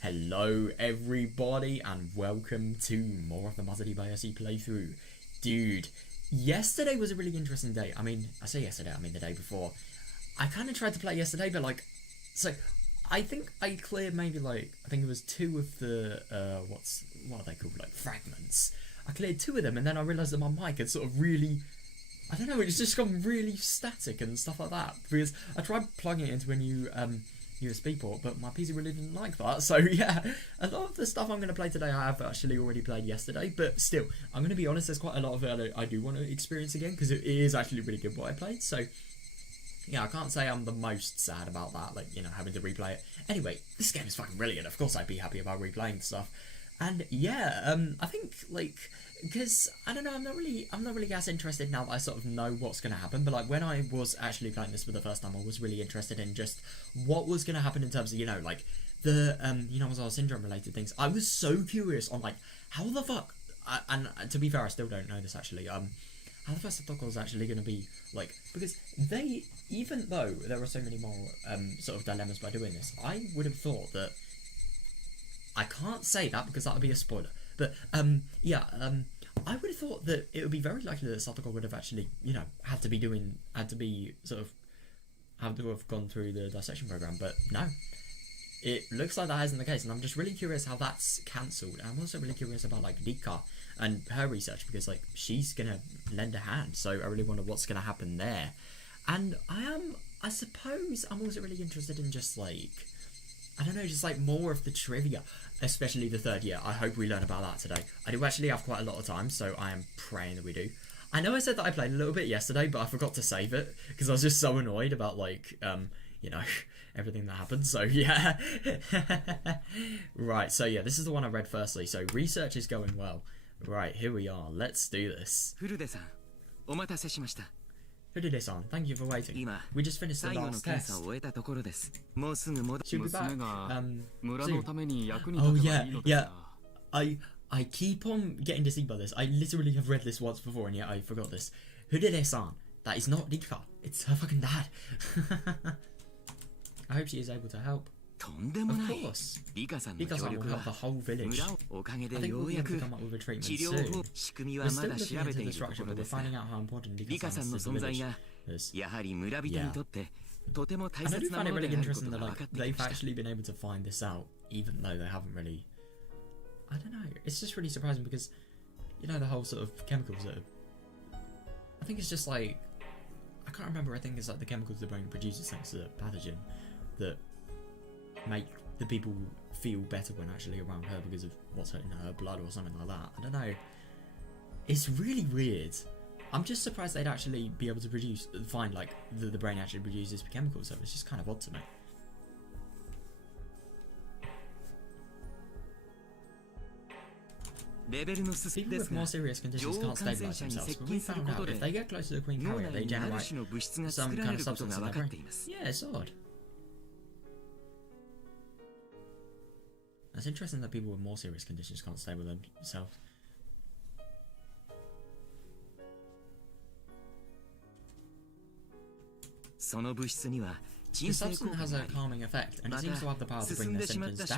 Hello everybody and welcome to more of the Matsuribayashi playthrough. Dude, yesterday was a really interesting day. I mean, I say yesterday, I mean the day before. I kind of tried to play yesterday, but so I think I cleared maybe I think it was two of the, what are they called, fragments. I cleared two of them and then I realised that my mic had sort of really, I don't know, it's just gone really static and stuff like that. Because I tried plugging it into a new, USB port, but my PC really didn't like that. So yeah, a lot of the stuff I'm going to play today I have actually already played yesterday, but still, I'm going to be honest, there's quite a lot of it I do want to experience again, because it is actually really good what I played. So yeah, I can't say I'm the most sad about that, having to replay it. Anyway, this game is fucking brilliant. Of course I'd be happy about replaying stuff. And yeah, I think, because, I don't know, I'm not really as interested now that I sort of know what's going to happen, but when I was actually playing this for the first time, I was really interested in just what was going to happen in terms of, the syndrome related things. I was so curious on, how the fuck, and to be fair, I still don't know this actually, how the first protocol is actually going to be, because they, even though there are so many more, sort of dilemmas by doing this, I would have thought that, I can't say that because that would be a spoiler. But, I would have thought that it would be very likely that Satoko would have actually, had to have gone through the dissection program, but no. It looks like that isn't the case, and I'm just really curious how that's cancelled. And I'm also really curious about, Rika and her research, because, she's gonna lend a hand, so I really wonder what's gonna happen there. And I suppose I'm also really interested in just, I don't know, just more of the trivia, especially the third year. I hope we learn about that today. I do actually have quite a lot of time, so I am praying that we do. I know I said that I played a little bit yesterday, but I forgot to save it because I was just so annoyed about everything that happened. So yeah. Right, so yeah, this is the one I read firstly. So research is going well. Right, here we are. Let's do this. Higurashi-san, thank you for waiting. We just finished the last test. She'll be back. Oh yeah. I keep on getting deceived by this. I literally have read this once before and yet I forgot this. Higurashi-san, that is not Rika. It's her fucking dad. I hope she is able to help. Of course. Rika-san will help the whole village. I think we'll be able to come up with a treatment soon. We're still looking into the structure, but we're finding out how important Rika-san is to the village. Yeah. And I do find it really interesting that they've actually been able to find this out, even though they haven't really... I don't know. It's just really surprising because, the whole sort of chemicals that are... I think it's just I can't remember, I think it's the chemicals the brain produces thanks to the pathogen that make the people feel better when actually around her because of what's in her blood or something like that. I don't know. It's really weird. I'm just surprised they'd actually be able to find the brain actually produces chemicals, so it's just kind of odd to me. People with more serious conditions can't stabilize themselves, but we found out if they get close to the queen carrier, they generate some kind of substance in their brain. Yeah, it's odd. It's interesting that people with more serious conditions can't stay with themselves. The substance has a calming effect, and it seems to have the power to bring their symptoms down. That's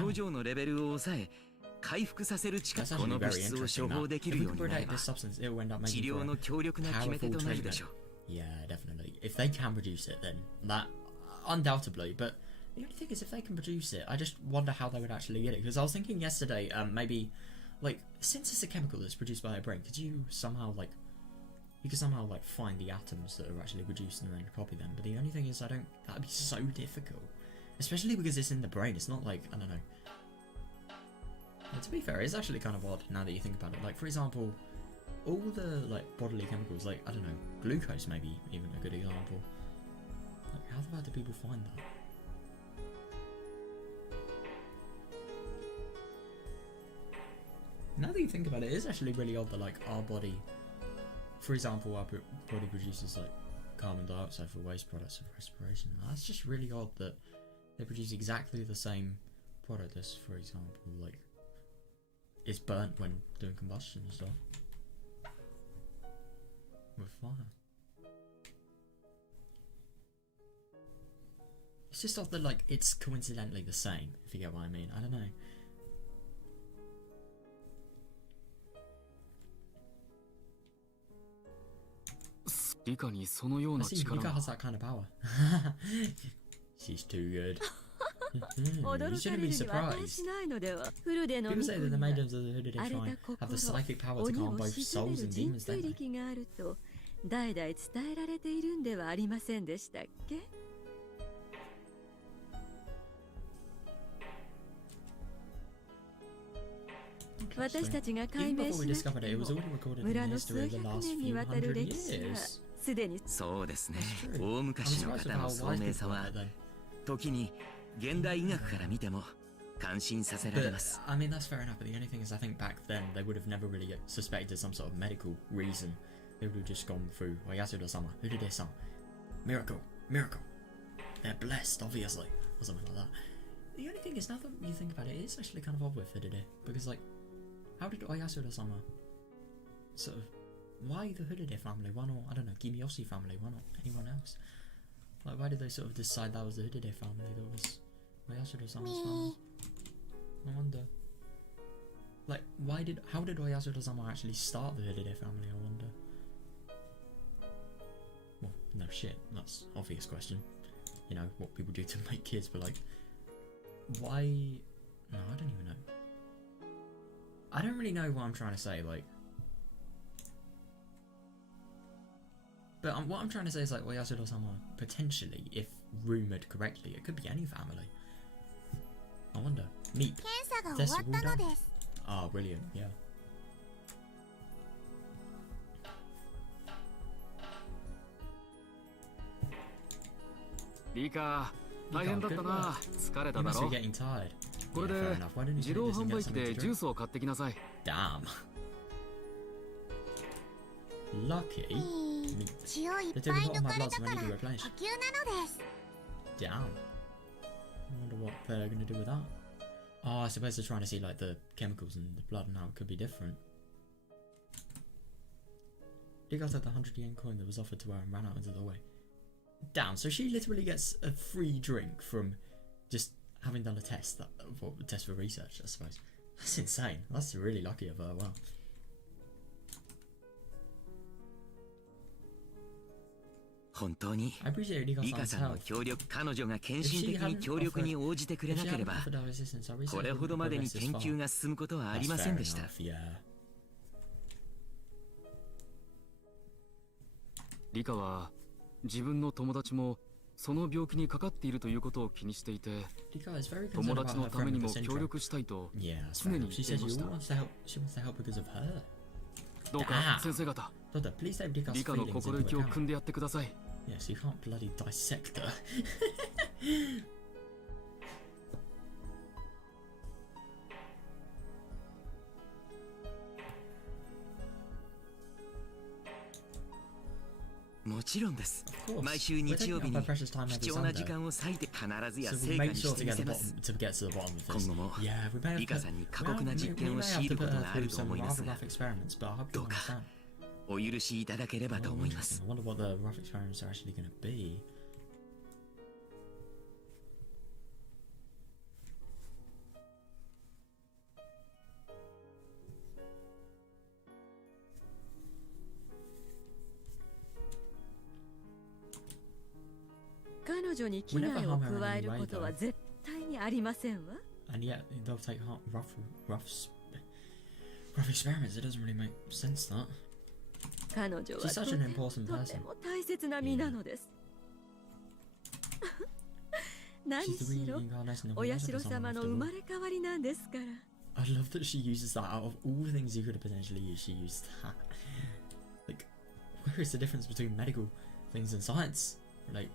actually very interesting. If we can protect this substance, it will end up making for a powerful treatment. Yeah, definitely. If they can produce it, then that undoubtedly, but the only thing is, if they can produce it, I just wonder how they would actually get it. Because I was thinking yesterday, maybe, since it's a chemical that's produced by our brain, could you somehow, find the atoms that are actually produced and then copy them? But the only thing is, that'd be so difficult. Especially because it's in the brain, it's not I don't know. And to be fair, it's actually kind of odd now that you think about it. For example, all the, bodily chemicals, I don't know, glucose maybe even a good example. How the fuck do people find that? Now that you think about it, it's actually really odd that our body, for example, our body produces carbon dioxide for waste products of respiration. That's just really odd that they produce exactly the same product as, for example, it's burnt when doing combustion and stuff with fire. It's just odd that it's coincidentally the same, if you get what I mean. I don't know. リカにそのような see, 力 Rika が。 has that kind of power. She's too good. You 驚 shouldn't かれ be るには値 surprised. しないのでは。フルデの People 巫 say 女 that the には maidens of the hooded 荒れ shrine た have the 心、 psychic power to 鬼 calm を both 鎮め souls る and 神 demons, 通 don't they? 力があると代々伝えられているんではありませんでしたっけ？私たちが解 Even 明 before し we な discovered く it, て it も was already recorded in 村 the の history 数 of the 百 last 年 few にわたる hundred 歴史は years. すでに。そうですね。 That's true. 大 I'm 昔の surprised 方 at の how 聡 wise 明 people さ were は back then. 時に現代医学から見ても感心させられ But ます。 I mean, that's fair enough. But the only thing is, I think back then they would have never really suspected some sort of medical reason. They would have just gone through Oyasuda-sama, Houdede-san, miracle, miracle. They're blessed, obviously, or something like that. The only thing is, now that you think about it, it's actually kind of odd with Houdede, because like, how did Oyasuda-sama sort of, why the Houdede family? Why not, I don't know, Gimiyoshi family? Why not anyone else? Like, why did they sort of decide that was the Houdede family that was Oyasuda-sama's family? I wonder. Like, how did Oyasuda-sama actually start the Houdede family, I wonder? Well, no shit, that's an obvious question. You know, what people do to make kids, but like, why? No, I don't even know. I don't really know what I'm trying to say, like. But what I'm trying to say is like, Oyasuda-sama, potentially, if rumoured correctly, it could be any family. I wonder. Meep. 検査が終わったのです。 Ah, brilliant, yeah. リカ、大変だったな。疲れた You だ must ろ。 be getting tired. これ Yeah, で fair enough. Why didn't you 自 take 動 this and 販 get 売機 something で to ジュー drink? スを買ってきなさい。 Damn. Lucky. 血をいっ They ぱ took い a 抜 lot of か my れ blood, た so か I ら need to 補 replenish. 給なのです。 Damn. I wonder what they're gonna do with that. Oh, I suppose they're trying to see like the chemicals in the blood and how it could be different. You guys had the 100 yen coin that was offered to her and ran out into the way. Damn, so she literally gets a free drink from just having done a test, a test for research, I suppose. That's insane. That's really lucky of her, wow. 本当に I appreciate リ Rika カ san's さんの help. 協力、彼女が献身的に協力に応じてくれ If な she けれ hadn't ば offered her assistance, our research これ wouldn't ほど have までに progressed this 研 far. 究が進むことはあり That's ません fair でした。 enough, yeah. リカは自分の友達もその病気にかかっているということを気にしていて、 Rika is very 友 concerned 達 about の her ため friend に with も the 協 syndrome. 力したいと Yeah, that's 常 fair に enough. 言 She ってい says ま she した。 wants to help. She wants to help because of her. どうか Damn. 先生方、 Doctor, please take Rika's リカの feelings 心 into 意気を account. 汲んでやってください。 Yes, you can't bloody dissect her. もちろんです。 Of course. 毎週 We're 日 taking 曜日 up に our precious time 貴 every 重な時 Sunday. 間を割いて必ずや So 成 we 果 make に sure して to み get せ the ます bottom to get to the bottom of 今 this. 後も Yeah, we may have リ to. カさんに過 Well, 酷な we 実 may 験を have 強い to るこ put と her がある through と some 思います rather が rough experiments, but I hope you どうか understand. お許しいただければと Oh, 思います interesting. I wonder what the rough experiments are actually going to be. 彼女に危害を加えることは絶対にありませんわ。 And yet they'll take rough experiments. It doesn't really make sense that. 彼女は She's と such て an も important とて person. も大切な身なのです。何 She's the しろ reincarnation of お Oyasuda 社 sama 様の after 生 all. まれ変わりなんですから。 I love that she uses that. Out of all the things you could have potentially used, she used that. Like, where is the difference between medical things and science? Like,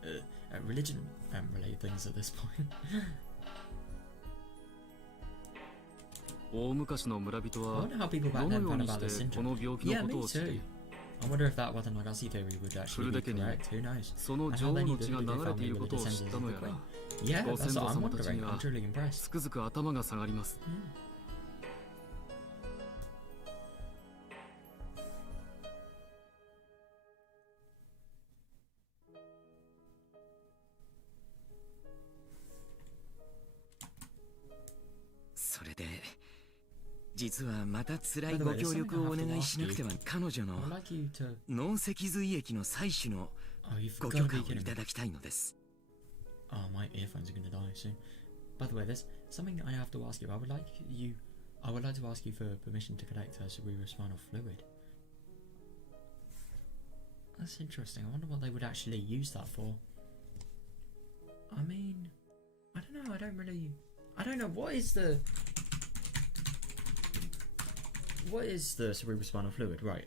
religion related things at this point. 大昔の村人 I は wonder how people ど back の then よう found に about し this てこの syndrome. 病気の Yeah, こと me を知 too. り、 I wonder if that Watanagasi theory would actually be それだけに correct. Who knows? その And 女 how 王 they の knew 血 the が Houdede 流れてい family る were こ the とを知っ descendants た of の the やら、 Queen. Yeah, ご that's 先祖 what I'm 様たち wondering. が I'm truly impressed. つくづく頭が下がります。 それで実はまた辛いご協力をお願いしなくては。彼女の I would like you to. 脳脊髄液の採取の Oh, you've ご got 許 to 可 be を kidding い me. ただきたいのです。 Oh, my earphones are gonna die soon. By the way, there's something I have to ask you. I would like to ask you for permission to collect her cerebrospinal fluid. That's interesting. I wonder what they would actually use that for. I mean, I don't know. I don't know. What is the cerebrospinal fluid? Right.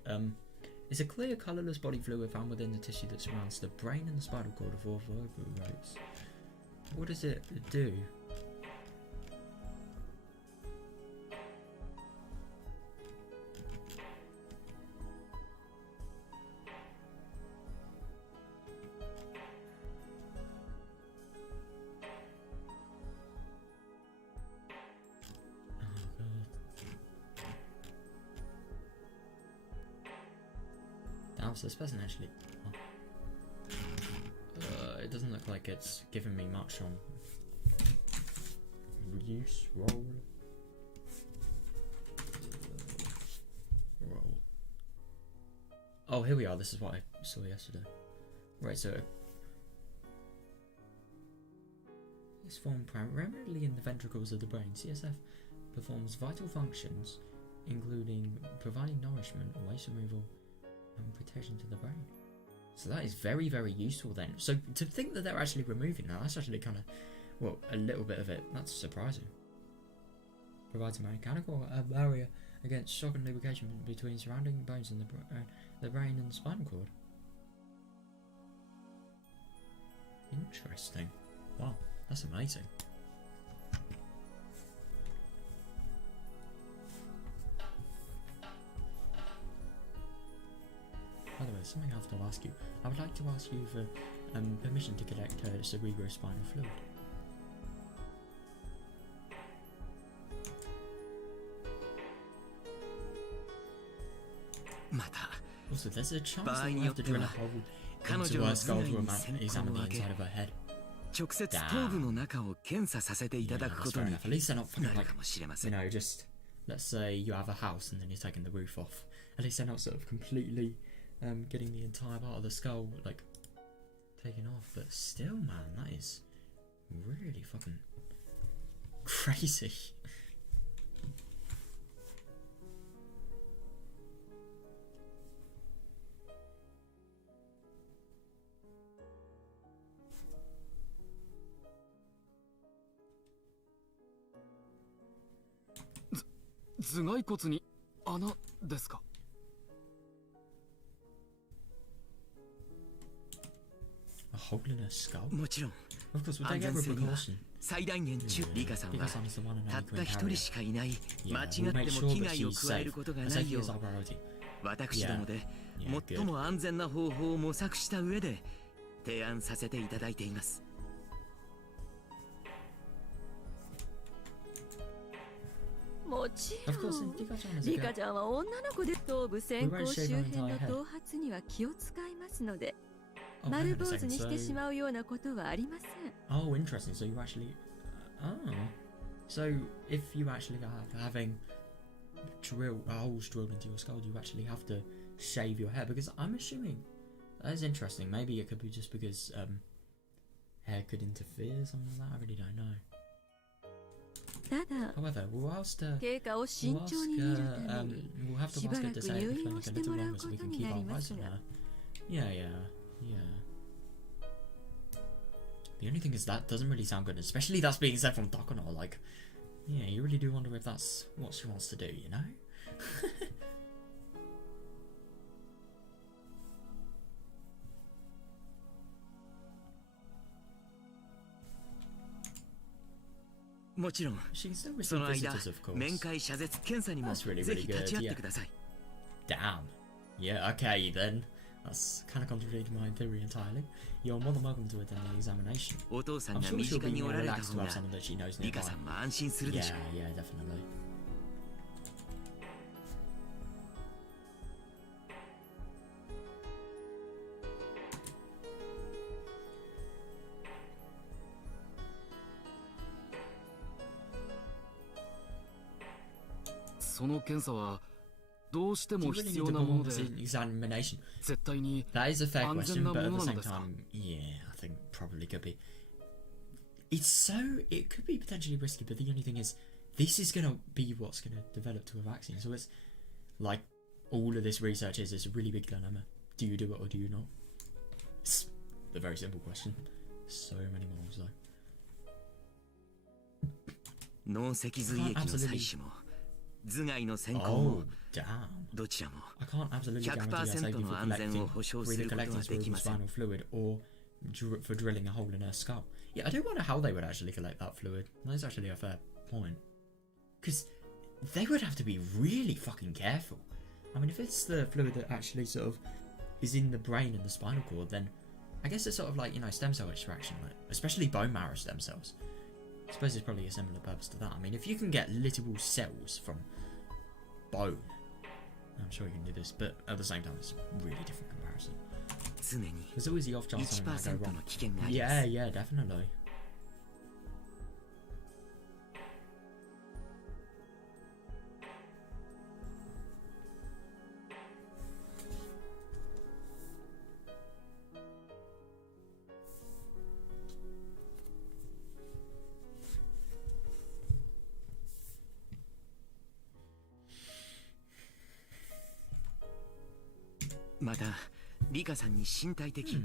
It's a clear, colourless body fluid found within the tissue that surrounds the brain and the spinal cord of all vertebrates. What does it do? Damn, so this person actually. It doesn't look like it's giving me much on. Reduce, roll. Roll. Oh, here we are. This is what I saw yesterday. Right, so. It's formed primarily in the ventricles of the brain. CSF performs vital functions, including providing nourishment, waste removal, and protection to the brain. So that is very, very useful then. So to think that they're actually removing that, that's actually kind of, well, a little bit of it. That's surprising. Provides a mechanical barrier against shock and lubrication between surrounding bones and the brain and the spinal cord. Interesting. Wow, that's amazing. By the way, something I have to ask you. I would like to ask you for permission to collect her cerebrospinal fluid. Also, there's a chance that we'll have to drill a hole into her skull to examine the inside of her head. 直接頭部の中を検査させていただくことに At least they're not fucking なる like, かもしれませ you ん。 know, just let's say you have a house and then you're taking the roof off. At least they're not sort of completely getting the entire part of the skull like taken off. But still, man, that is really fucking crazy. That's 頭蓋骨に穴ですか？ A hole in her skull? もちろん Of course, would they 安 get 全性には precaution? 最大限注意。リカさんは Lika-san is the one and た only った Queen 一人 Carrier. しかいない。 Yeah, 間違 we'll っ make て sure も危 that 害を she's 加える safe. ことがな Safety いよ is う our priority. 私どもで Yeah, 最も安全な方法を模索した上で提案させていただいています。もち Of ろ course, ん Lika-chan is a リカ girl. ちゃんは女の子で頭部先 We won't 行 shave 周 her 辺の entire head. 頭髪には気を使いますので Oh, hang 丸 on a 坊主 second. にしてし So, まうようなことはありません。 oh, interesting. So you actually, oh, so if you actually are having holes drilled into your skull, you actually have to shave your hair because I'm assuming that is interesting. Maybe it could be just because hair could interfere, something like that. I really don't know. ただ However, we'll ask 経過を慎 we'll 重に見るた ask めに we'll have to しば ask ら her く to stay at 入 the 院を clinic し a て little もらう longer こ so we と can に keep な our りま eyes す on が her. Yeah. The only thing is that doesn't really sound good, especially that's being said from Takono. Like, yeah, you really do wonder if that's what she wants to do, you know? もちろん She can still そ receive の間 visitors, of course. 面会謝絶検査にも That's really, ぜ really ひ立ち会ってください。 Damn. Yeah, okay then. That's kind of contradicting my theory entirely. You're more than welcome to attend the examination. お父さん I'm が sure 身 she'll 近 be にお more られた relaxed 方 to が have someone that she knows リカ nearby. さんも安心するで Yeah, しょう。 yeah, definitely. その検査はどうして Do you も really 必 need 要 to なもの perform で this examination? 絶対に That is a fair question, but at the 安全なものな same のですか？ time, yeah, I think probably could be. It could be potentially risky, but the only thing is, this is gonna be what's gonna develop to a vaccine. So it's like all of this research is a really big dilemma. Do you do it or do you not? It's a very simple question. So many morals though. 脳脊髄液の採取も頭蓋の先行 Oh も damn! どちらも I can't absolutely guarantee our safety 100% の for 安全 collecting, を保証 for す either ることは collecting でき cerebral ません。 spinal fluid or for drilling a hole in her skull. Yeah, I do wonder how they would actually collect that fluid. That's actually a fair point. Because they would have to be really fucking careful. I mean, if it's the fluid that actually sort of is in the brain and the spinal cord, then I guess it's sort of like, you know, stem cell extraction, like, especially bone marrow stem cells. I suppose it's probably a similar purpose to that. I mean, if you can get literal cells from bone, I'm sure you can do this, but at the same time, it's a really different comparison. 常に There's always the off chance something might go 1% wrong. の危険があります。 Yeah, yeah, definitely. Hmm. またリカさんに身体的、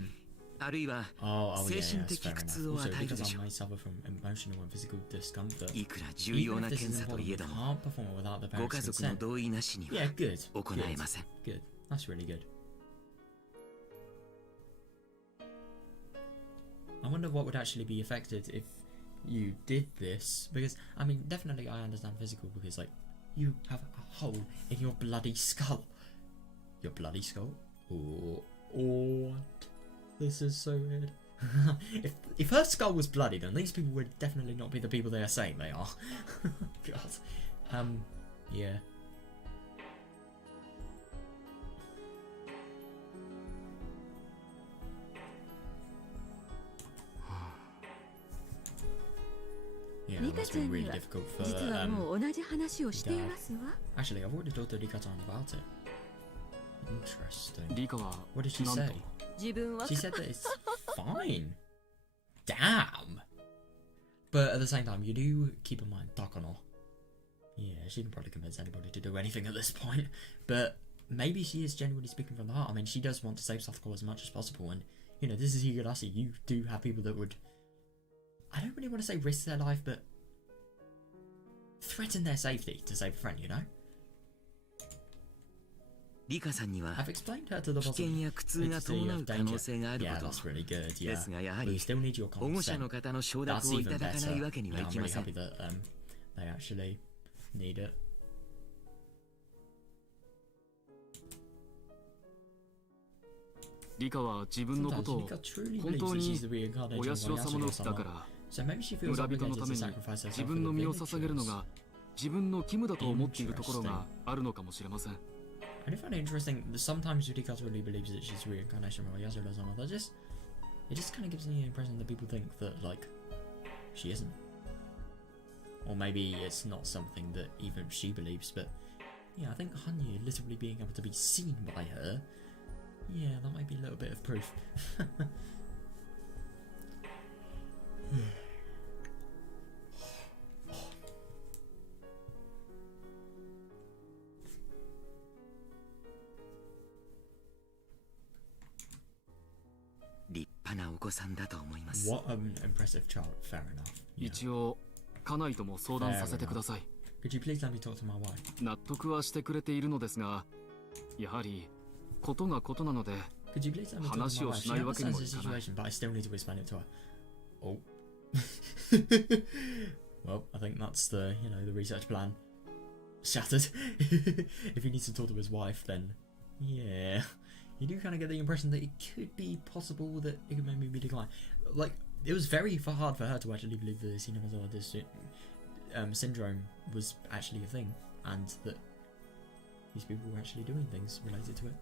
あるいは Oh, yeah, 精 yeah, 神 that's 的 fair 苦 enough. 痛を Also, 与える because でし I ょう。 may suffer from emotional and physical discomfort. いくら重要 Even な if this 検 is 査と important, いえ we ども can't perform it without the ご parents' 家族の consent. 同意なしには Yeah, good. 行 Good. えません。 Good. That's really good. I wonder what would actually be affected if you did this. Because, I mean, definitely I understand physical because, like, you have a hole in your bloody skull. Your bloody skull? Oh, what? This is so weird. if her skull was bloody, then these people would definitely not be the people they are saying they are. God. Yeah. Yeah, リ it カ must ちゃ be んに really は difficult for 実はもう同じ話をしていますわ。 Actually, I've already talked to Rika-chan about it. Interesting. リカは What did she なん say? と自分は She said that it's fine. Damn. But at the same time, you do keep in mind Takano. Yeah, she can probably convince anybody to do anything at this point. But maybe she is genuinely speaking from the heart. I mean, she does want to save Satoko as much as possible. And, you know, this is Higurashi. You do have people that would... I don't really want to say risk their life, but... threaten their safety to save a friend, you know? リカさんには I've explained her to the 危険や苦痛が伴う可能性がある Yeah, こと that's really good, で yeah. すがやは We り still need your 保護者 consent. の方の承 That's 諾をい even ただかない better. わけに Yeah, はい I'm きま really せん。 happy that they actually need it. リカは自分のこ Sometimes とを Rika truly 本 believes 当 that に she's the reincarnation お of 社様の人だか Oyasura-sama. ら So maybe she feels 村人の obligated た to めに sacrifice herself 自 for 分 the の身を捧げるの villagers. が自分の義務だと思っているところがあるのかもしれません。 And I find it interesting that sometimes Rika really believes that she's the reincarnation of Oyasura-sama. It just kind of gives me the impression that people think that, like, she isn't. Or maybe it's not something that even she believes, but yeah, I think Hanyu literally being able to be seen by her, yeah, that might be a little bit of proof. What an impressive child. Fair enough. Yeah. 一応家内とも相談させてください。 Could you please let me talk to my wife? 納得はしてくれているのですが、やはりことがことなので Could you please let me talk to my 話を wife? し She ないわけに understands もい the かない。 situation, but I still need to explain it to her. Oh. Well, I think that's the, you know, the research plan shattered. If he needs to talk to his wife, then yeah. You do kind of get the impression that it could be possible that it could maybe be declined. Like, it was very hard for her to actually believe that this, you know, this syndrome was actually a thing, and that these people were actually doing things related to it.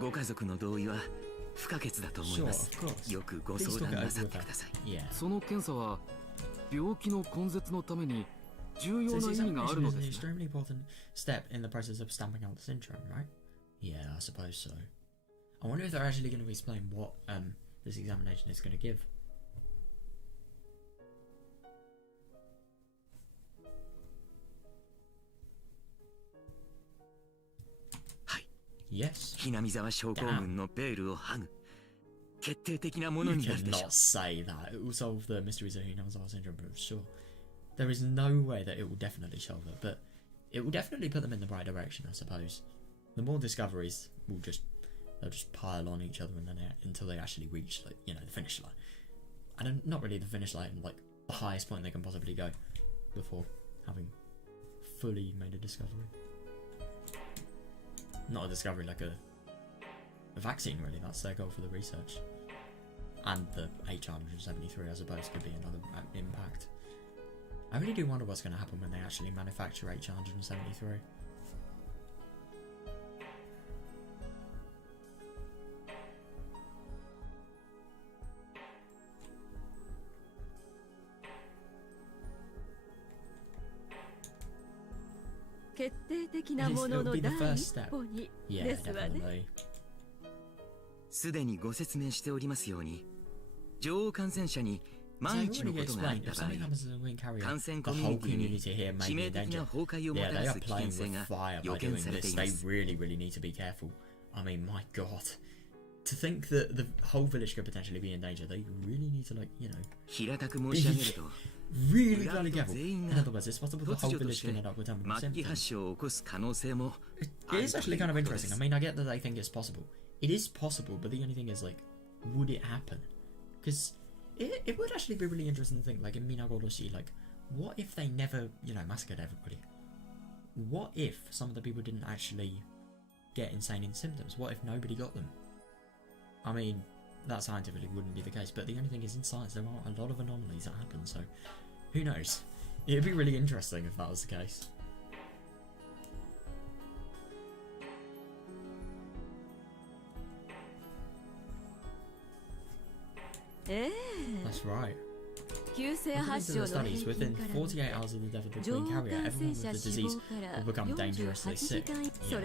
ご家族の同意は不可欠だと思います。 Sure, of course. よくご相談なさってください。 Yeah. その検査は病気の根絶のために重要 So な this 意味がある examination の is an ですね。 extremely important step in the process of stamping out the syndrome, right? Yeah, I suppose so. I wonder if they're actually going to explain what this examination is going to give. Yes. ひなみ沢症候群のベールを剥ぐ決定的なもの You になるでしょう。 cannot say that. It will solve the mysteries of Higurashi syndrome, but sure. There is no way that it will definitely solve it, but it will definitely put them in the right direction, I suppose. The more discoveries they'll just pile on each other and then until they actually reach, like, you know, the finish line. And not really the finish line, like the highest point they can possibly go before having fully made a discovery. Not a discovery, like a vaccine, really. That's their goal for the research. And the H173, I suppose, could be another impact. I really do wonder what's going to happen when they actually manufacture H173. It will be the first step. Yeah, ですわね。 definitely. すでにご説明しておりますように、女王感染者に So 万 I've 一の already ことがあっ explained, た if 場合、 something happens to the Wing Carrier, 感染 the コミュ whole ニティに community here may 致 be 命 in 的 danger. な崩壊をも Yeah, た they ら are す危険 playing 性 with が fire 予 by 見 doing されて this. いま They す。 really need to be careful. I mean, my god. To think that the whole village could potentially be in danger, they really need to, like, you know, 平たく申し上げると、 really 裏 bloody と careful. 全員 In が other words, it's possible the 突 whole 如と village し can て end up with terminal 末期 symptoms. 発症を起こす可能性も It is actually kind of interesting. I mean, I get that they think it's possible. It is possible, but the only thing is, like, would it happen? Because it would actually be really interesting to think, like, in Minagoroshi, like, what if they never, you know, massacred everybody? What if some of the people didn't actually get insane symptoms? What if nobody got them? I mean, that scientifically wouldn't be the case, but the only thing is, in science, there are a lot of anomalies that happen, so who knows? It'd be really interesting if that was the case. That's right. According to the studies, within 48 hours of the death of the Queen Carrier, everyone with the disease will become dangerously sick. Yeah,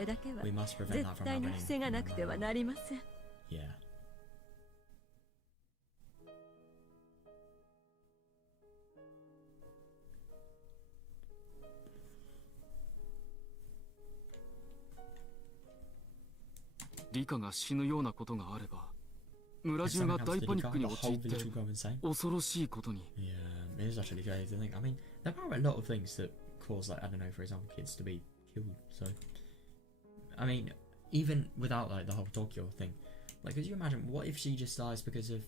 we must prevent that from happening. Yeah. Yeah. リカが死ぬようなことがあれば、村中が大パニックに陥って恐ろしいことに。 Yeah, it is actually crazy to think. I mean, there are a lot of things that cause, like, I don't know, for example, kids to be killed. So, I mean, even without, like, the whole Tokyo thing, like, could you imagine, what if she just dies because of,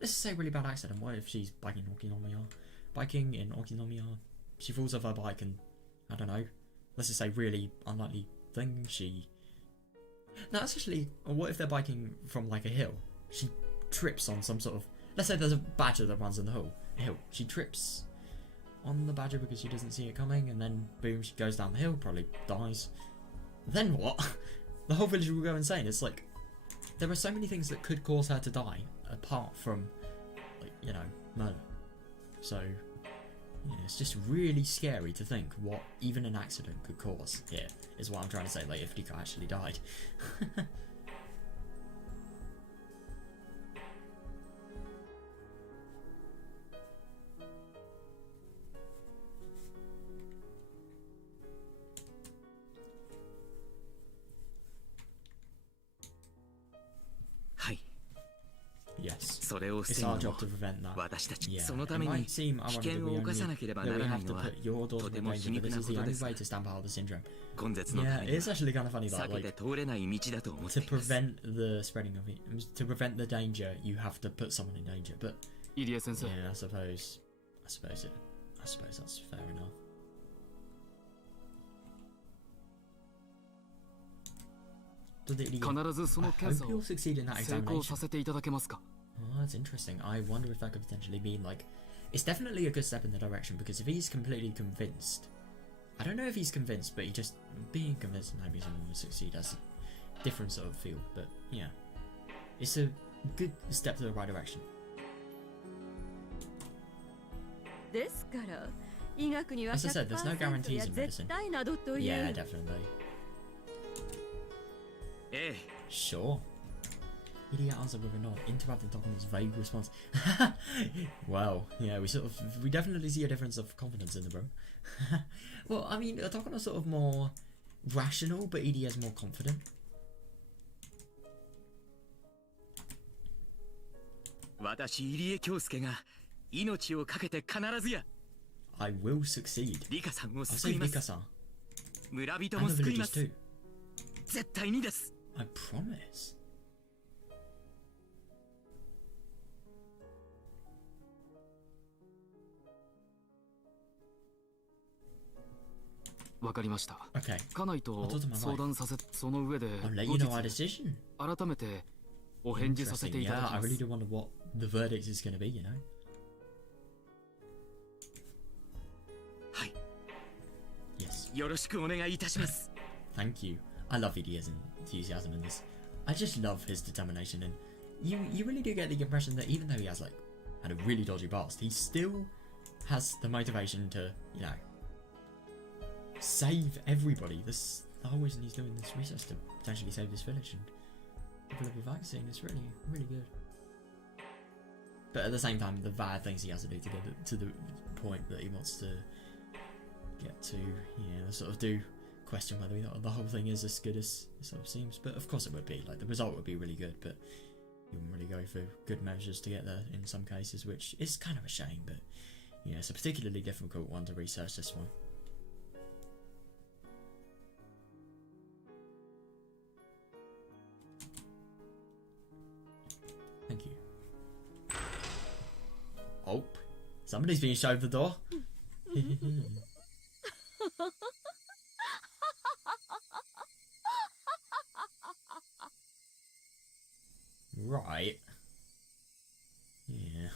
let's say, a really bad accident? What if she's biking in Okinomiya, she falls off her bike and, I don't know, let's just say, really unlikely thing, no, that's actually, what if they're biking from, like, a hill? She trips on some sort of, let's say there's a badger that runs in the hill. She trips on the badger because she doesn't see it coming, and then boom, she goes down the hill, probably dies. Then what? The whole village will go insane. It's like, there are so many things that could cause her to die, apart from, like, you know, murder. So, yeah, it's just really scary to think what even an accident could cause here, is what I'm trying to say, like, if Rika actually died. Yes. それを防 It's ぐ our の job も to prevent that. 私たち、 Yeah, その it ため might に seem 危 ironic 険 that を we 冒さ only なければ that な we らな have い to のは put your daughter と in ても danger, 皮 but 肉 this な is こ the と only です。 way to stamp out the syndrome. 根絶の Yeah, 谷 it's は actually kind of funny that, 避け like, て通れない道だと思っ to ています。 prevent the spreading of it, to prevent the danger, you have to put someone in danger. But 入江先生、 yeah, I suppose that's fair enough. Does it 必ずそ I の hope 検査 you'll を succeed in that 成功 examination. させていただけますか。 Oh, that's interesting. I wonder if that could potentially mean, like, it's definitely a good step in the direction, because if he's completely convinced, I don't know if he's convinced, but he just being convinced that maybe someone will succeed, as different sort of feel, but yeah, it's a good step to the right direction. ですから医学には As I said, there's no 100% guarantees や in 絶 medicine. 対などという Yeah, definitely. ええ Sure. Idiot answered with a nod, interrupting Tokuno's vague response. Well, yeah, we definitely see a difference of confidence in the room. Well, I mean, Tokuno's sort of more rational, but Idiot's more confident. 私入江京介が命を懸けて必ずや I will succeed. リカさんを I'll 救い save ます Mika-san 村人 and も the 救いま villagers す too. 絶対にです I promise. わかりました。 Okay, 家内と I'll talk to my 相談させ、その上で I'll let 後 you 日 know our decision. 改めてお返事させて Interesting. いただ Yeah, き I ま really す。 do wonder what the verdict is going to be, you know? はい Yes. よろしくお願いいたします Thank you. I love Idiot's enthusiasm in this. I just love his determination, and you really do get the impression that even though he has, like, had a really dodgy past, he still has the motivation to, you know, save everybody. This the whole reason he's doing this research to potentially save this village and develop a vaccine. It's really, really good. But at the same time, the bad things he has to do to get to the point that he wants to get to, yeah, sort of do question whether the whole thing is as good as it sort of seems. But of course it would be. Like, the result would be really good, but you wouldn't really go for good measures to get there in some cases, which is kind of a shame. But yeah, it's a particularly difficult one to research, this one. Thank you. Oh, somebody's being shoved the door. Right. Yeah.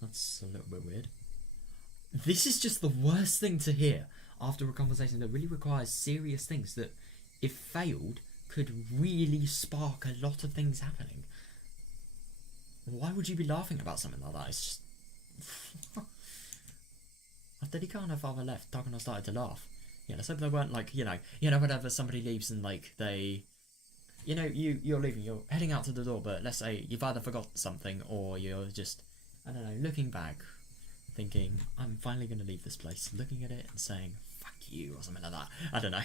That's a little bit weird. This is just the worst thing to hear after a conversation that really requires serious things that, if failed, could really spark a lot of things happening. Why would you be laughing about something like that? It's just... After Rika and her father left, Takano started to laugh. Yeah, let's hope they weren't like, you know, whenever somebody leaves and like they... You know, you're leaving, you're heading out to the door, but let's say you've either forgot something or you're just, I don't know, looking back, thinking, I'm finally going to leave this place, looking at it and saying, fuck you, or something like that. I don't know.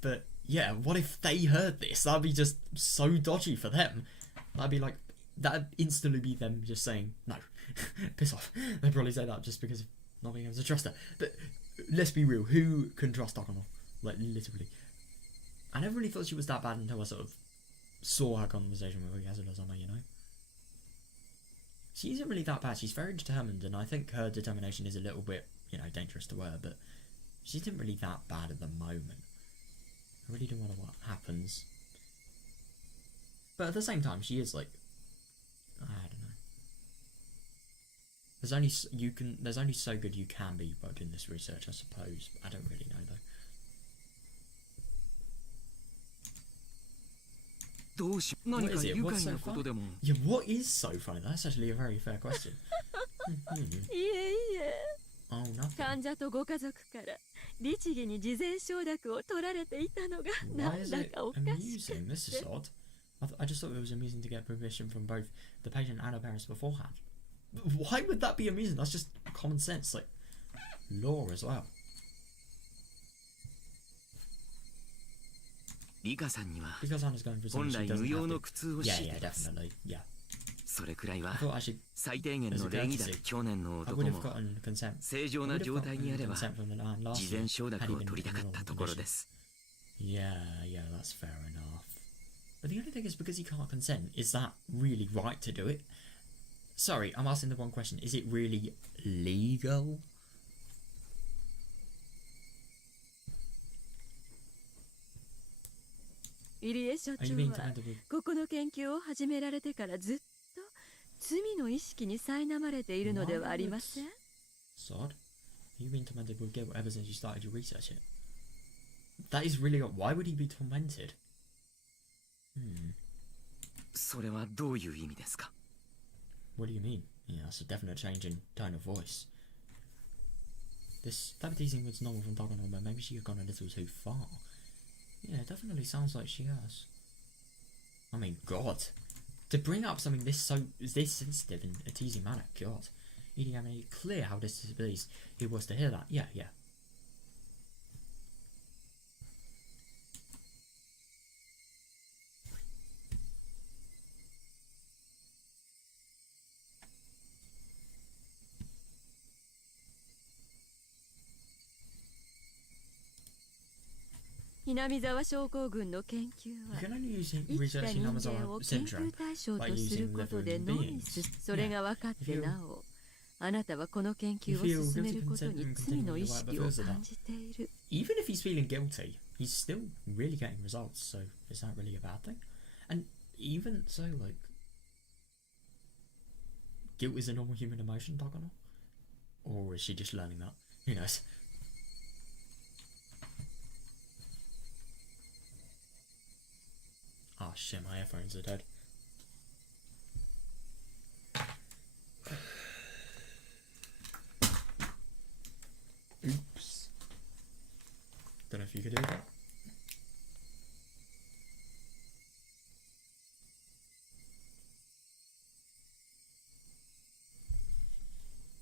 But yeah, what if they heard this? That'd be just so dodgy for them. That'd be like, that'd instantly be them just saying, no, piss off. They'd probably say that just because of not being able to trust her. But let's be real, who can trust Takano? Like, literally. I never really thought she was that bad until I sort of saw her conversation with Higurashi-sama, you know? She isn't really that bad. She's very determined, and I think her determination is a little bit, you know, dangerous to her, but she isn't really that bad at the moment. I really do wonder what happens. But at the same time, she is like, I don't know. There's only so good you can be by doing this research, I suppose. I don't really know though. どうし何 What か is it? 愉 What's 快 so なこ funny? とでも Yeah, what is so funny? That's actually a very fair question. いえいえ Oh, nothing. 患者とご家族から律儀に事前承諾を取られていたのが Why な is んだ it かおかしく amusing? This is odd. I just thought it was amusing to get permission from both the patient and her parents beforehand. Why would that be amusing? That's just common sense, like law as well. リカさんには Because Anna's going for 本 something 来 she 無 doesn't 用 have の to. 苦痛を Yeah, 強い yeah, てます definitely. Yeah. それくらいは I thought I should. 最低限の礼儀だ去年の I 男 would も have gotten consent. 正常 I な would have 状態にあ gotten れば consent from the land last 事 year. 前承 Had 諾 he を been 取りたか in った the ところ condition. です Yeah, yeah, that's fair enough. But the only thing is, because he can't consent, is that really right to do it? Sorry, I'm asking the wrong question. Is it really legal? 入江所 Are 長 you being は commented with? ここの研究を始められてからずっと罪の意識に苛まれているのではありません Sod? You've been tormented with guilt ever since you started your research here. That is really odd. Why would he be tormented? それはどういう意味ですか? What do you mean? Yeah, that's a definite change in tone of voice. This type of teasing was normal from Dagono, but maybe she had gone a little too far. Yeah, it definitely sounds like she has. I mean, God. To bring up something this sensitive in a teasing manner, God. You didn't have any clear how displeased he was to hear that. Yeah. 南沢症候群の研究は You can only use 生きた researching 人間 Amazon を研 syndrome 究対象 by とする using こと living でのみ beings. それが分かってなおあなたはこの研究を You feel 進め guilty ることに considering 罪の continuing 意 your work 識を because of 感 that. じている Even if he's feeling guilty, he's still really getting results, so is that really a bad thing? And even so, like, guilt is a normal human emotion, Dagono? Or is she just learning that? Who knows? Oh shit, my earphones are dead. Oops. Don't know if you could do that.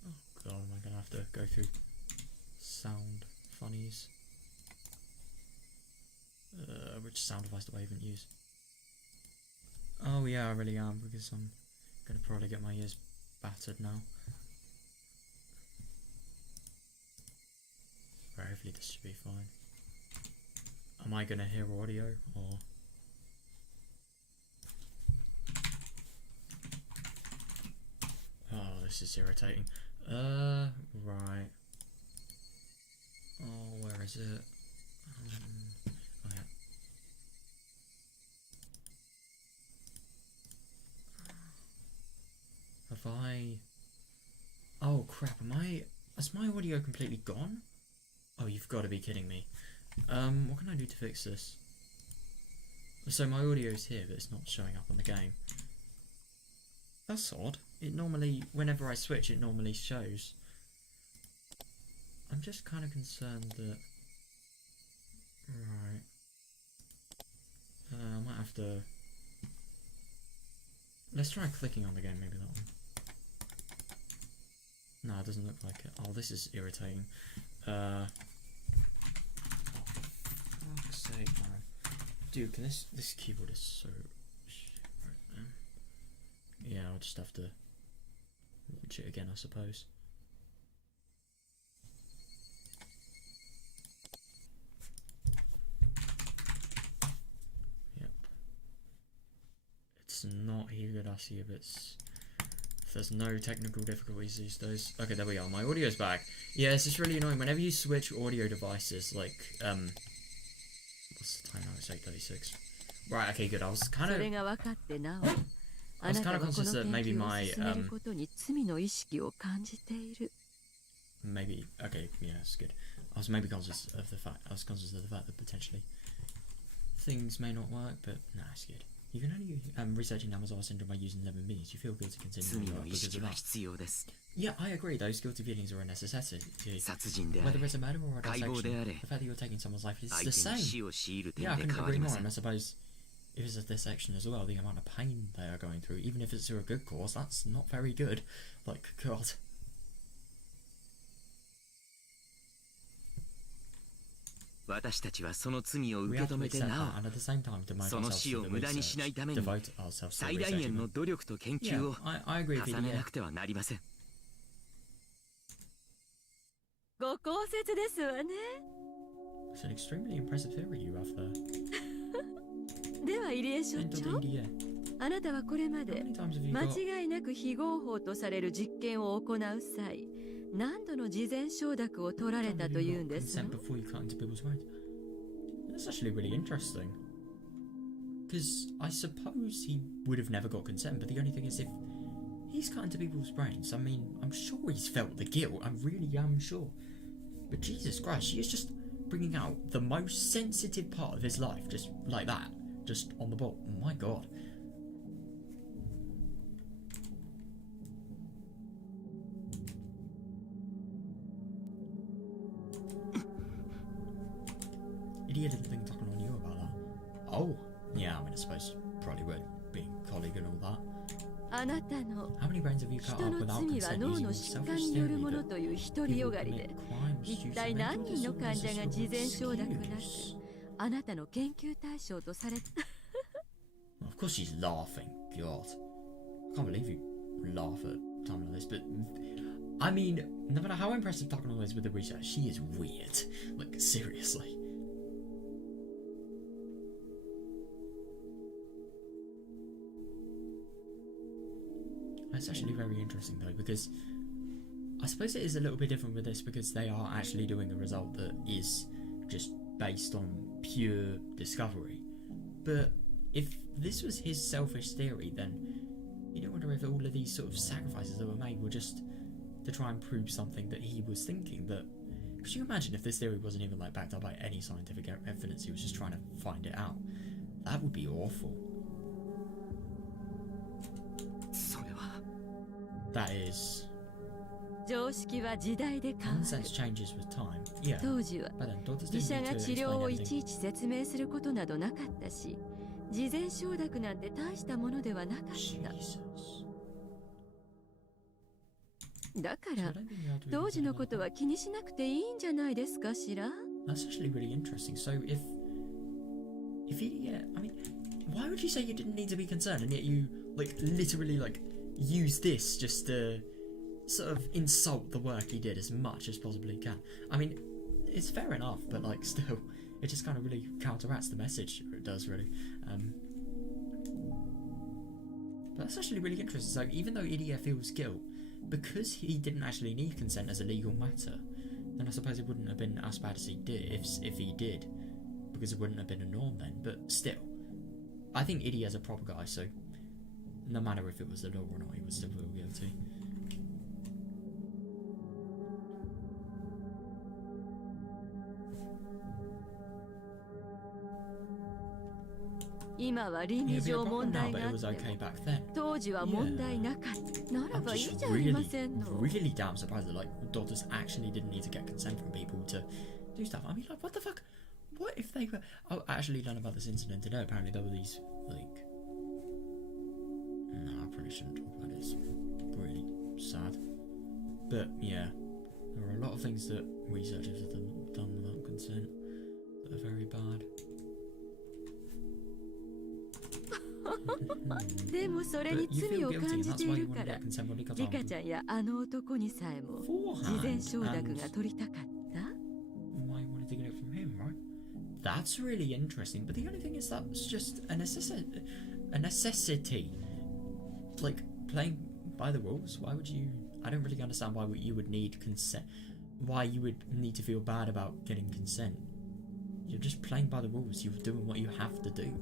Oh god, am I gonna have to go through sound funnies? Which sound device do I even use? Oh yeah, I really am, because I'm gonna probably get my ears battered now. Right, hopefully this should be fine. Am I gonna hear audio, or... Oh, this is irritating. Right. Oh, where is it? Oh yeah. Have I... Oh crap, is my audio completely gone? Oh, you've got to be kidding me. What can I do to fix this? So my audio's here, but it's not showing up on the game. That's odd. It normally, whenever I switch, it normally shows. I'm just kind of concerned that... Right. I might have to... Let's try clicking on the game, maybe that one. No, it doesn't look like it. Oh, this is irritating. Oh, for fuck's sake, man. Dude, can this keyboard is so shit right now. Yeah, I'll just have to launch it again, I suppose. Yep. It's not Higurashi if there's no technical difficulties these days. Okay, there we are. My audio's back. Yeah, it's just really annoying. Whenever you switch audio devices, like, what's the time now? It's 8:36. Right, okay, good. I was kind of conscious that maybe my, maybe, okay, yeah, it's good. I was conscious of the fact that potentially things may not work, but nah, it's good. You can only researching Amazon syndrome by using 11 minutes. You feel good to continue because of that. Yeah, I agree. Those guilty feelings are a necessity. Whether it's a murder or a dissection, the fact that you're taking someone's life is the same. Yeah, I couldn't agree more. And I suppose if it's a dissection as well, the amount of pain they are going through, even if it's through a good cause, that's not very good. Like, God. We have to accept that, and at the same time devote ourselves to the research, devote ourselves to the research. Yeah, I agree with you. Yeah. ご高説ですわね。 It's an extremely impressive theory you have there. では入江所長、あなたはこれまで間違いなく非合法とされる実験を行う際、何度の事前承諾を取られたというんですの？ That's actually really interesting. Because I suppose he would have never got consent, but the only thing is if he's cut into people's brains, I mean, I'm sure he's felt the guilt, I really am sure. But Jesus Christ, she is just bringing out the most sensitive part of his life, just like that. just on the ball. My god. Idiot didn't think Takano knew about that. Oh, yeah, I mean, I suppose probably would, being colleague and all that. あなたの How many brains have you cut 人 up の without 罪は consent 脳 using の all 疾 selfish 患による theory もの that という独り people よがり commit で crimes due 一 to 体 mental 何人の患 disorders 者が or 事前承諾なく excuse? あなたの研究対象とされ Of course she's laughing. God. I can't believe you laugh at a time like this, but I mean, no matter how impressive Takano is with the research, she is weird. Like, seriously. That's actually very interesting though, because I suppose it is a little bit different with this because they are actually doing a result that is just based on pure discovery. But if this was his selfish theory, then you don't wonder if all of these sort of sacrifices that were made were just to try and prove something that he was thinking. That, could you imagine if this theory wasn't even like backed up by any scientific evidence, he was just trying to find it out? That would be awful. That is... 常識は時代で変わ In る a sense changes with time. Yeah. 当時は But then doctors 医 didn't 者 need が to 治療 explain をいち everything. いち説明することなどなかったし事前承諾なんて大したものではなかった Jesus. だか So I ら don't think you have to 当 even 時 say の about ことは that. 気にしなくていいんじゃないですかしら That's actually really interesting. So if he, yeah, I mean, why would you say you didn't need to be concerned and yet you like literally like use this just to sort of insult the work he did as much as possibly can? I mean, it's fair enough, but like still, it just kind of really counteracts the message. It does really. But that's actually really interesting. So even though Idia feels guilt, because he didn't actually need consent as a legal matter, then I suppose it wouldn't have been as bad as he did if he did, because it wouldn't have been a norm then. But still, I think Idia's a proper guy, so no matter if it was the law or not, he would still feel guilty. 今は倫 It'd 理 be a 上 problem 問 now, 題 but があ it っ was て okay も back then. 当時は問題なかったなら I'm ばいい just じゃありま really, せんの really damn surprised that like doctors actually didn't need to get consent from people to do stuff. I mean, like, what the fuck? What if they were? Oh, I actually learned about this incident today. Apparently, there were these like. No, I probably shouldn't talk about it. It's really sad. But yeah, there are a lot of things that researchers have done without consent that are very bad. でもそれに But you 罪 feel を guilty, 感 and じ that's て why い you る want か to ら get consent when it comes リカ out. ちゃんやあの男にさえも事前承諾が取りたかった Why you wanted to get it from him, right? That's really interesting. But the only thing is that's just a necessity. Like playing by the rules. Why would you? I don't really understand why you would need consent. Why you would need to feel bad about getting consent. You're just playing by the rules. You're doing what you have to do.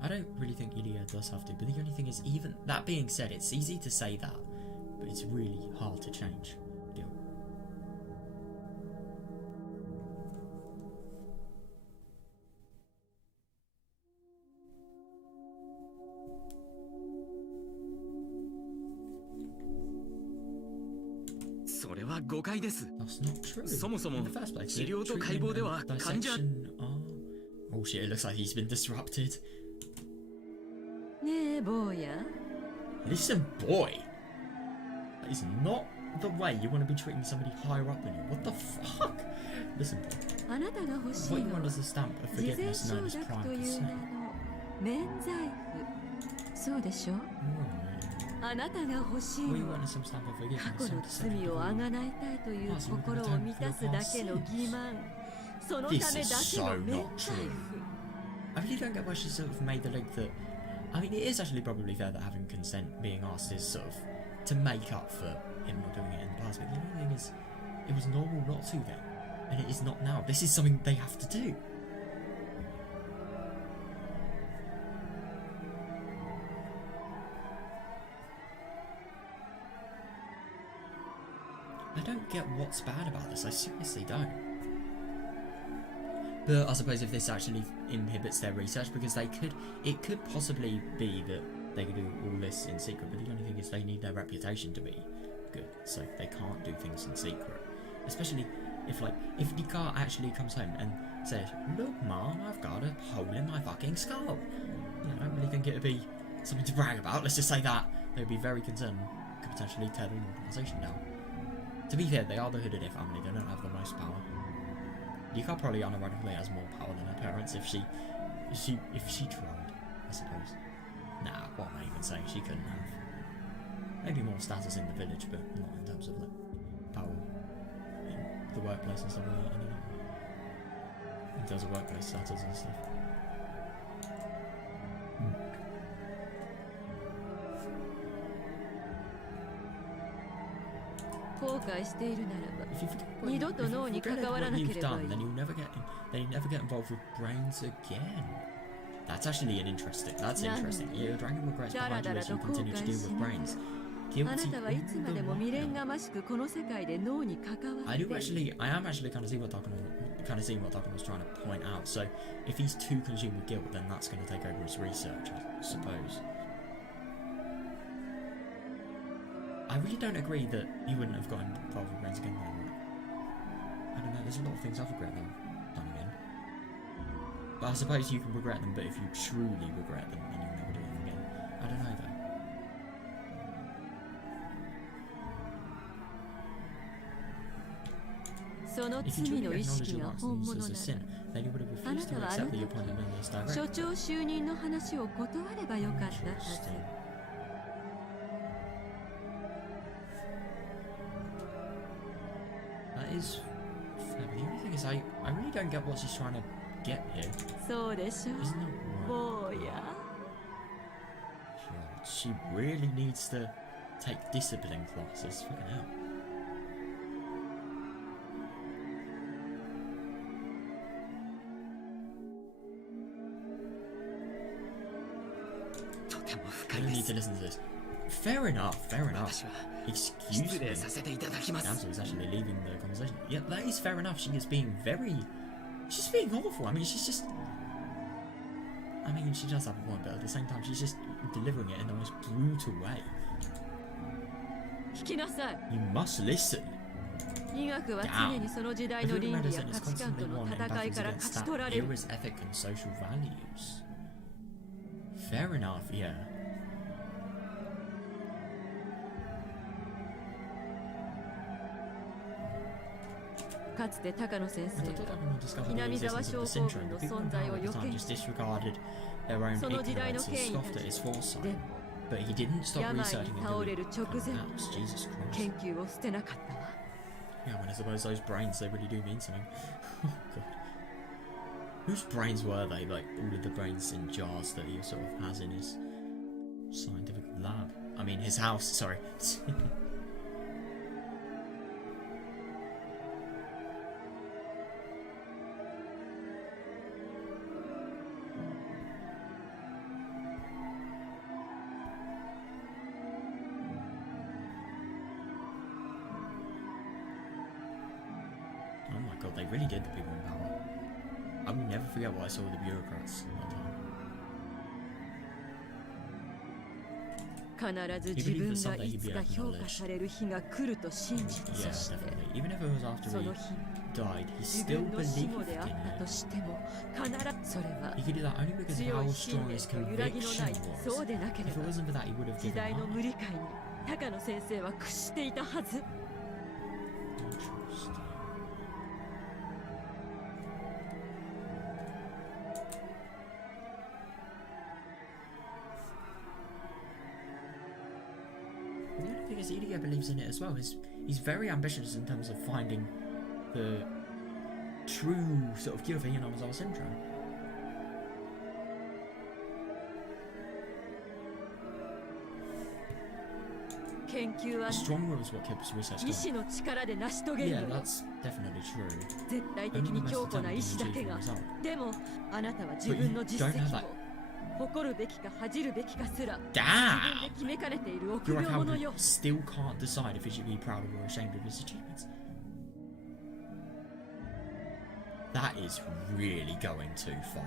I don't really think Ilya does have to, but the only thing is, even that being said, it's easy to say that, but it's really hard to change. Deal. That's not true. そもそも In the first place, 治療と解剖では患者 Oh shit, it looks like he's been disrupted. ねえ坊や Listen, boy. That is not the way you want to be treating somebody higher up than you. What the fuck? Listen, boy. あなたが欲しい What you の want は is the stamp of 事前 forgiveness 承 known as 諾 prime という名 consent. の免罪符そうでしょ Right. あなたが欲しい What you のは want is some stamp of 過 forgiveness. 去の some 罪をあ certificate. がないたいという心を満たすだけの欺瞞そのため This だ is けの so 免 not 罪 true. 符 I really don't get why she sort of made the link that. I mean, it is actually probably fair that having consent being asked is sort of to make up for him not doing it in the past. But the only thing is, it was normal not to then, and it is not now. This is something they have to do. I don't get what's bad about this. I seriously don't. But I suppose if this actually inhibits their research, because it could possibly be that they could do all this in secret, but the only thing is they need their reputation to be good, so they can't do things in secret. Especially if Nika actually comes home and says, "Look, Mom, I've got a hole in my fucking skull." Yeah, I don't really think it'd be something to brag about. Let's just say that they'd be very concerned, could potentially tear the organisation down. To be fair, they are the Hooded family. They don't have the most power. Nika probably unironically has more power than her parents if she tried, I suppose. Nah, what am I even saying? She couldn't have. Maybe more status in the village, but not in terms of power in the workplace and stuff like that. Anyway. In terms of workplace status and stuff. If you forget what you've done, then you never get involved with brains again. That's actually interesting. Your dragon regrets behind you as you continue to deal with brains. I am actually kind of seeing what Takano was trying to point out. So if he's too consumed with guilt, then that's going to take over his research, I suppose. I really don't agree that you wouldn't have gotten involved with brains again though. I don't know, there's a lot of things I've regret them done again. But I suppose you can regret them, but if you truly regret them, then you'll never do them again. I don't know though. If you truly acknowledge your actions as a sin, then you would have refused to accept the appointment in this direction. Interesting. That is fair, but the only thing is I really don't get what she's trying to get here. Isn't that right? God, she really needs to take discipline classes. Fucking hell. I don't need to listen to this. Fair enough. Excuse me. Damsel is actually leaving the conversation. Yeah, that is fair enough. She's being awful. I mean, she does have a point, but at the same time, she's just delivering it in the most brutal way. You must listen. Damn. Every medicine is constantly won in battles against that era's ethic and social values. Fair enough, yeah. Just disregarded their own ignorance and scoffed at his foresight. But he didn't stop researching until he collapsed. Jesus Christ. Yeah, I mean, I suppose those brains, they really do mean something. Oh, God. Whose brains were they? Like, all of the brains in jars that he sort of has in his scientific lab. I mean, his house, sorry. Oh my God, they really did the people in power. I will never forget what I saw with the bureaucrats at the time. He believed that someday he'd be acknowledged. Yeah, definitely. Even if it was after he died, he still believed in it. He could do that only because of how strong his conviction was. If it wasn't for that, he would have given up. Interesting. Because Idia believes in it as well. He's very ambitious in terms of finding the true sort of cure for Hiyanomazawa syndrome. Strong will is what keeps research going. Yeah, that's definitely true. Only the most determined can achieve the result. But you don't have that 誇るべきか恥じるべきかすら Damn! 自分で決めかねている You're 臆 like 病 how 者 he よ still can't decide if he should be proud of or ashamed of his achievements. That is really going too far.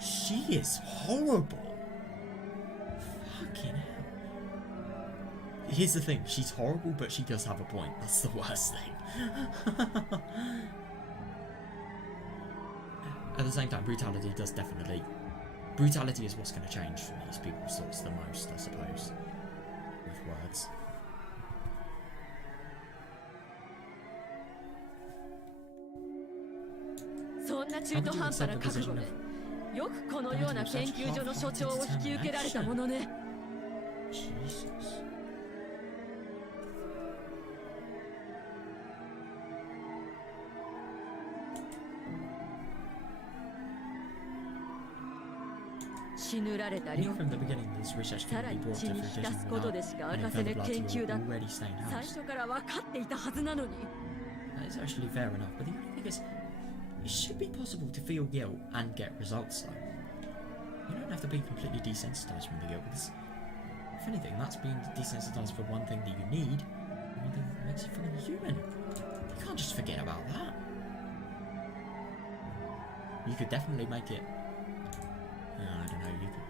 She is horrible. Fucking hell. Here's the thing, she's horrible, but she does have a point. That's the worst thing. At the same time, brutality does definitely... Brutality is what's going to change from these people's thoughts the most, I suppose. With words. そんな中途半端な覚悟でよくこのような研究所の所長を引き受けられたものね Jesus. 血塗られた I 領 knew from the beginning this research さ can ら be に brought 血 to に fruition 浸すことでしか without 明か any せぬ further blood 研 to 究 your だ already stained 最 house. 初から分かっていたはずなのに That is actually fair enough, but the only thing is, it should be possible to feel guilt and get results though. You don't have to be completely desensitized from the guilt, because if anything, that's being desensitized for one thing that you need, and one thing that makes you fucking human. You can't just forget about that. You could definitely make it, I don't know, you could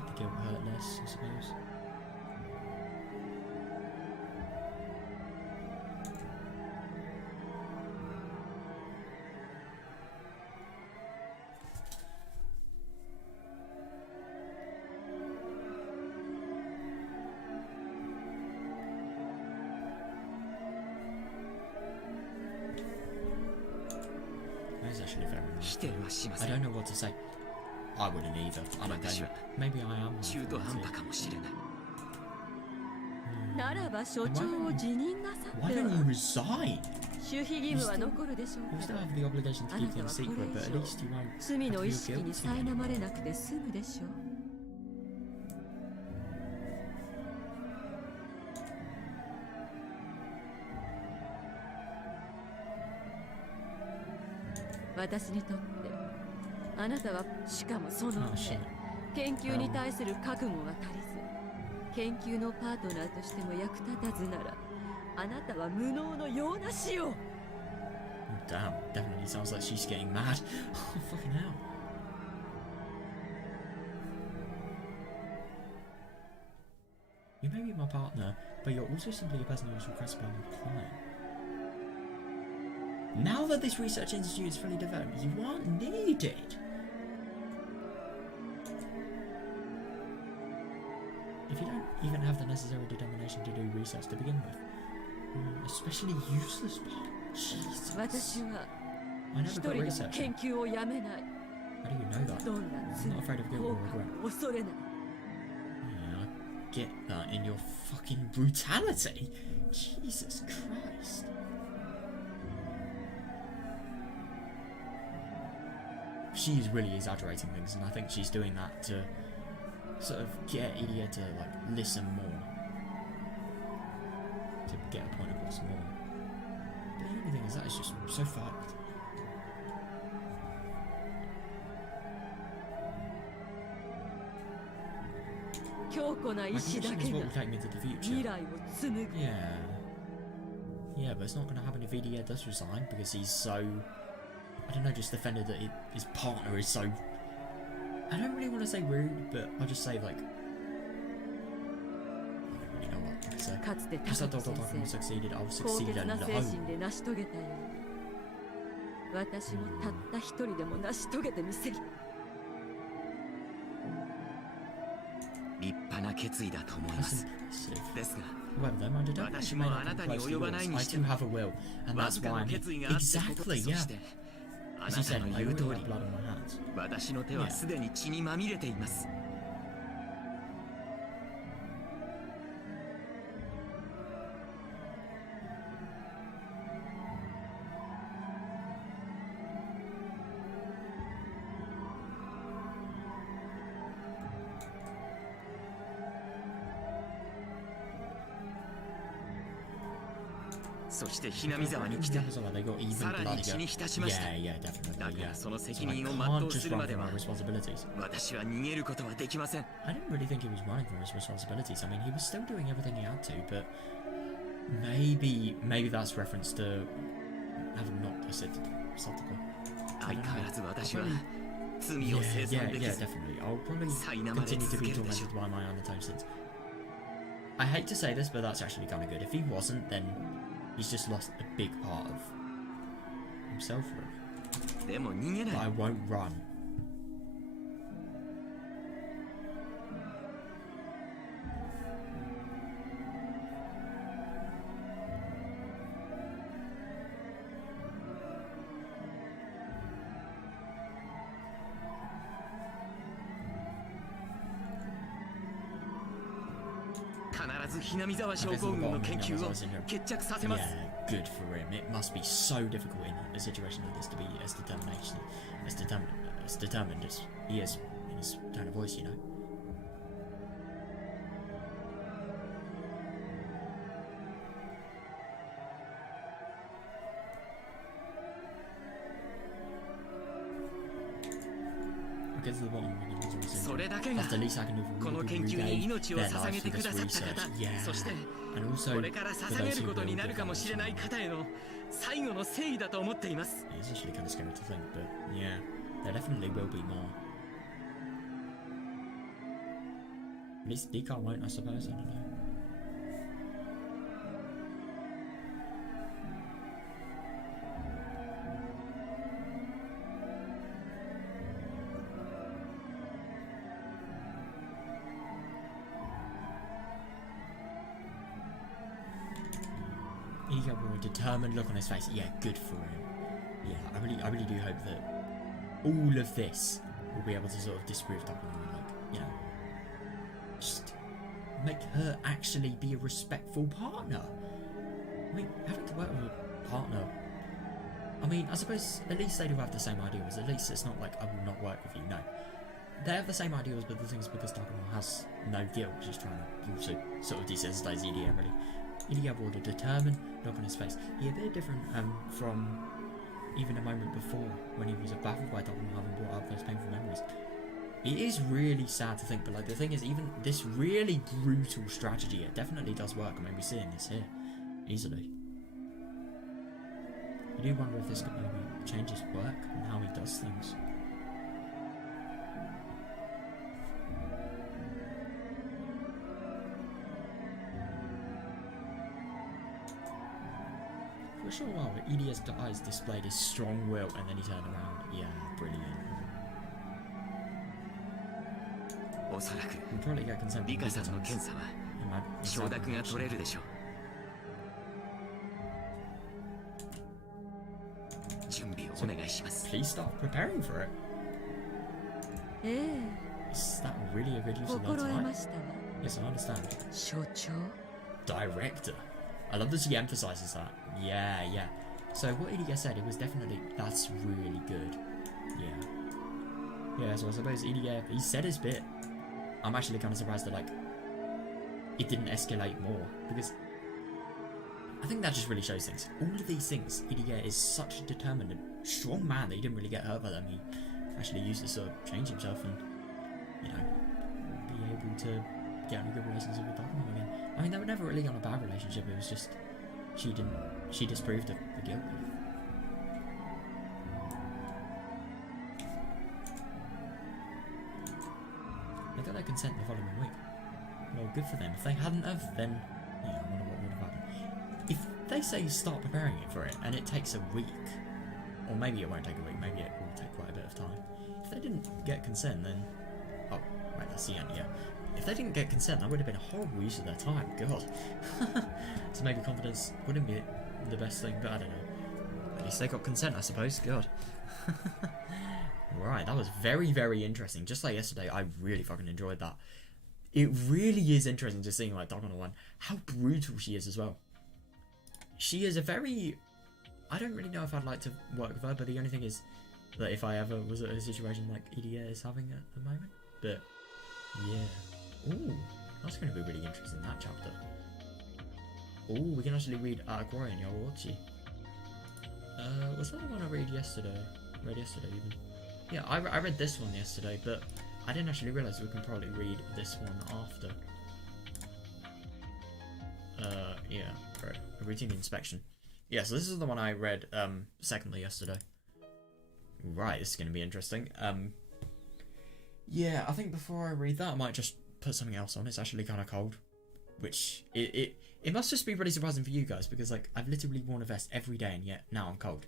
make the guilt hurt less, I suppose. That's actually fair enough. 否定はしませ I ん don't know what to say. I wouldn't either. I don't Sure. know. Maybe I am. 中途半端かもしれない ならば所長を辞任なさ Why っては don't you resign? 守秘義務は残るでしょ You う still から have the obligation to あな keep たは things こ secret, but れ at 以 least you won't 上罪 have の to 意 feel 識に guilty 苛ま anymore. れなくて済むでしょう 私にとってあなたはしかもその Oh 上 shit. 研究に対する覚悟が足りず研究のパートナーとしても役立たずならあなたは無能のような死を Damn, definitely sounds like she's getting mad. Oh, fucking hell. You may be my partner, but you're also simply a person who was requested by my client. Now that this research institute is fully developed, you aren't needed. If you don't even have the necessary determination to do research to begin with, you're an especially useless part. Jesus. 私は I 一 never 人 got でも research. 研究をやめない How do you know that? どんな I'm 罪 not afraid of guilt 後 or 悔 regret. も恐れない Yeah, I get that in your fucking brutality. Jesus Christ. She is really exaggerating things, and I think she's doing that to sort of get Idia to like listen more, to get a point across more. But the only thing is that is just so fucked. My My condition is what will take me to the future. Yeah, but it's not going to happen if Idia does resign because he's so, I don't know, just offended that his partner is so, I don't really want to say rude, but I'll just say like, I don't really know what to say. かつて Just 高 that 木 Dr. 先 Takuma 生 succeeded, I'll 高 succeed 潔な精 alone. 神で成し遂げたように私もたった一人でも成し遂げてみせる立派な決意だと思いま That's す impressive. ですが However, though, my determination 私 may も not あな come たに close to 及ばない yours. に I して too も have a will, and わ that's ずか why な I'm 決意があったことと exactly, そ yeah. してあ As な you た said, の I 言う already 通 have り blood on my hands. 私の手はすでに血にまみれていますそしてひなみ沢に来て They got even さらに bloodier. 血に浸しました Yeah, yeah, definitely. だか Yeah. らその So 責 I 任を can't 全う just する run ま from で my は responsibilities. 私は逃げることはできません I didn't really think he was running from his responsibilities. I mean, he was still doing everything he had to, but maybe that's reference to having not accepted. 相変わらず私は Yeah, 罪を清 yeah, 算でき yeah, ず definitely. I'll probably 苛まれ continue to 続 be けるでしょ tormented by my undertone sins. I hate to say this, but that's actually kind of good. If he wasn't, then he's just lost a big part of himself, really. でも逃げ But ない I won't run. I'll 必ずひなみ沢症候群の研究を決着させます Yeah, good for him. It must be so difficult in a situation like this to be as determined as he is in his tone of voice, you know. I'll get to the bottom of it. それだけが That's the least I can do こ for の really 研究 repay に命を their 捧げ lives て for くだ this さった research. 方 Yeah. そして And also これから for 捧げ those る who こと will にな give るかもしれない their lives. 方への最後の誠意だと思っています It's actually kind of scary to think, but yeah, there definitely will be more. At least Decar won't, I suppose. I don't know. He got a determined look on his face. Yeah, good for him. Yeah, I really do hope that all of this will be able to sort of disprove Takuma, like, you know, just make her actually be a respectful partner. I mean, having to work with a partner, I mean, I suppose at least they do have the same ideals. At least it's not like I will not work with you. No, they have the same ideals, but the thing is because Takuma has no guilt, just trying to also sort of desensitize Idia really. Idia brought a determined look on his face. He appeared different from even a moment before when he was baffled by Takuma having brought up those painful memories. It is really sad to think, but like the thing is, even this really brutal strategy, it definitely does work. I mean, we're seeing this here easily. You do wonder if this could maybe change his work and how he does things. For a short while, Idia's eyes displayed his strong will, and then he turned around. Yeah, brilliant. おそらく We'll probably get consent リ from カさんの Lisa 検査は in my 承諾が取れるでしょう準備をお願いします Please start preparing for it. ええ Is that really a good use of their 心得 time? ましたわ Yes, I understand. 所長 Director. I love that she emphasizes that. Yeah, yeah. So what Idia said, it was definitely, that's really good. Yeah. Yeah, so I suppose Idia, he said his bit. I'm actually kind of surprised that, like, it didn't escalate more, because I think that just really shows things. All of these things, Idia is such a determined and strong man that he didn't really get hurt by them. He actually used to sort of change himself and, you know, be able to get in a good relationship with Takuma again. I mean, they were never really on a bad relationship. It was just she disproved of the guilt. They got their consent the following week. Well, good for them. If they hadn't have, then yeah, I wonder what would have happened. If they say start preparing it for it and it takes a week, or maybe it won't take a week, maybe it will take quite a bit of time. If they didn't get consent, then oh, right, that's the end. Yeah. If they didn't get consent, that would have been a horrible use of their time. God. So maybe confidence wouldn't be the best thing, but I don't know. At least they got consent, I suppose. God. Right, that was very, very interesting. Just like yesterday, I really fucking enjoyed that. It really is interesting just seeing like Dog on the One, how brutal she is as well. She is a very... I don't really know if I'd like to work with her, but the only thing is that if I ever was in a situation like Idia is having at the moment. But yeah. Ooh, that's going to be really interesting, that chapter. Oh, we can actually read Agora and Yaochi. Was that the one I read yesterday? Read yesterday even. Yeah, I read this one yesterday, but I didn't actually realise we can probably read this one after. Yeah, right. Routine inspection. Yeah, so this is the one I read secondly yesterday. Right, this is going to be interesting. Yeah, I think before I read that, I might just put something else on. It's actually kind of cold, which it must just be really surprising for you guys because like I've literally worn a vest every day and yet now I'm cold.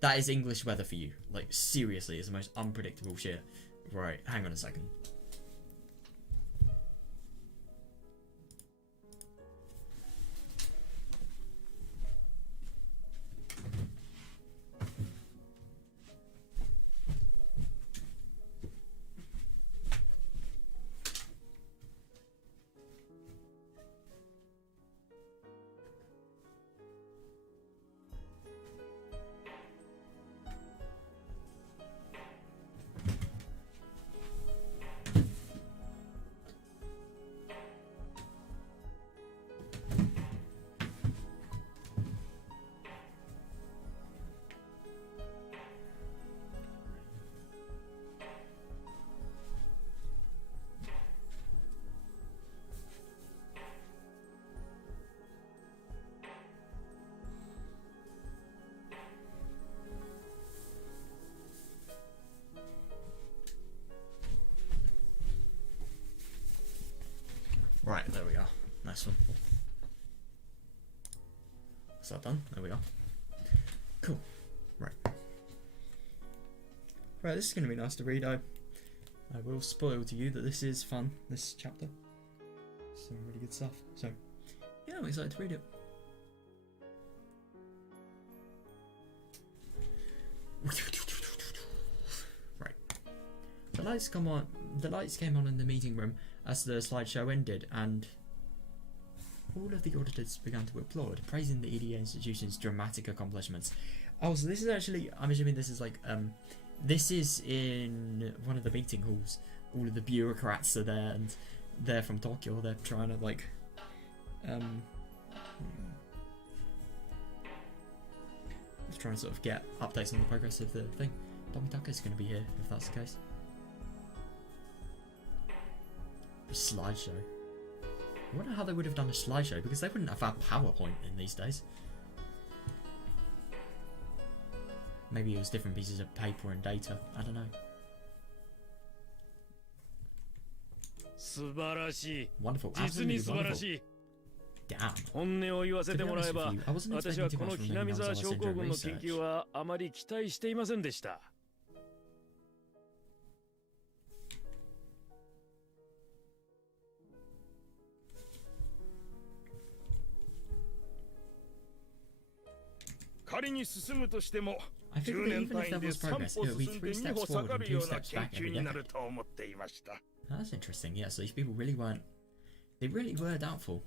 That is English weather for you. Like seriously, it's the most unpredictable shit. Right, hang on a second. Right, there we are. Nice one. Is that done? There we are. Cool. Right. Right, this is going to be nice to read. I will spoil to you that this is fun, this chapter. Some really good stuff. So, yeah, I'm excited to read it. Right. The lights came on in the meeting room as the slideshow ended, and all of the auditors began to applaud, praising the EDA institution's dramatic accomplishments. Oh, so this is actually, I'm assuming this is like, this is in one of the meeting halls. All of the bureaucrats are there, and they're from Tokyo. They're trying to like, trying to sort of get updates on the progress of the thing. Tomitaka's going to be here if that's the case. A slideshow. I wonder how they would have done a slideshow because they wouldn't have had PowerPoint in these days. Maybe it was different pieces of paper and data. I don't know. Wonderful. Absolutely wonderful. Damn. 本音を言わせてもらえば、私はこのひなみ沢症候群の研究はあまり期待していませんでした。仮に進むとしても、10年単位で3歩進んで2歩下がるような研究になると思っていました。That's interesting. Yeah, so these people really weren't. They really were doubtful.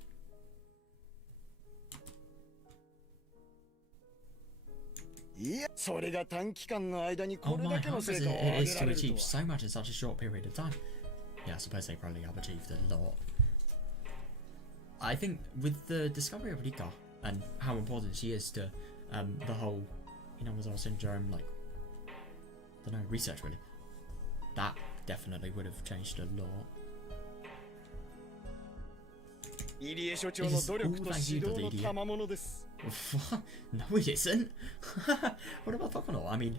Oh my, how impressive it is to achieve so much in such a short period of time. Yeah, I suppose they probably have achieved a lot. I think with the discovery of Rika and how important she is to the whole Hinamizawa syndrome, like, I don't know, research really, that definitely would have changed a lot. This is all thanks to the EDA. No, it isn't. What about Tokono? I mean,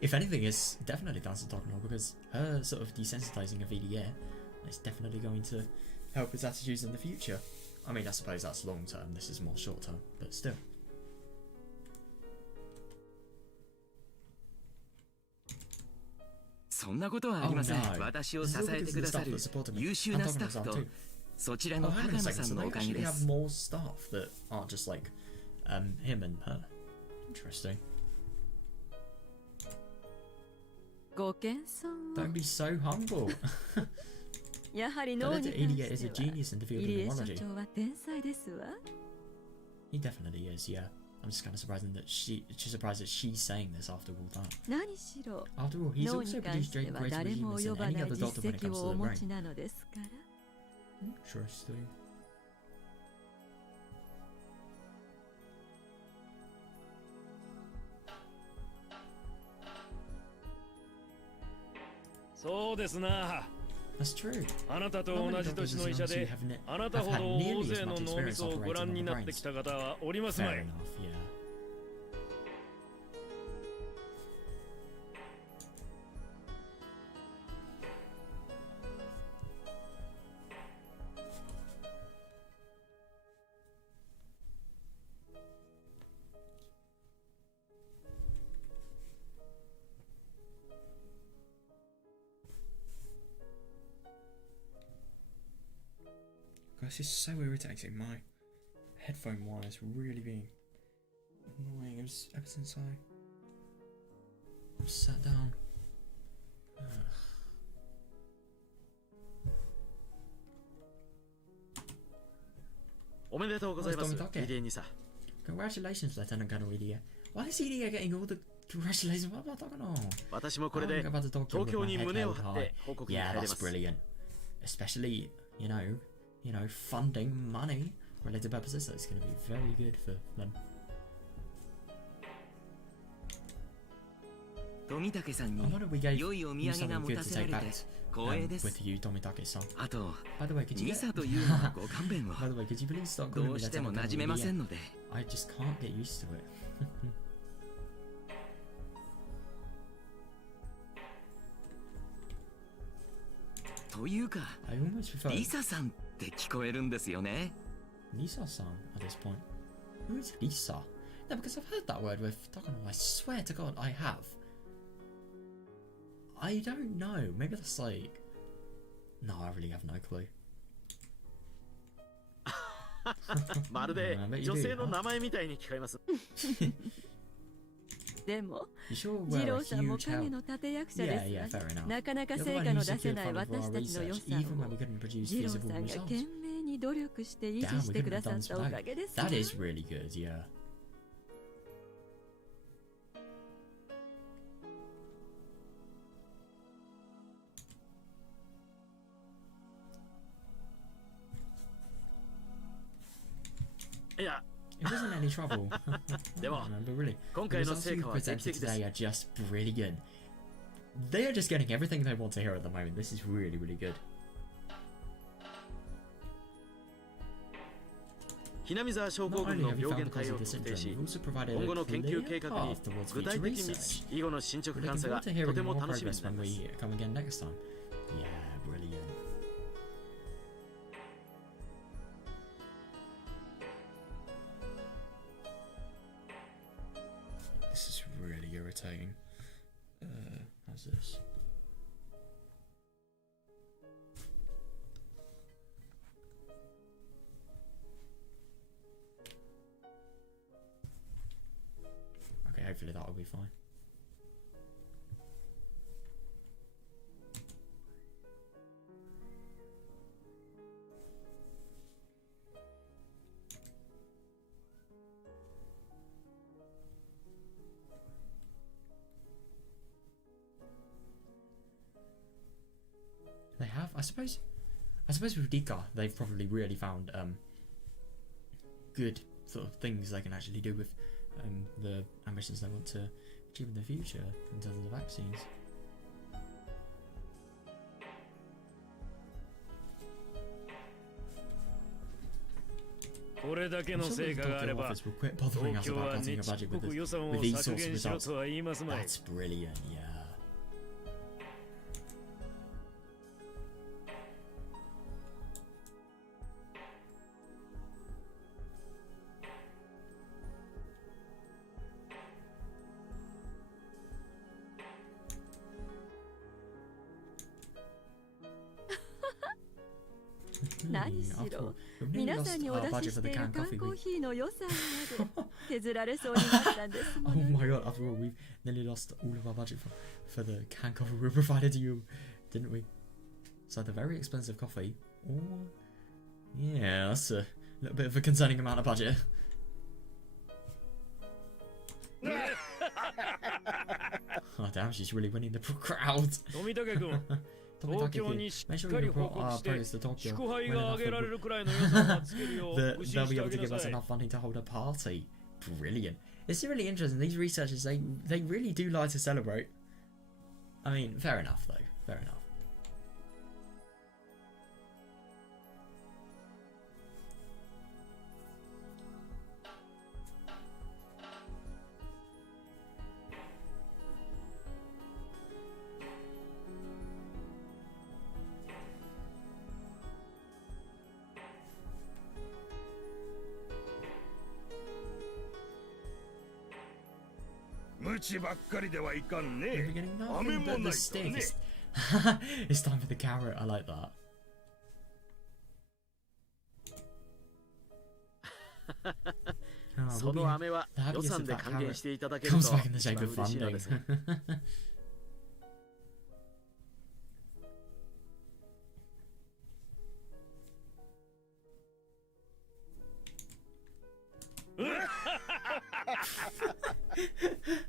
if anything, it's definitely down to Tokono because her sort of desensitizing of EDA is definitely going to help his attitudes in the future. I mean, I suppose that's long term, this is more short term, but still. Oh no, this is all because of the stuff that supported me. And Tokono-san too. Oh, hang on a second, so they actually have more staff that aren't just like him and her. Interesting. Don't be so humble. The EDA is a genius in the field of neurology. He definitely is, yeah. I'm just kind of surprised that she's surprised that she's saying this after all that. After all, he's also produced greater behemoths than any other doctor when it comes to the brain. Interesting. そうですな。 That's true. あなたと同じ年の医者で、あなたほど大勢の脳みそをご覧になってきた方はおりますま Fair い。 enough, yeah. This is so irritating. My headphone wires really being annoying. Ever since I sat down. おめでとうございます。リレーにさ。 Congratulations, Lieutenant Colonel Idia. Why is Idia getting all the congratulations? What am I talking on? 私もこれで東京に胸を張って報告に Yeah, 入れ that's ます。 brilliant. Especially, you know, funding money related purposes. So it's going to be very good for them. 富武さん I wonder if we gave に良いお土 you 産が something 持 good た to せら take れ back て光栄です。 with you, Tomitake-san. あと By the way, could you ミ get... サというのはご勘弁を。 By the way, could you please stop ど calling う me しても Lieutenant 馴染め Colonel ませ Idia? んので。 I just can't get used to it. というか I almost prefer リサさんって聞こえるんですよね。 Lisa-san at this point. Who is Lisa? No, because I've heard that word with Takano. I swear to God, I have. I don't know. Maybe that's like... No, I really have no clue. まるで女性の名前みたいに聞こえます。でも You sure 二 were a 郎さんも huge 影 help. の立役者 Yeah, で yeah, すが fair enough. なかなか You're the 成 one 果 who の出せ secured ない funding for 私 our たちの予 research, 算 even when を we couldn't produce 二郎さ feasible んが results. 懸命に努力して維 Damn, 持し we てく couldn't だ have さ done ったお so. かげです That is really good, yeah. Iや、 It wasn't any trouble. I でも don't remember really. 今 The 回の results 成 we 果は劇 presented 的です today。are just brilliant. They are just getting everything they want to hear at the moment. This is really, really good. ひなみ沢症 Not 候群 only の have we 病 found 原 the cause 体を of the 特定 syndrome, し we've also provided 今後 a の研究 clear 計画に path towards 具 future 体的に research. 以後の進捗 We're 監 looking 査が forward to と hearing ても more 楽しみに progress なり when ます we come again next time. Yeah, brilliant. This is really irritating. How's this? Okay, hopefully that'll be fine. They have, I suppose with Dika, they've probably really found good sort of things they can actually do with the ambitions they want to achieve in the future in terms of the vaccines. これだけの成果があれば、 Office will quit bothering us 東京 about は cutting ね a ちっ budget こ with, く予算 with を these 削 sorts of 減しろ results. とは言いますまい。 That's brilliant, yeah. Hmm, 何し after ろ all, we've nearly 皆さん lost にお our 出し budget し for て the いる canned 缶 coffee. コー We... ヒーの予算まで削られそうになったんですも Oh の my god, after all, we've nearly lost all of our budget for the canned coffee we provided to you, didn't we? So the very expensive coffee, or... Yeah, that's a little bit of a concerning amount of budget. Oh damn, she's really winning the crowd. 富武君、東京にしっかり報告して、祝杯が挙げられるくらいの予算をつけるよう that 無 they'll 心し be てあ able げ to な give us さい。 enough funding to hold a party. Brilliant. It's really interesting. These researchers, they really do like to celebrate. I mean, fair enough though. Fair enough. The stick. It's time for the carrot. I like that. Oh, the happiest of that carrot comes back in the shape of funding.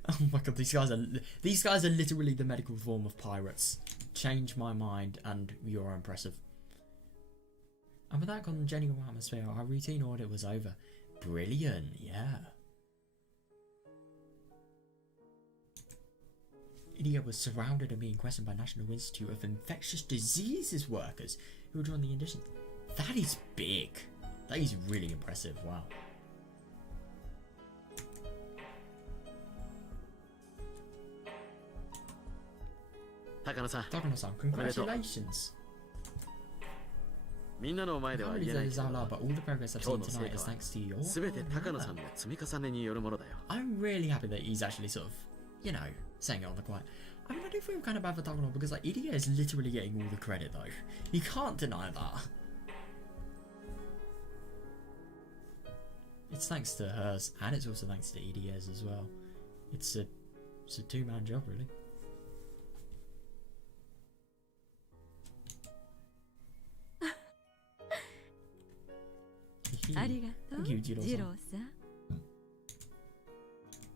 Oh my god, these guys are literally the medical form of pirates. Change my mind and you're impressive. And with that congenial atmosphere, our routine audit was over. Brilliant, yeah. Idia was surrounded and being questioned by National Institute of Infectious Diseases workers who were drawing the additions. That is big. That is really impressive, wow. Takano-san, congratulations. I can't believe that is out loud, but all the progress I've seen tonight is thanks to your I'm really happy that he's actually sort of, you know, saying it on the quiet. I mean, I do feel kind of bad for Takano because, like, Idia is literally getting all the credit, though. You can't deny that. It's thanks to hers, and it's also thanks to Idia's as well. It's a two-man job, really. Thank you, Jiro-san.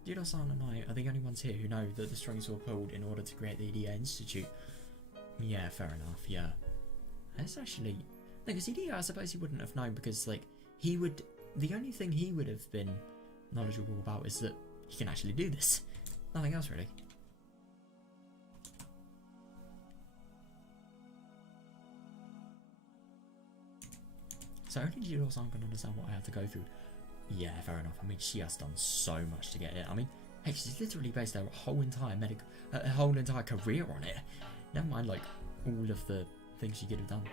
Jiro-san and I are the only ones here who know that the strings were pulled in order to create the Idia Institute. Yeah, fair enough, yeah. That's actually... Because Idia, I suppose he wouldn't have known because, like, he would... The only thing he would have been knowledgeable about is that he can actually do this. Nothing else, really. So only Jiro-san can understand what I had to go through. Yeah, fair enough. I mean, she has done so much to get it. I mean, hey, she's literally based her whole entire career on it. Never mind, like, all of the things she could have done.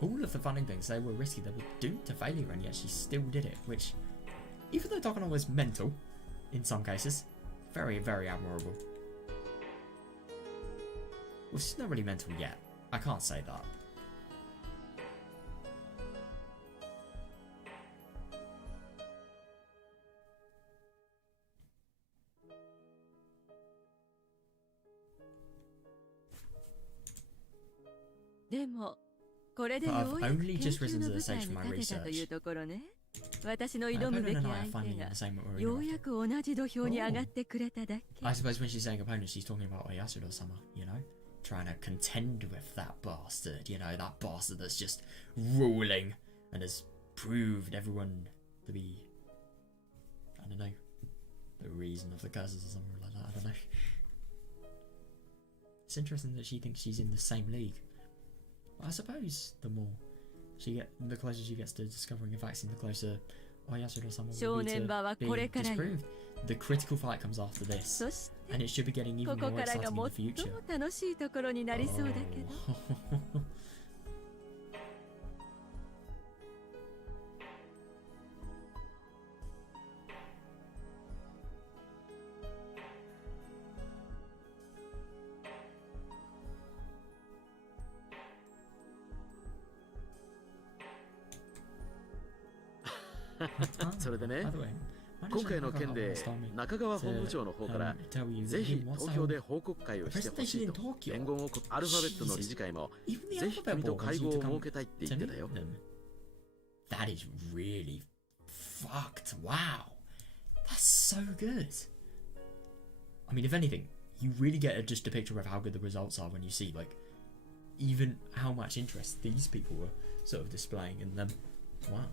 All of the funding things, they were risky, they were doomed to failure, and yet she still did it, which, even though Takano was mental, in some cases, very, very admirable. Well, she's not really mental yet. I can't say that. But I've only just risen to the stage for my research. My opponent and I are finally in the same arena. I suppose when she's saying opponent, she's talking about Oyasuro-sama, you know? Trying to contend with that bastard, you know? That bastard that's just ruling and has proved everyone to be, I don't know, the reason of the curses or something like that, I don't know. It's interesting that she thinks she's in the same league. I suppose the closer she gets to discovering a vaccine, the closer Oyasuro-sama will be to being disproved. The critical fight comes after this, and it should be getting even more exciting in the future. Oh.それでね、今回の件で中川本部長の方からぜひ東京で報告会をしてほしいと伝言をアルファベットの理事会もぜひ君と会合を設けたいって言ってたよ。That is really fucked. Wow. That's so good. I mean, if anything, you really get just a picture of how good the results are when you see, like, even how much interest these people were sort of displaying in them. Wow.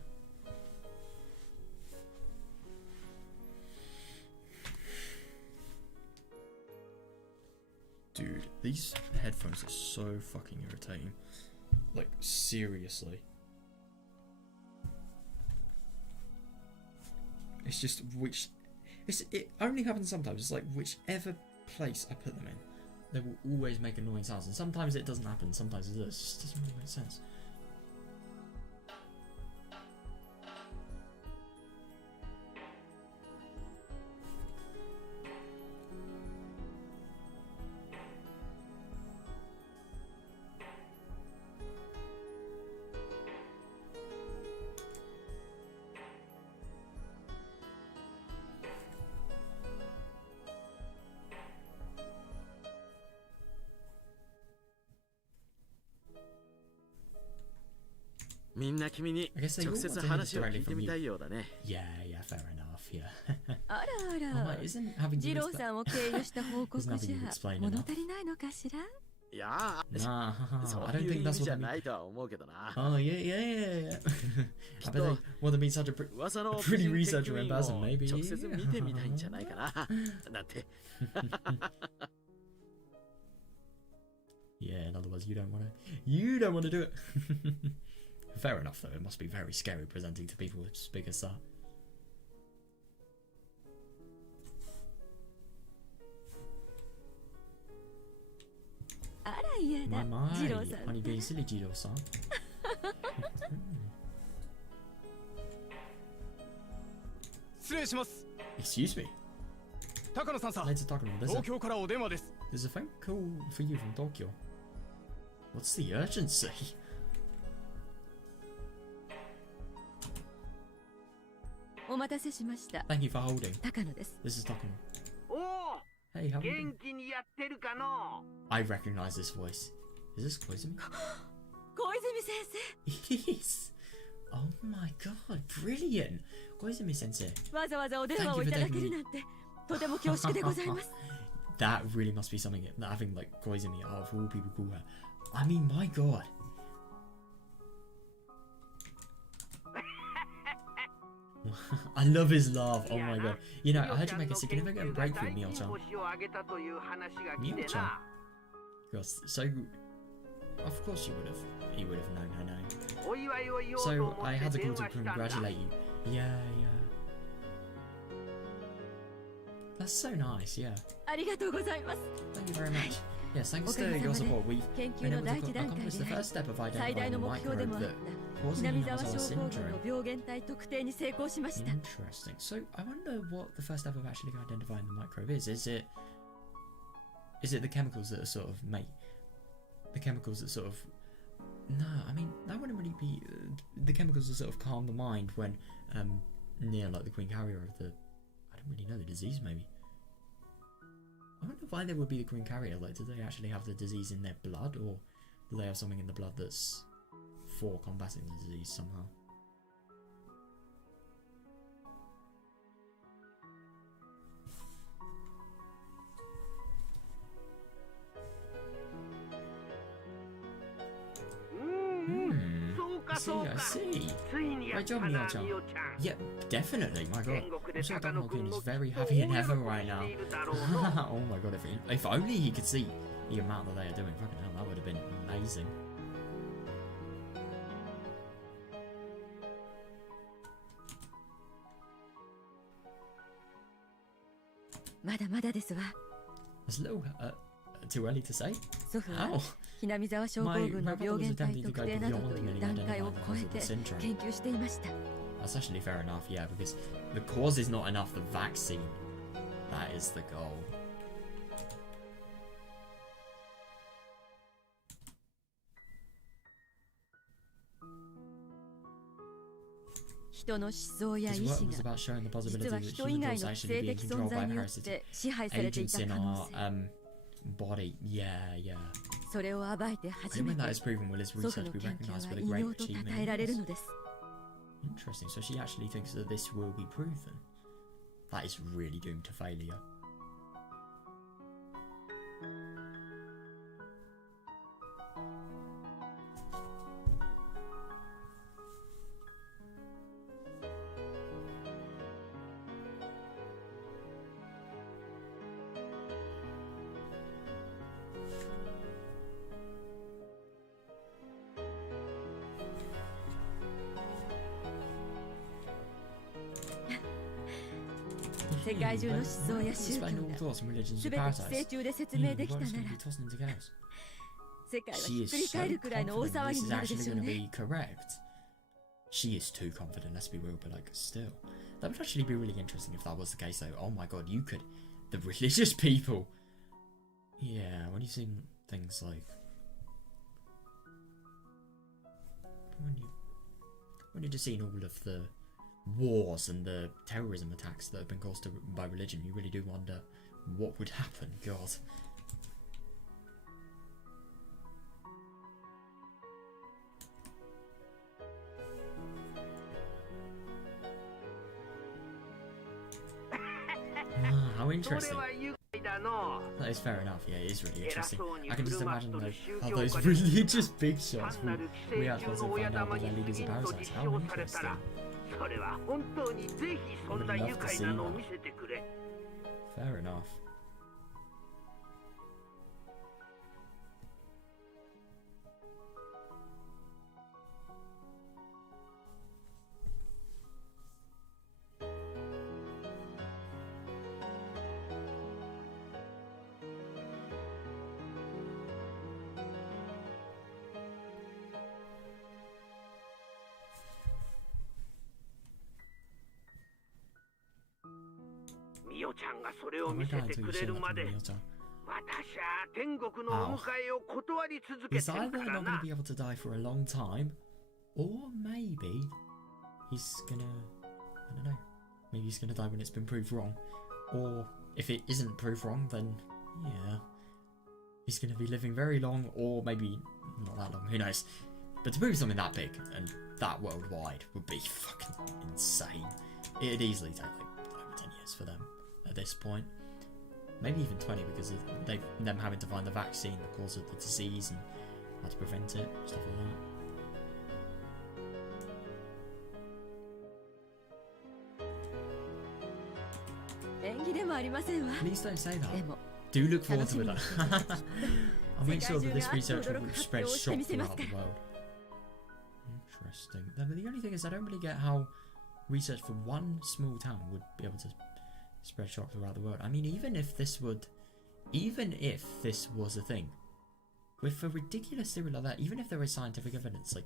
Dude, these headphones are so fucking irritating. Like, seriously. It's just it only happens sometimes. It's like whichever place I put them in, they will always make annoying sounds. And sometimes it doesn't happen, sometimes it does. It just doesn't really make sense.みんな君に直接話を聞いてみたいようだね。Yeah, fair enough, yeah. あらあら、二郎さんを経由した報告じゃ物足りないのかしら？いやー、そういう意味じゃないとは思うけどな。Oh, yeah. I bet they want to be such a pretty researcher in person, maybe. 直接見てみたいんじゃないかな。なんて。Yeah, in other words, you don't want to do it. Fair enough, though. It must be very scary presenting to people as big as that. My, honey being silly, Jiro-san. Excuse me. Takano-san, Later, Takano. There's a phone call for you from Tokyo. What's the urgency? Thank you for holding. This is Takano. Hey, how are you? I recognize this voice. Is this Koizumi? It is. Oh my god, brilliant. Koizumi sensei. Thank you for taking me. That really must be something that having like Koizumi out of all people call her. I mean, my god. I love his laugh. Oh my god. You know, I heard you make a significant breakthrough, Mio-chan. Mio-chan? So, of course he would have known her name. So, I had to call to congratulate you. Yeah. That's so nice, yeah. Thank you very much. Yes, thanks to your support, we've been able to accomplish the first step of identifying the microbe that causing Higurashi syndrome. Interesting. So I wonder what the first step of actually identifying the microbe is. Is it the chemicals that are sort of No, I mean that wouldn't really be the chemicals that sort of calm the mind when near like the queen carrier of the I don't really know the disease maybe. I wonder why there would be the queen carrier. Like, do they actually have the disease in their blood, or do they have something in the blood that's for combating the disease somehow? I see. Great job, Mio-chan. Yep, definitely, my god. I'm sure Takano-kun is very happy in heaven right now. Oh my god, if only he could see the amount that they are doing. Fucking hell, that would have been amazing. It's a little too early to say. How? My grandmother was attempting to go beyond merely identifying the cause of the syndrome. That's actually fair enough, yeah, because the cause is not enough, the vaccine. That is the goal. His work was about showing the possibility that human thoughts actually being controlled by parasitic agents in our body. Yeah. And when that is proven, will his research be recognized with a great achievement? Interesting, so she actually thinks that this will be proven. That is really doomed to failure. 世界中の思想や宗教 Explain all が thoughts and religions 全 of て寄生 paradise. 虫で説明できた Well, な it's ら gonna be tossed into chaos. 世界は She ひっ is くり so 返るくらいの大 confident 騒 this ぎ is になるで actually しょう going to ね be correct. She is too confident, let's be real, but like, still. That would actually be really interesting if that was the case, though. Oh my god, you could... The religious people! Yeah, when you've seen things like... When you've just seen all of the wars and the terrorism attacks that have been caused by religion, you really do wonder what would happen, god. How interesting. That is fair enough, yeah, it is really interesting. I can just imagine though, how those religious big shots will react once they find out that their leaders are parasites. How interesting. I would love to see that. Fair enough. Oh, my God, until you say that to Mio-chan. He's either not going to be able to die for a long time, or maybe he's gonna... I don't know. Maybe he's gonna die when it's been proved wrong. Or if it isn't proved wrong, then yeah. He's gonna be living very long, or maybe not that long, who knows. But to prove something that big and that worldwide would be fucking insane. It'd easily take like over 10 years for them at this point. Maybe even 20 because of them having to find the vaccine, the cause of the disease and how to prevent it, stuff like that. Please don't say that. Do look forward to it. I'll make sure that this research will spread shock throughout the world. Interesting. The only thing is I don't really get how research for one small town would be able to spread shock throughout the world. I mean, even if this was a thing, with a ridiculous theory like that, even if there is scientific evidence, like,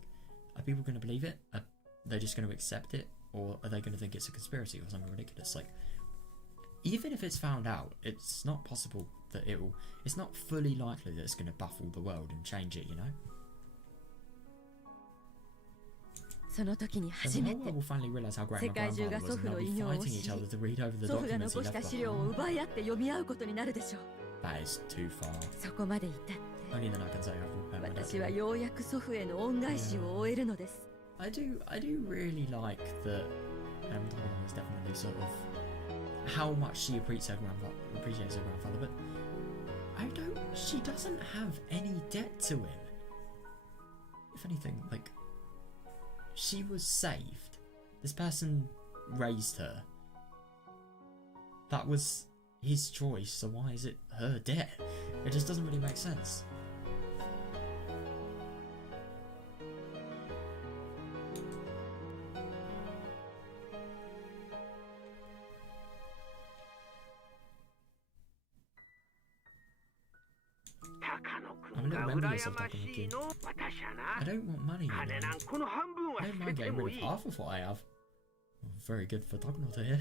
are people going to believe it? Are they just going to accept it? Or are they going to think it's a conspiracy or something ridiculous? Like, even if it's found out, it's not possible that it's not fully likely that it's going to baffle the world and change it, you know? その時に So 初 the め whole て world will finally realize how great 世 my 界中 grandfather が was 祖 and 父 they'll の be 異名を fighting 知 each り other to read over the 祖父が documents he 残し left た資料を behind. 奪い合って読み合うことになるでしょう That is too far. そこまで至って Only then I can say I've prepared my 私は dad. ようやく祖父への恩返しを終えるのです I do really like that Toguro is definitely sort of how much she appreciates her grandfather, but she doesn't have any debt to him. If anything, like, she was saved. This person raised her. That was his choice, so why is it her debt? It just doesn't really make sense. I'm a little envious of Takano-kin. I don't want money. I don't mind getting rid of half of what I have. Well, very good for Takano to hear.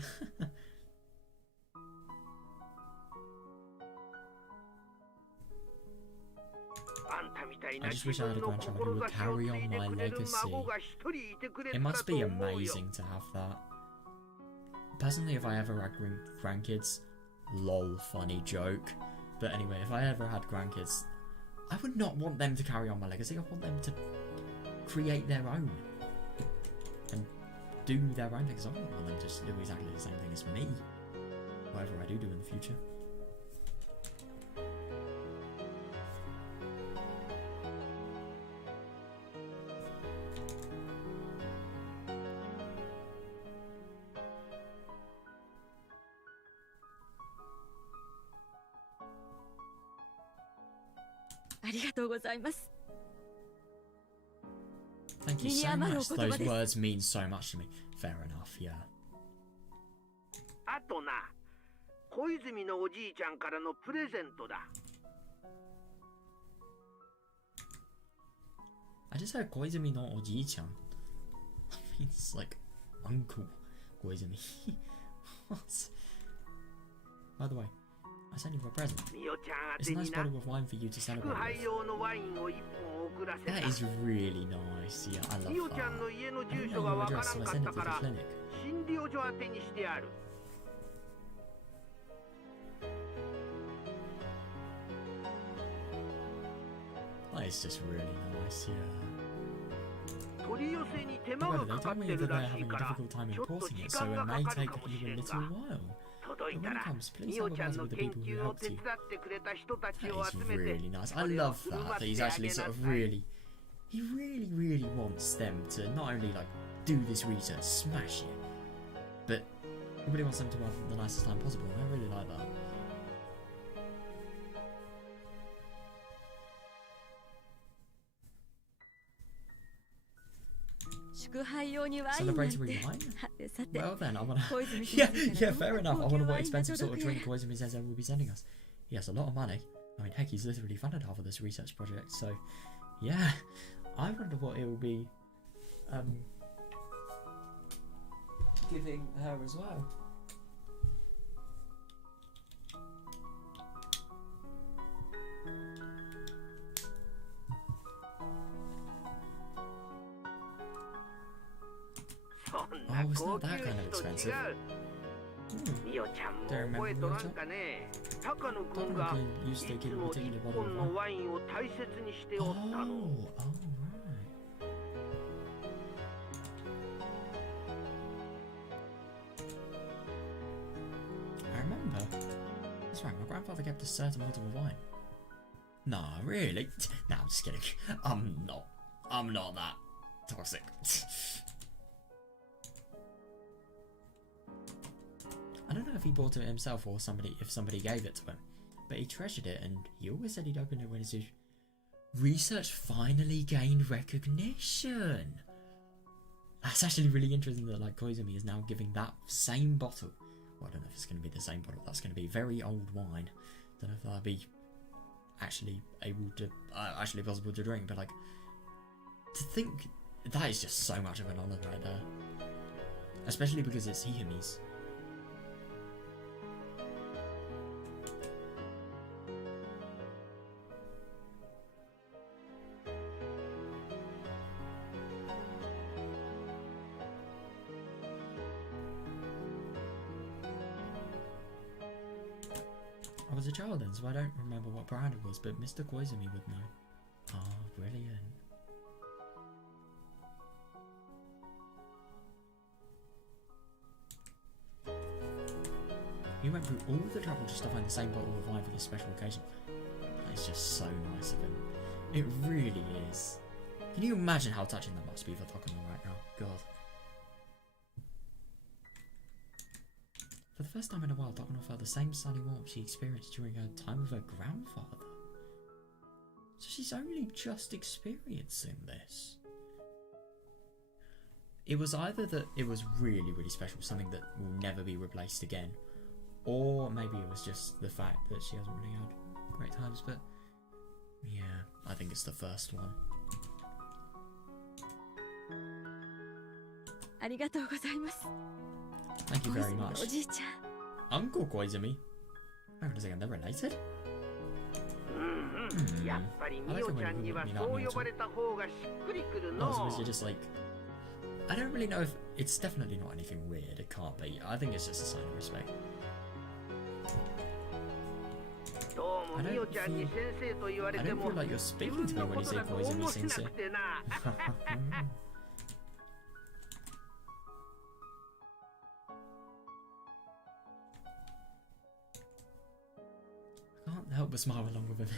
I just wish I had a grandchild who would carry on my legacy. It must be amazing to have that. Personally, if I ever had grandkids, lol, funny joke. But anyway, if I ever had grandkids, I would not want them to carry on my legacy. I want them to create their own and do their own things. I don't want them to just do exactly the same thing as me, whatever I do in the future. Thank you so much. Those words mean so much to me. Fair enough, yeah. 小泉のおじいちゃんからのプレゼントだ。I just heard Koizumi no Oji-chan. It's like Uncle Koizumi. What? By the way, I sent you a present. It's a nice bottle of wine for you to celebrate with. That is really nice. Yeah, I love that. I don't know your address, so I sent it to the clinic. That is just really nice, yeah. However, they told me that they're having a difficult time importing it, so it may take you a little while. But when it comes, please have a word with the people who helped you. That is really nice. I love that he's actually sort of really... He really wants them to not only, like, do this research, smash it, but he really wants them to have the nicest time possible. I really like that. Celebratory wine? Well then, I wanna... yeah, fair enough. I wonder what expensive sort of drink Koizumi says will be sending us. He has a lot of money. I mean, heck, he's literally funded half of this research project, so... Yeah, I wonder what it will be... giving her as well. Oh, it's not that kind of expensive. Don't remember Miyo-chan? Takano-kun used to give a particular bottle of wine. Oh, right. I remember. That's right, my grandfather kept a certain bottle of wine. Nah, really? Nah, I'm just kidding. I'm not that toxic. I don't know if he bought it himself or if somebody gave it to him, but he treasured it and he always said he'd open it when his research finally gained recognition. That's actually really interesting that like Koizumi is now giving that same bottle. Well, I don't know if it's going to be the same bottle. That's going to be very old wine. Don't know if that'll be actually able to, actually possible to drink. But like, to think that is just so much of an honor right there, especially because it's Hihumi's. I was a child then, so I don't remember what brand it was, but Mr. Koizumi would know. Oh, brilliant. He went through all the trouble just to find the same bottle of wine for this special occasion. That's just so nice of him. It really is. Can you imagine how touching that must be for Takano right now? God. For the first time in a while, Takano felt the same sunny warmth she experienced during her time with her grandfather. So she's only just experiencing this. It was either that it was really special, something that will never be replaced again, or maybe it was just the fact that she hasn't really had great times, but yeah, I think it's the first one. Thank you very much. Uncle Koizumi? Hang on a second, they're related? I like it when you meet up Miyo-chan. Oh, so is it just like... I don't really know if... It's definitely not anything weird, it can't be. I think it's just a sign of respect. I don't feel like you're speaking to me when you say Koizumi Sensei. I can't help but smile along with him.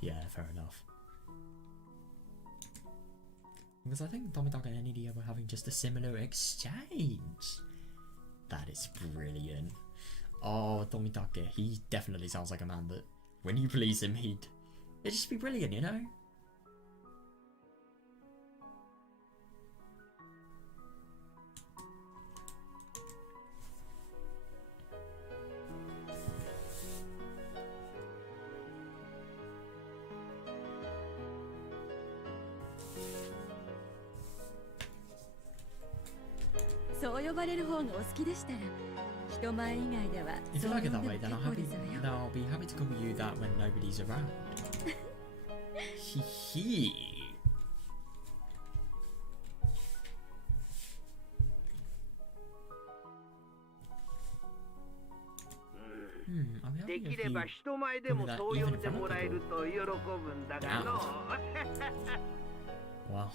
Yeah, fair enough. Because I think Tomitaka and Nidia were having just a similar exchange. That is brilliant. Oh, Tomitake, he definitely sounds like a man that, when you please him, it'd just be brilliant, you know? 呼ばれる方がお好きでしたら、人前以外では If そ you う like 呼 it ん that で way, も then 結構ですわよ。 I'll be happy to call you that when nobody's around. Hee. I'll be で happy き if れ you ば人前でもそう呼んでもらえると喜ぶんだがの。Wow.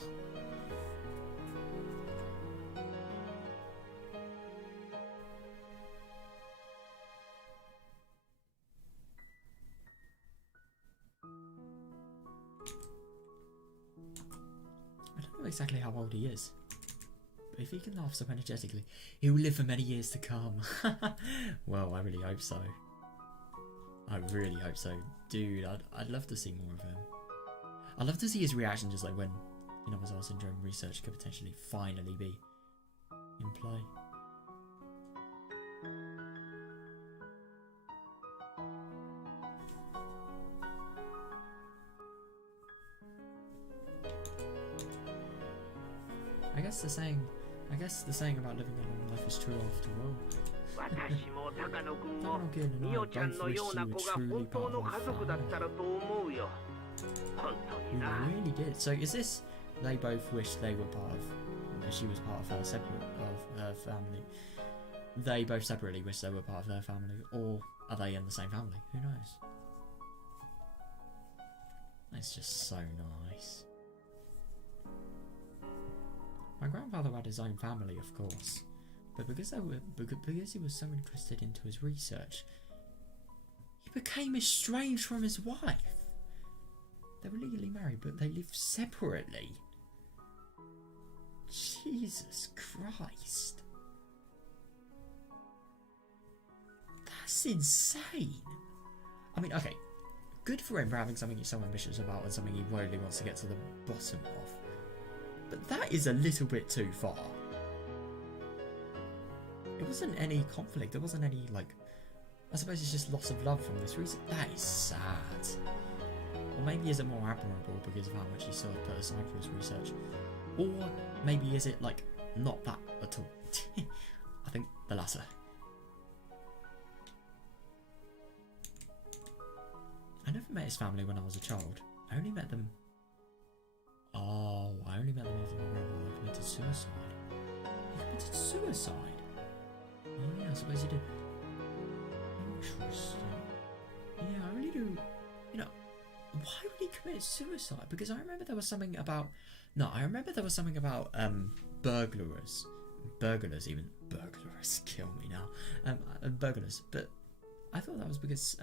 I don't know exactly how old he is, but if he can laugh so energetically, he will live for many years to come. Well, I really hope so. I really hope so. Dude, I'd love to see more of him. I'd love to see his reaction just like when, you know, Matsuribayashi syndrome research could potentially finally be in play. I guess the saying about living a long life is true after all. 私も高野くんもみおちゃんのような子が本当の家族だったらと思うよ。本当に We な。 really did. So is this they both wish they were part of she was part of her separate of her family? They both separately wish they were part of their family, or are they in the same family? Who knows? It's just so nice. My grandfather had his own family, of course, but because he was so interested into his research, he became estranged from his wife. They were legally married, but they lived separately. Jesus Christ. That's insane. I mean, okay, good for him for having something he's so ambitious about and something he really wants to get to the bottom of. But that is a little bit too far. It wasn't any conflict, there wasn't any, like, I suppose it's just loss of love from this reason. That is sad. Or maybe is it more admirable because of how much he sort of put aside for his research? Or maybe is it, like, not that at all? I think the latter. I never met his family when I was a child. I only met them... Oh, I only met them after my grandfather committed suicide. He committed suicide? Oh yeah, I suppose he did. Interesting. Yeah, I really do... You know, why would he commit suicide? Because I remember there was something about... No, I remember there was something about burglars. Burglars, even. Burglars, kill me now. Burglars. But I thought that was because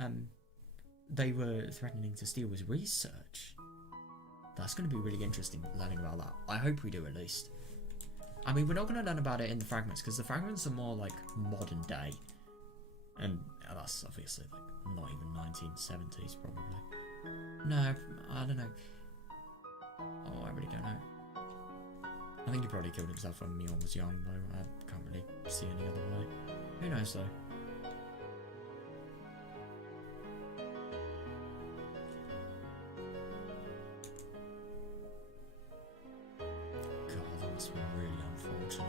they were threatening to steal his research. That's going to be really interesting learning about that. I hope we do, at least. I mean, we're not going to learn about it in the fragments, because the fragments are more, like, modern day. And that's obviously, like, not even 1970s, probably. No, I don't know. Oh, I really don't know. I think he probably killed himself when Mion was young, though. I can't really see any other way. Who knows, though? Really unfortunate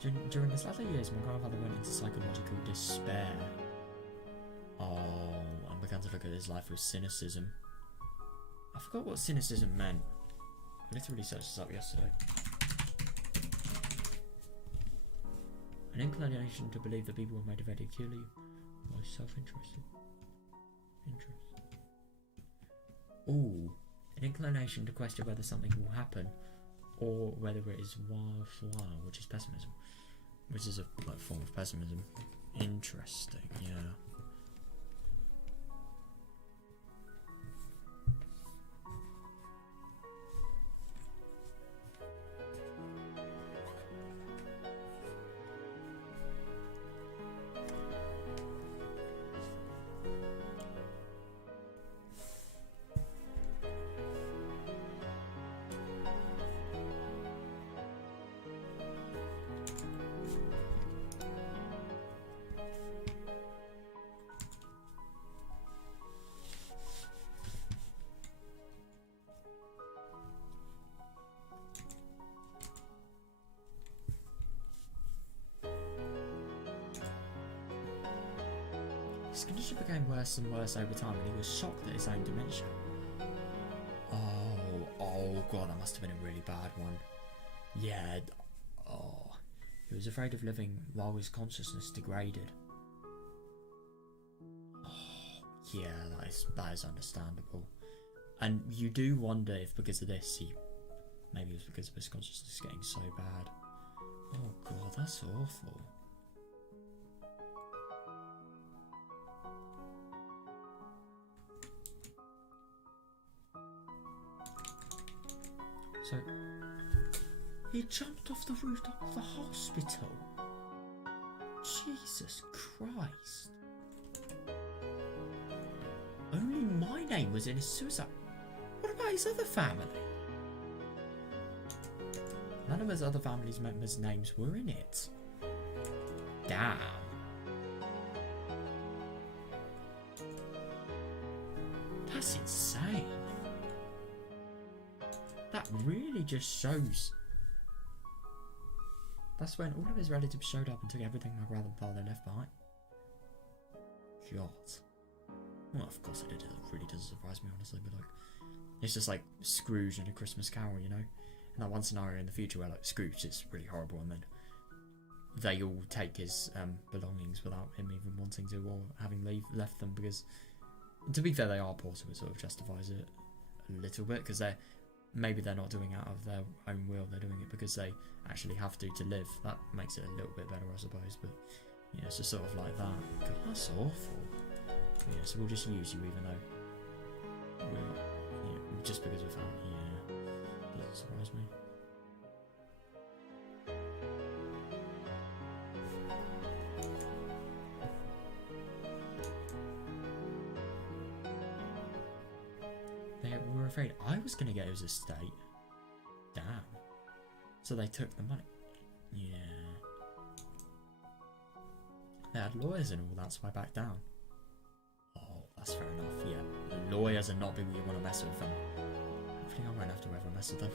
there. During his latter years, my grandfather went into psychological despair. Oh, and began to look at his life with cynicism. I forgot what cynicism meant. I literally searched this up yesterday. An inclination to believe that people were motivated purely by self-interest. Ooh. An inclination to question whether something will happen or whether it is worthwhile, which is pessimism. Which is a form of pessimism. Interesting, yeah. His condition became worse and worse over time, and he was shocked at his own dementia. Oh god, that must have been a really bad one. Yeah, he was afraid of living while his consciousness degraded. Yeah, that is understandable. And you do wonder if because of this, maybe it was because of his consciousness getting so bad. Oh god, that's awful. So, he jumped off the rooftop of the hospital. Jesus Christ. Only my name was in his suicide. What about his other family? None of his other family's members' names were in it. Damn. That's insane. That really just shows. That's when all of his relatives showed up and took everything my grandfather left behind. God. Well, of course it did. It really doesn't surprise me, honestly, but like, it's just like Scrooge in A Christmas Carol, you know? In that one scenario in the future where like Scrooge is really horrible and then they all take his belongings without him even wanting to or having left them, because to be fair they are poor, so it sort of justifies it a little bit, because maybe they're not doing it out of their own will, they're doing it because they actually have to live. That makes it a little bit better, I suppose, but yeah, it's just sort of like that. God, that's awful. Yeah, so we'll just use you even though just because we're family, yeah, doesn't surprise me. They were afraid I was going to get his estate. Damn. So they took the money. Yeah. They had lawyers and all that, so I backed down. Oh, that's fair enough, yeah. The lawyers are not people you want to mess with, and hopefully I won't have to ever mess with them.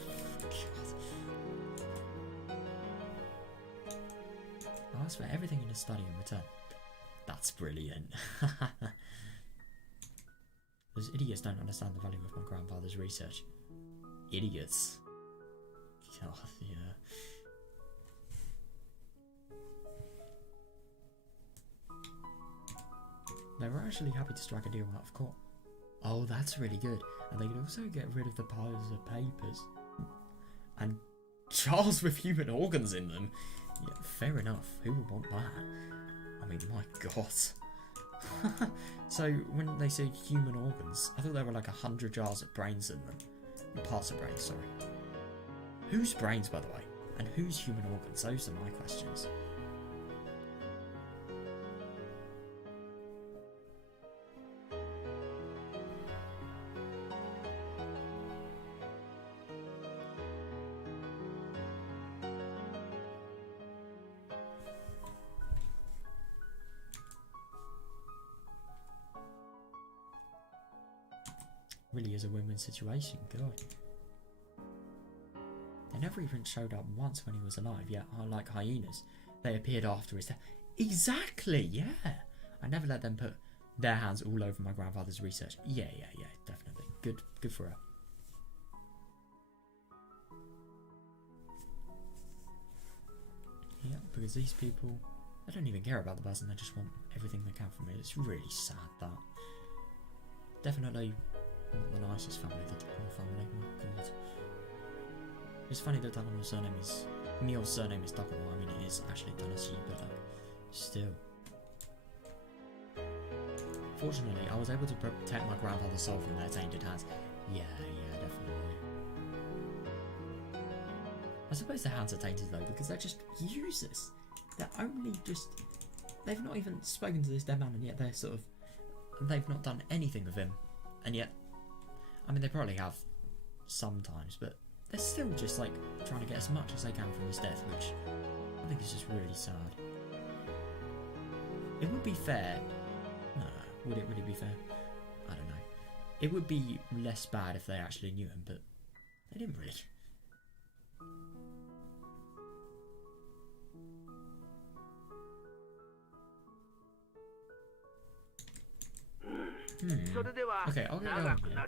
I'll ask for everything in the study in return. That's brilliant. Those idiots don't understand the value of my grandfather's research. Idiots. God, yeah. They were actually happy to strike a deal out of court. Oh, that's really good. And they could also get rid of the piles of papers. And jars with human organs in them. Yeah, fair enough. Who would want that? I mean, my god. So, when they say human organs, I thought there were like 100 jars of brains in them. Parts of brains, sorry. Whose brains, by the way? And whose human organs? Those are my questions. Really is a win-win situation, God. They never even showed up once when he was alive, yet, like hyenas, they appeared after his death. Exactly, yeah! I never let them put their hands all over my grandfather's research. Yeah, definitely. Good for her. Yeah, because these people, they don't even care about the person, they just want everything they can from it. It's really sad, that. Definitely not the nicest family, the Takano family, my god. It's funny that Takano's surname is... Mio's surname is Takano, I mean it is actually Tanashi, but like, still. Fortunately, I was able to protect my grandfather's soul from their tainted hands. Yeah, definitely. I suppose their hands are tainted though, because they're just users. They're only just... They've not even spoken to this dead man, and yet they're sort of... They've not done anything with him, and yet... I mean, they probably have sometimes, but they're still just like trying to get as much as they can from his death, which I think is just really sad. It would be fair. No, would it really be fair? I don't know. It would be less bad if they actually knew him, but they didn't really. Okay, I'll get going here.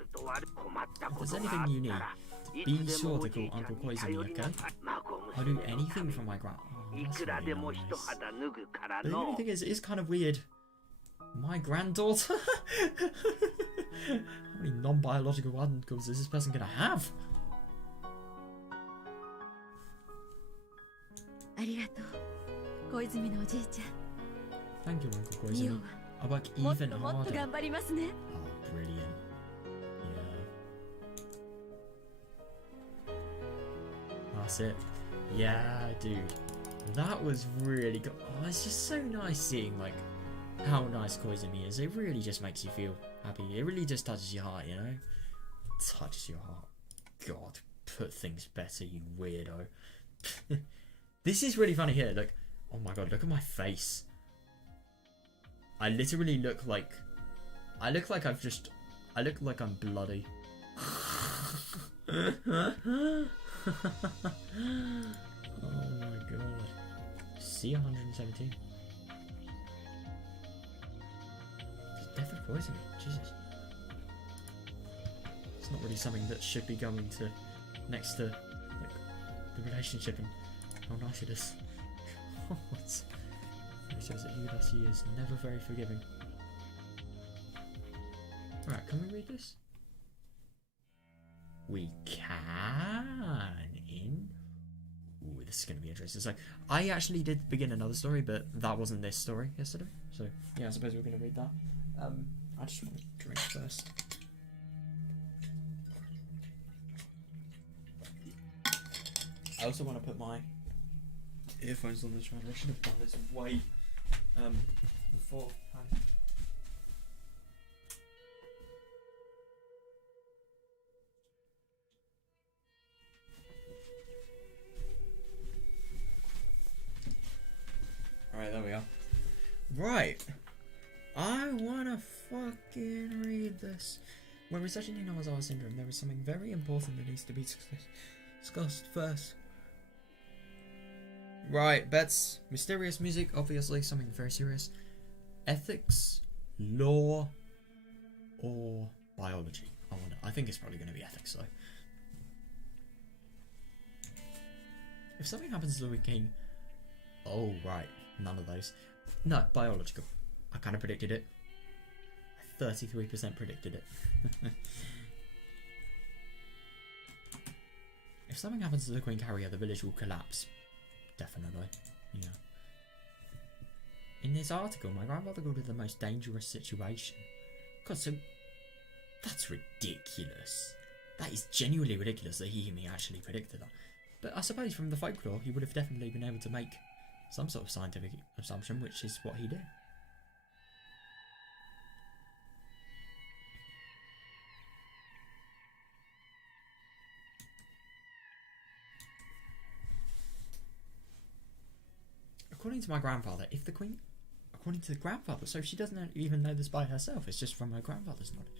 If there's anything you need, be sure to call Uncle Koizumi, okay? I'll do anything for my grand. Oh, that's really nice. But the only thing is, it is kind of weird. My granddaughter? How many non-biological uncles is this person gonna have? ありがとう小泉のおじいちゃん Thank you, Uncle Koizumi. I work もっ even ともっと harder. 頑張りますね Oh, brilliant. Yeah. That's it. Yeah, dude. That was really good. Oh, it's just so nice seeing, like, how nice Koizumi is. It really just makes you feel happy. It really just touches your heart, you know? Touches your heart. God, put things better, you weirdo. This is really funny here. Look. Oh my god, look at my face. I literally look like... I look like I'm bloody. Oh my god. C117. The death of poison. Jesus. It's not really something that should be going to next to like the relationship and how nice it is. It shows that Higurashi is never very forgiving. Alright, can we read this? We can Ooh, this is going to be interesting. So, I actually did begin another story, but that wasn't this story yesterday. So, yeah, I suppose we're going to read that. I just want to drink first. I also want to put my earphones on the charger. I should have done this way beforehand. Alright, there we are. Right. I wanna fucking read this. When researching Nowazawa syndrome, there is something very important that needs to be discussed first. Right, bets. Mysterious music, obviously, something very serious. Ethics, law, or biology. I think it's probably going to be ethics, though. If something happens to the king... Oh, right. None of those. No, biological. I kind of predicted it. 33% predicted it. If something happens to the Queen Carrier, the village will collapse. Definitely. Yeah. In this article, my grandfather called it the most dangerous situation. God, so... That's ridiculous. That is genuinely ridiculous that he and me actually predicted that. But I suppose from the folklore, he would have definitely been able to make some sort of scientific assumption, which is what he did. According to my grandfather, if the Queen... According to the grandfather, so she doesn't even know this by herself, it's just from her grandfather's knowledge.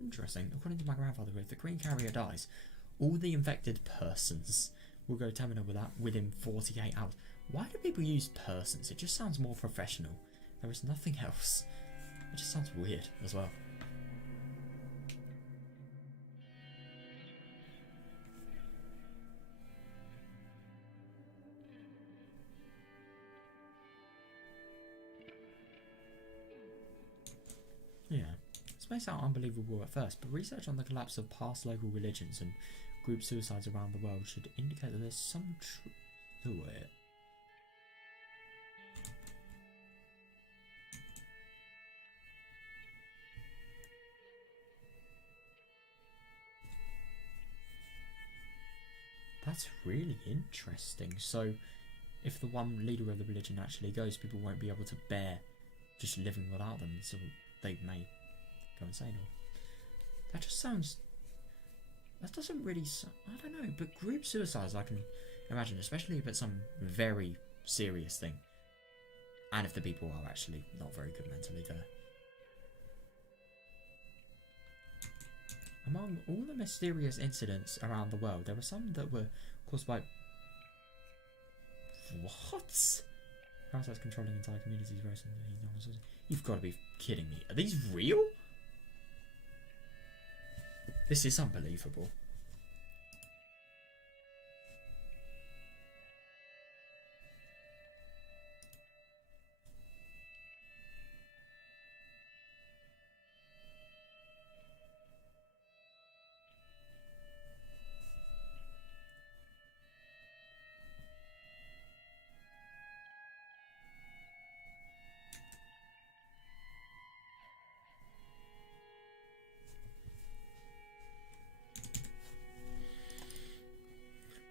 Interesting. According to my grandfather, if the Queen Carrier dies, all the infected persons will go terminal within 48 hours. Why do people use persons? It just sounds more professional. There is nothing else. It just sounds weird as well. Yeah, this may sound unbelievable at first, but research on the collapse of past local religions and group suicides around the world should indicate that there's some truth to it. That's really interesting. So, if the one leader of the religion actually goes, people won't be able to bear just living without them, so they may go insane. Or that just sounds... That doesn't really... I don't know, but group suicides I can imagine, especially if it's some very serious thing. And if the people are actually not very good mentally there. Among all the mysterious incidents around the world, there were some that were caused by... What? Parasites controlling entire communities. You've got to be kidding me. Are these real? This is unbelievable.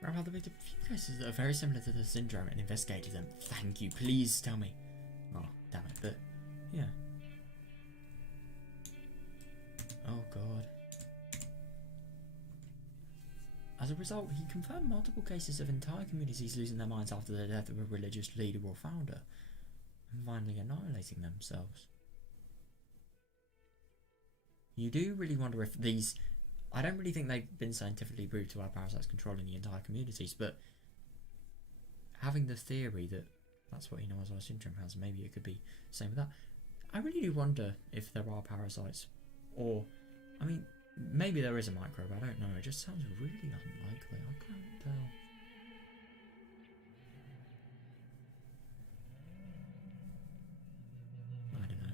Rather, a few cases that are very similar to the syndrome and investigated them. Thank you, please tell me. Oh, damn it, but yeah. Oh god. As a result, he confirmed multiple cases of entire communities losing their minds after the death of a religious leader or founder, and finally annihilating themselves. You do really wonder if these... I don't really think they've been scientifically proved to have parasites controlling the entire communities, but having the theory that that's what Higurashi syndrome has, maybe it could be the same with that. I really do wonder if there are parasites, or, I mean, maybe there is a microbe, I don't know, it just sounds really unlikely, I can't tell. I don't know.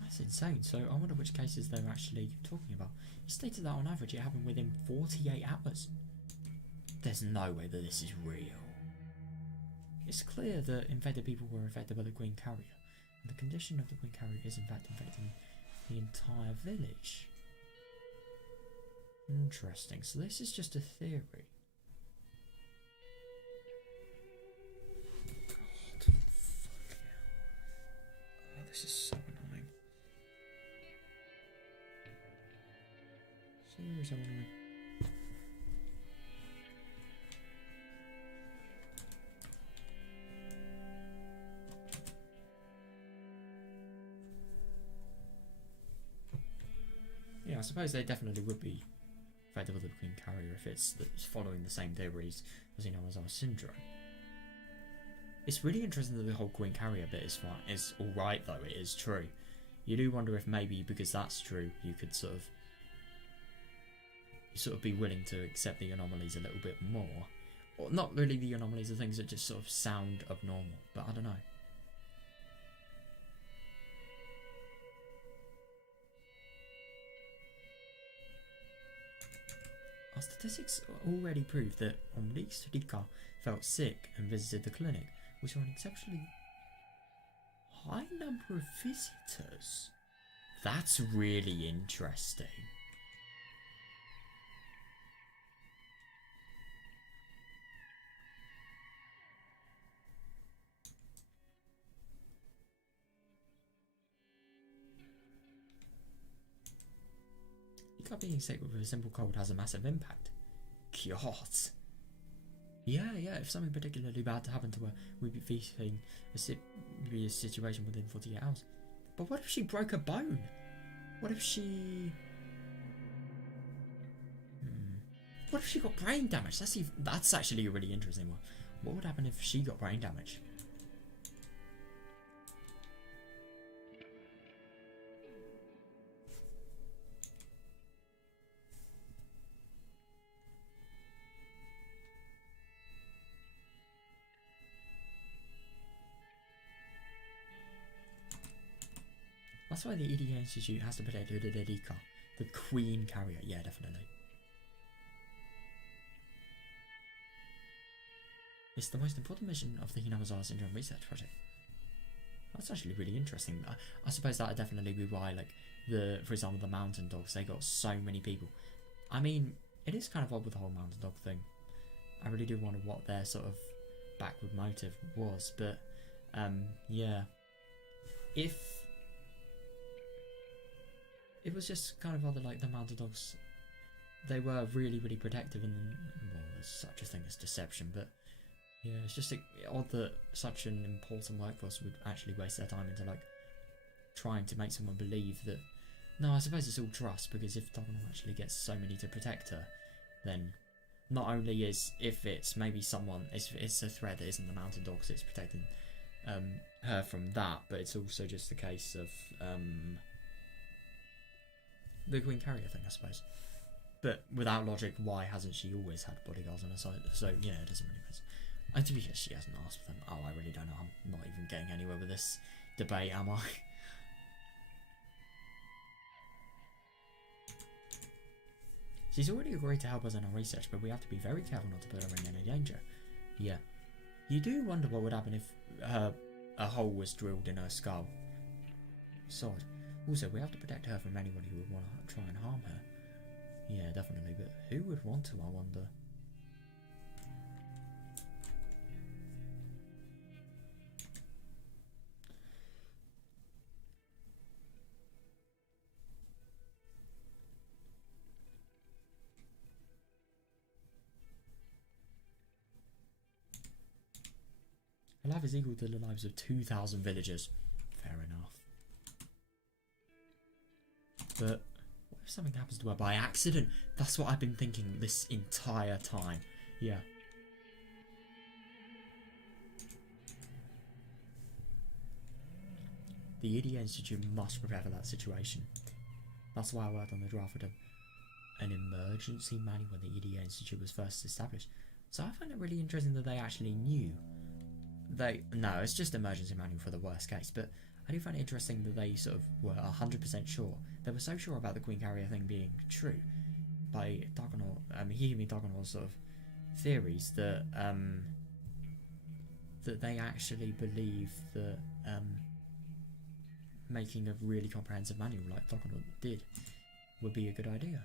That's insane. So I wonder which cases they're actually talking about. He stated that on average it happened within 48 hours. There's no way that this is real. It's clear that infected people were infected by the Queen Carrier, and the condition of the Queen Carrier is in fact infecting the entire village. Interesting. So this is just a theory. God, fuck yeah. Oh, this is so annoying. Seriously annoying. Yeah, I suppose they definitely would be affected with the Queen Carrier if it's following the same theories as Higurashi syndrome. It's really interesting that the whole Queen Carrier bit is fine. It's alright though, it is true. You do wonder if maybe because that's true, you could sort of be willing to accept the anomalies a little bit more. Or not really the anomalies, the things that just sort of sound abnormal, but I don't know. Our statistics already prove that on weeks Rika felt sick and visited the clinic, we saw an exceptionally high number of visitors. That's really interesting. Rika being sick with a simple cold has a massive impact. God. Yeah, if something particularly bad happened to her, we'd be facing a serious situation within 48 hours. But what if she broke a bone? What if she... What if she got brain damage? That's actually a really interesting one. What would happen if she got brain damage? That's why the EDA Institute has to protect Rika, the Queen Carrier. Yeah, definitely. It's the most important mission of the Higurashi Syndrome Research Project. That's actually really interesting. I suppose that would definitely be why, like, for example, the mountain dogs, they got so many people. I mean, it is kind of odd with the whole mountain dog thing. I really do wonder what their sort of backward motive was, but, yeah. If it was just kind of other, like, the mountain dogs, they were really, really protective, and, well, there's such a thing as deception, but yeah, it's just odd that such an important workforce would actually waste their time into, like, trying to make someone believe that No, I suppose it's all trust, because if Takano actually gets so many to protect her, then not only is, if it's maybe someone, it's a threat that isn't the mountain dogs, it's protecting her from that, but it's also just the case of the Queen Carrier thing, I suppose. But without logic, why hasn't she always had bodyguards on her side? So, yeah, it doesn't really matter. To be fair, she hasn't asked for them. Oh, I really don't know. I'm not even getting anywhere with this debate, am I? She's already agreed to help us in our research, but we have to be very careful not to put her in any danger. Yeah. You do wonder what would happen if a hole was drilled in her skull. Sod. Also, we have to protect her from anybody who would want to try and harm her. Yeah, definitely, but who would want to, I wonder? Her life is equal to the lives of 2,000 villagers. Fair enough. But what if something happens to her by accident? That's what I've been thinking this entire time. Yeah. The EDA Institute must prepare for that situation. That's why I worked on the draft with an emergency manual when the EDA Institute was first established. So I find it really interesting that they actually knew. No, it's just emergency manual for the worst case, but I do find it interesting that they sort of were 100% sure. They were so sure about the Queen Carrier thing being true by Hihime Takano's sort of theories that that they actually believe that making a really comprehensive manual like Takano did would be a good idea.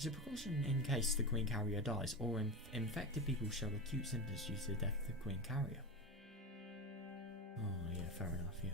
As a precaution in case the Queen Carrier dies, or infected people show acute symptoms due to the death of the Queen Carrier. Oh, yeah, fair enough, yeah.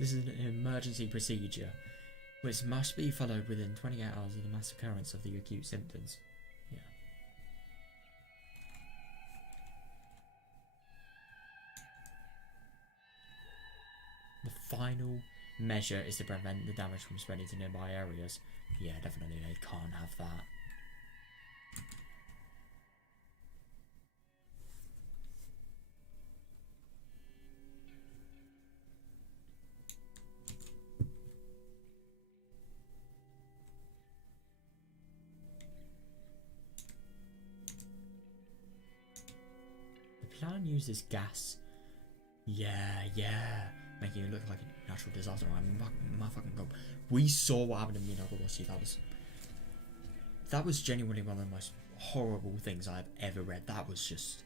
This is an emergency procedure, which must be followed within 28 hours of the mass occurrence of the acute symptoms. Yeah. The final measure is to prevent the damage from spreading to nearby areas. Yeah, definitely they can't have that. Plan uses gas. Yeah, making it look like a natural disaster. My fucking god. We saw what happened in Higurashi. That was genuinely one of the most horrible things I've ever read. That was just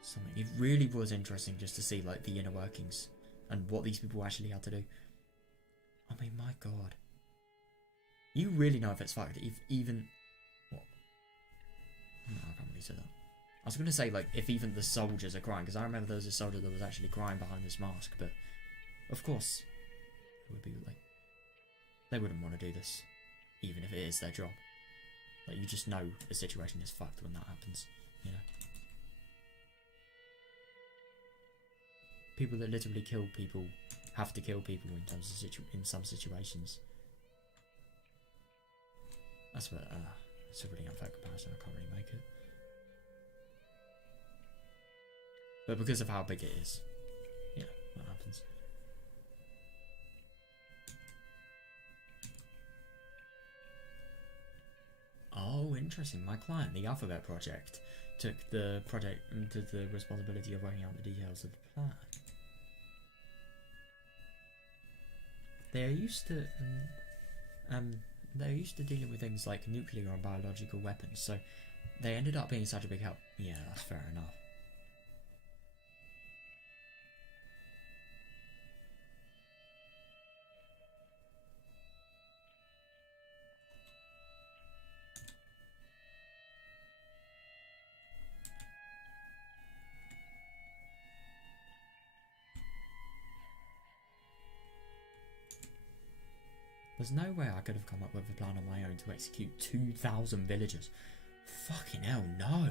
something. It really was interesting just to see like the inner workings and what these people actually had to do. I mean, my god. You really know if it's fucked. If even what? No, I can't really say that. I was going to say, like, if even the soldiers are crying, because I remember there was a soldier that was actually crying behind this mask, but of course, it would be like, they wouldn't want to do this, even if it is their job. Like, you just know the situation is fucked when that happens, you know. People that literally kill people have to kill people in terms of in some situations. That's what, it's a really unfair comparison, I can't really make it. But because of how big it is, yeah, that happens. Oh, interesting. My client, the Alphabet Project, took the project and took the responsibility of working out the details of the plan. They're used to dealing with things like nuclear and biological weapons, so they ended up being such a big help. Yeah, that's fair enough. There's no way I could have come up with a plan on my own to execute 2,000 villagers. Fucking hell, no.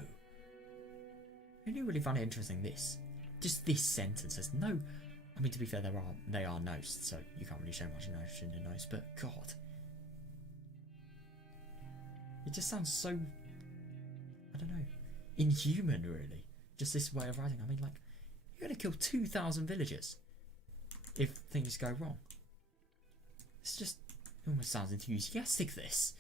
I only really find it interesting just this sentence. There's no, I mean, to be fair, they are notes, so you can't really show much emotion in notes, but God. It just sounds so, I don't know, inhuman, really. Just this way of writing. I mean, like, you're going to kill 2,000 villagers if things go wrong. It's just, it almost sounds enthusiastic, this.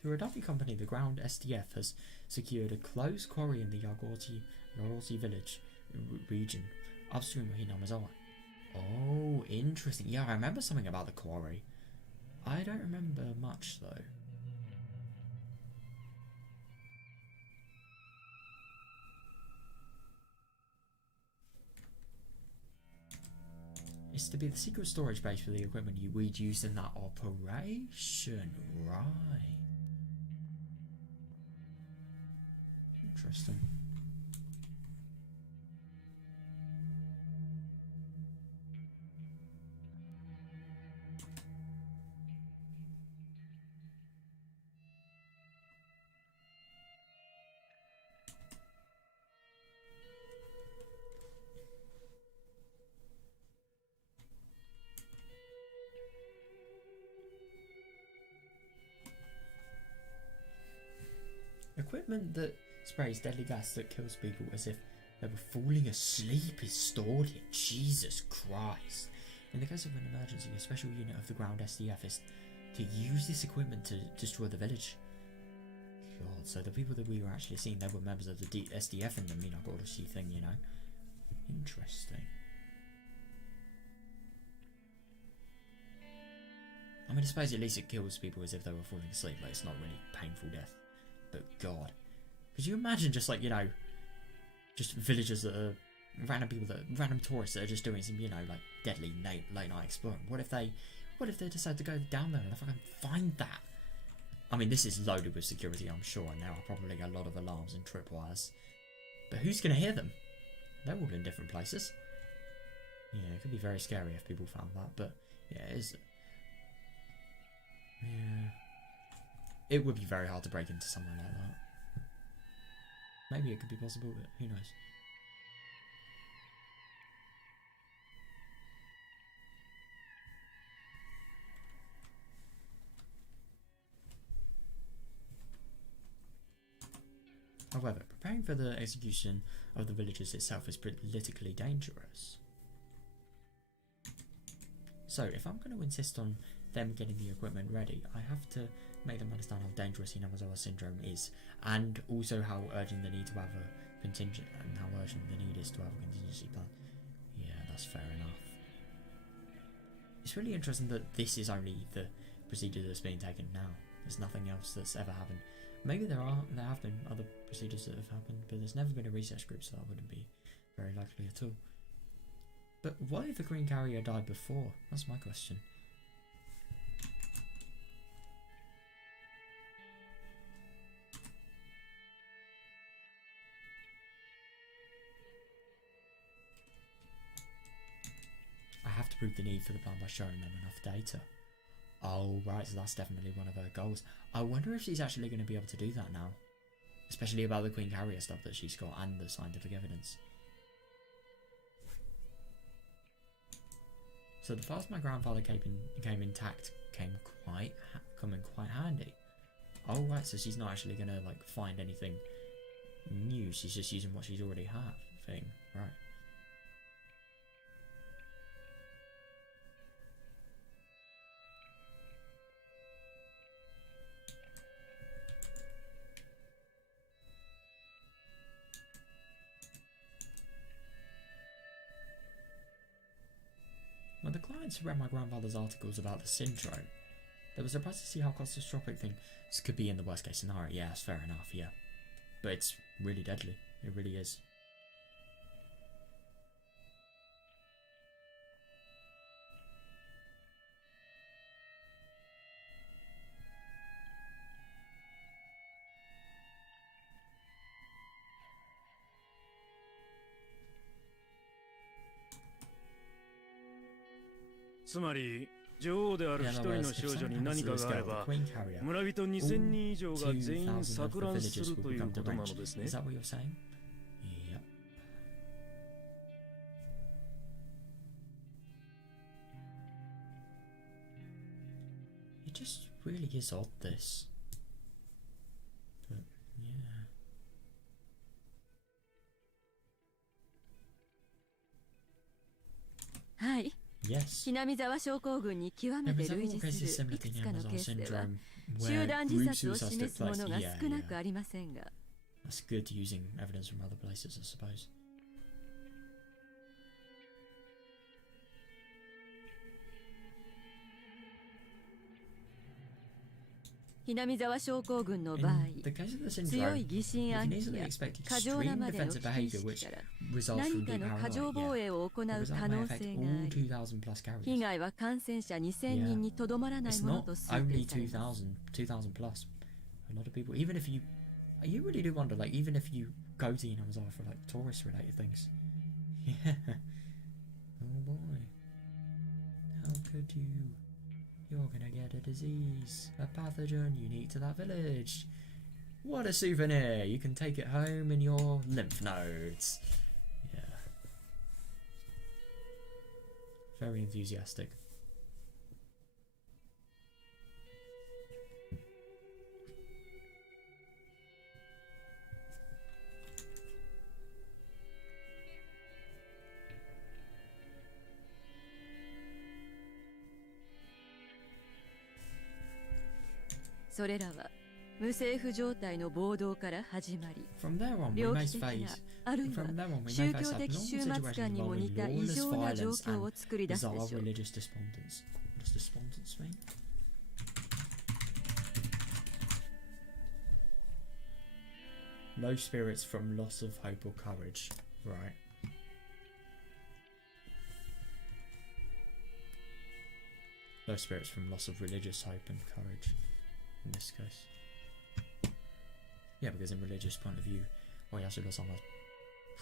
Through a dumping company, the ground SDF has secured a closed quarry in the Yagorti village region, upstream of Hinamizawa. Oh, interesting. Yeah, I remember something about the quarry. I don't remember much, though. It's to be the secret storage base for the equipment we'd used in that operation, right? Interesting. Equipment that sprays deadly gas that kills people as if they were falling asleep is stored here. Jesus Christ. In the case of an emergency, a special unit of the ground SDF is to use this equipment to destroy the village. God, so the people that we were actually seeing, they were members of the SDF in the Higurashi thing, you know? Interesting. I mean, I suppose at least it kills people as if they were falling asleep, like it's not really painful death. But God, could you imagine just like, you know, just villagers that are random tourists that are just doing some, you know, like deadly late night exploring? What if they decide to go down there and if I can find that? I mean, this is loaded with security, I'm sure, and there are probably a lot of alarms and tripwires. But who's going to hear them? They're all in different places. Yeah, it could be very scary if people found that, but yeah, it is. Yeah. It would be very hard to break into somewhere like that. Maybe it could be possible, but who knows? However, preparing for the execution of the villagers itself is politically dangerous. So, if I'm going to insist on them getting the equipment ready, I have to make them understand how dangerous Hinamizawa syndrome is, and also how urgent the need to have a contingency plan. Yeah, that's fair enough. It's really interesting that this is only the procedure that's being taken now. There's nothing else that's ever happened. Maybe there have been other procedures that have happened, but there's never been a research group, so that wouldn't be very likely at all. But why if the Green Carrier died before? That's my question. I have to prove the need for the plan by showing them enough data. Oh, right, so that's definitely one of her goals. I wonder if she's actually going to be able to do that now. Especially about the Queen Carrier stuff that she's got and the scientific evidence. So the fact my grandfather came intact come in quite handy. Oh, right, so she's not actually going to like find anything new. She's just using what she's already have thing. Right. When the clients read my grandfather's articles about the syndrome, they were surprised to see how catastrophic things could be in the worst case scenario. Yeah, that's fair enough, yeah. But it's really deadly. It really is.つまり女王である一人の少女に何かがあれば村人2000人以上が全員錯乱するということなのですね。Is that what you're saying? Yep. It just really is odd, this. But, yeah. Hi. Yes. ひなみ沢症候群に極めて類似するいくつかのケースでは集団自殺を示すものが少なくありませんが That's good using evidence from other places, I suppose. ひなみ沢症候群の場合、強い疑心暗鬼や過剰なまでの危機意識から何かの過剰防衛を行う可能性があり、被害は感染者2000人にとどまらないものと推定されます。2,000 plus. A lot of people, even if you really do wonder, like, even if you go to Inamazara for like tourist related things. Yeah. Oh boy. How could you? You're gonna get a disease, a pathogen unique to that village. What a souvenir! You can take it home in your lymph nodes. Yeah. Very enthusiastic. So それらは無政府状態の暴動から始まり、猟奇的なあるいは宗教的終末感にも似た異常な状況を作り出すでしょう。Low spirits from loss of hope or courage. Right. Low spirits from loss of religious hope and courage. In this case. Yeah, because in religious point of view, Oyasura-sama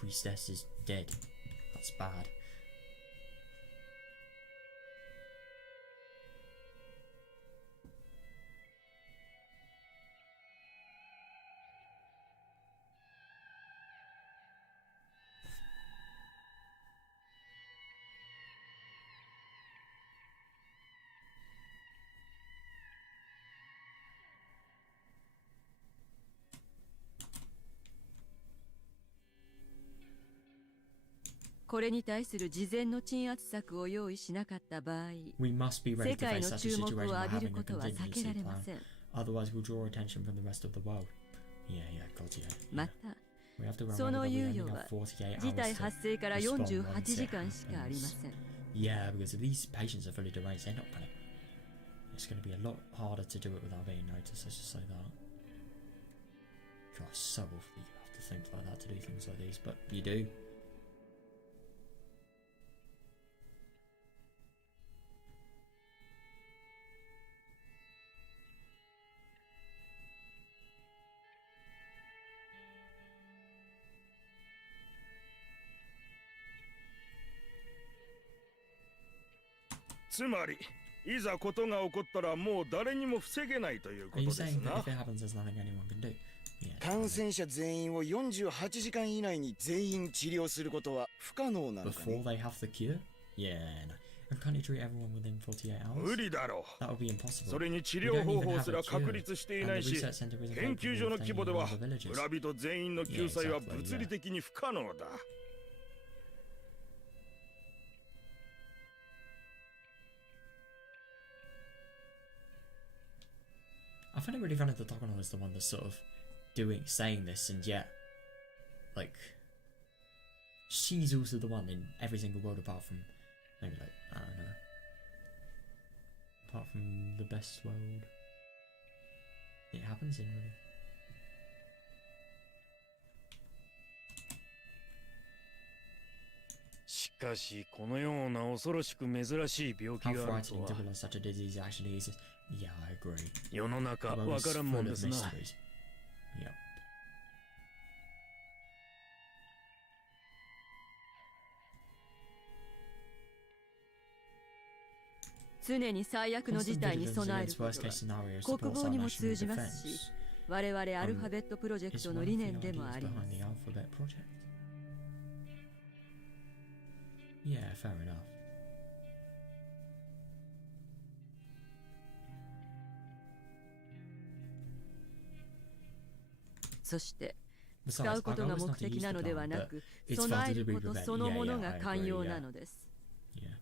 priestess is dead. That's bad.これに対する事前の鎮圧策を用意しなかった場合、世界の注目を浴びることは避けられません。また、その猶予は事態発生から48時間しかありません。Yeah, because if these patients are fully deranged, they're not gonna. It's gonna be a lot harder to do it without being noticed. Let's just say that. God, so awful you have to think like that to do things like these, but you do. Are you saying that if it happens, there's nothing anyone can do? Yeah, 感染者全員を48時間以内に全員治療することは不可能なのかね。 Before they have the cure? Yeah, no. And can't you treat everyone within 48 hours? 無理だろう。 That would be impossible. それに治療方法すら確立していないし、研究所の規模では村人全員の救済は物理的に不可能だ。I find it really funny that Takano is the one that's sort of saying this, and yet, like, she's also the one in every single world apart from maybe, like, I don't know, the best world it happens in, really. しかしこのような恐ろしく珍しい病気 How があると frightening は to realize such a disease actually exists. Yeah, I agree. 世の中 The world わ is からんも full んで of すな。 mysteries. Yep. 常に最悪の事態に備えることは国防にも通じますし、我々アルファベットプロジェクトの理念でもあります。Yeah, fair enough. そして使うことが目的なのではなく、備えることそのものが寛容なのです。Yeah.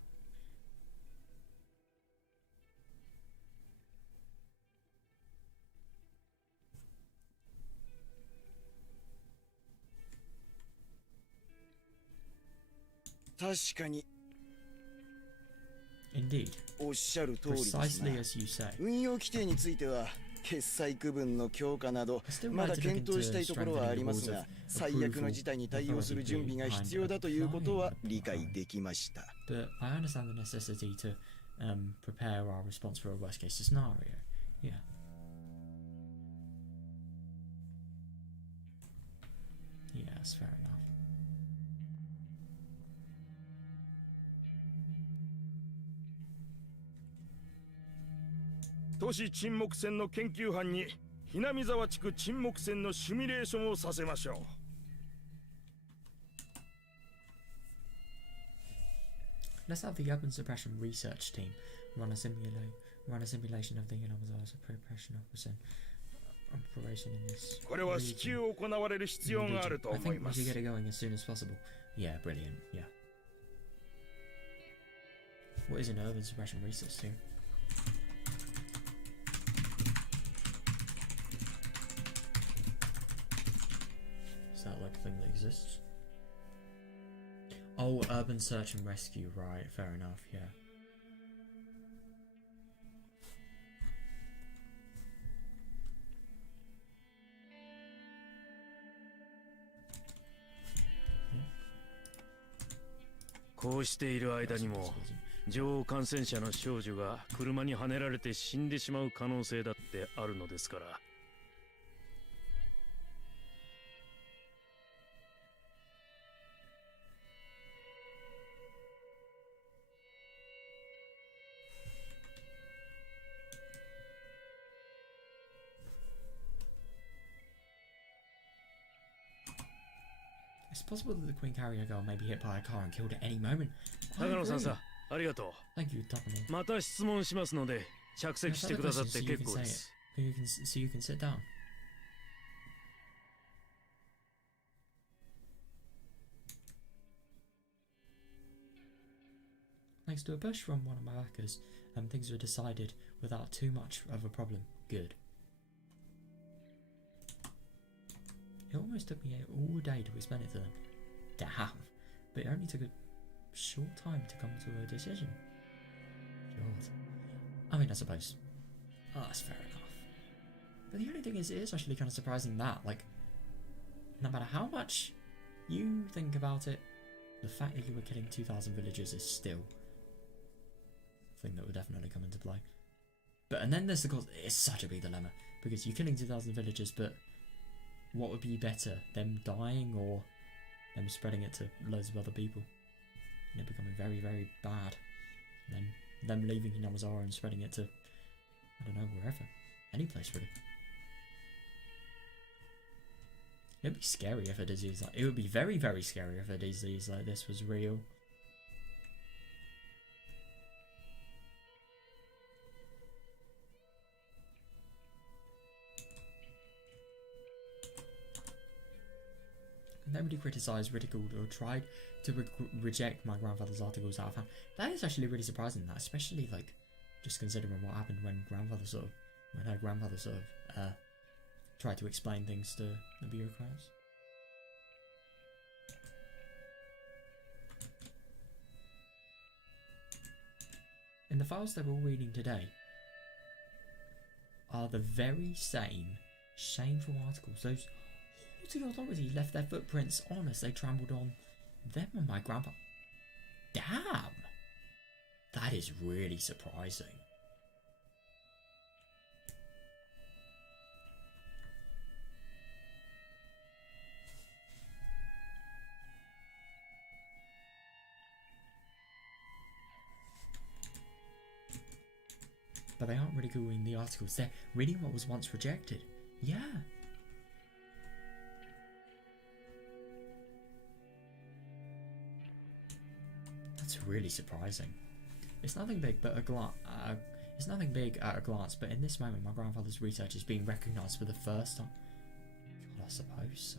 確かに Indeed. おっしゃる通りですな。 Precisely as you say. 運用規定については決済区分の強化などまだ検討したいところはありますが、最悪の事態に対応する準備が必要だということは理解できました。 But I understand the necessity to prepare our response for a worst case scenario. Yeah. Yeah, that's fair enough. 都市沈黙船の研究班にひなみ沢地区沈黙船のシミュレーションをさせましょう。Let's have the urban suppression research team run a simulation of the Hinamizawa suppression operation in this. これは至急行われる必要があると I 思い think we ます。 should get it going as soon as possible. Yeah, brilliant. Yeah. What is an urban suppression research team? Is that like a thing that exists? Oh, urban search and rescue, right, fair enough, yeah. Hmm? こうしている間にも女王感染者の少女が車にはねられて死んでしまう可能性だってあるのですから。 It's possible that the Queen Carrier girl may be hit by a car and killed at any moment. 高野さんさ、ありがとう。 Thank you, Takano. また質問しますので、着席してくださって結構です。 So you can sit down. Thanks to a push from one of my backers, things were decided without too much of a problem. Good. It almost took me all day to explain it to them. Damn. But it only took a short time to come to a decision. God. I mean, I suppose. Oh, that's fair enough. But the only thing is, it is actually kind of surprising that, like, no matter how much you think about it, the fact that you were killing 2,000 villagers is still a thing that would definitely come into play. But, and then there's the cause, it's such a big dilemma, because you're killing 2,000 villagers, but what would be better, them dying or them spreading it to loads of other people? And it becoming very, very bad. And then them leaving Hinamizawa and spreading it to, I don't know, wherever. Any place, really. It would be scary if a disease like... It would be very, very scary if a disease like this was real. Nobody criticised, ridiculed, or tried to reject my grandfather's articles out of hand. That is actually really surprising. That, especially like, just considering what happened when her grandfather sort of tried to explain things to the bureaucrats. In the files they were all reading today, are the very same shameful articles those haughty authorities left their footprints on as they trampled on them and my grandpa. Damn! That is really surprising. But they aren't ridiculing the articles, they're reading what was once rejected. Yeah. That's really surprising. It's nothing big, but it's nothing big at a glance. But in this moment, my grandfather's research is being recognised for the first time. God, I suppose so.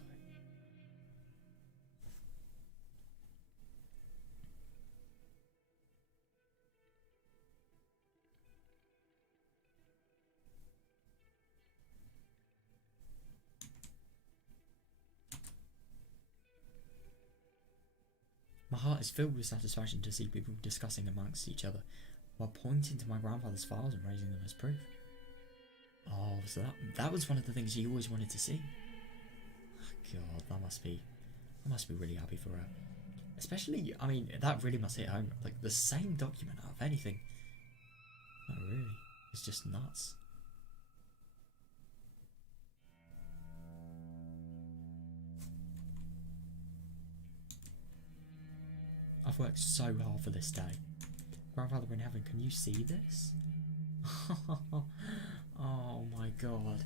My heart is filled with satisfaction to see people discussing amongst each other while pointing to my grandfather's files and raising them as proof. Oh, so that was one of the things he always wanted to see. God, that must be really happy for her. Especially, I mean, that really must hit home. Like, the same document out of anything. Not really. It's just nuts. I've worked so hard for this day. Grandfather in heaven, can you see this? Oh my god.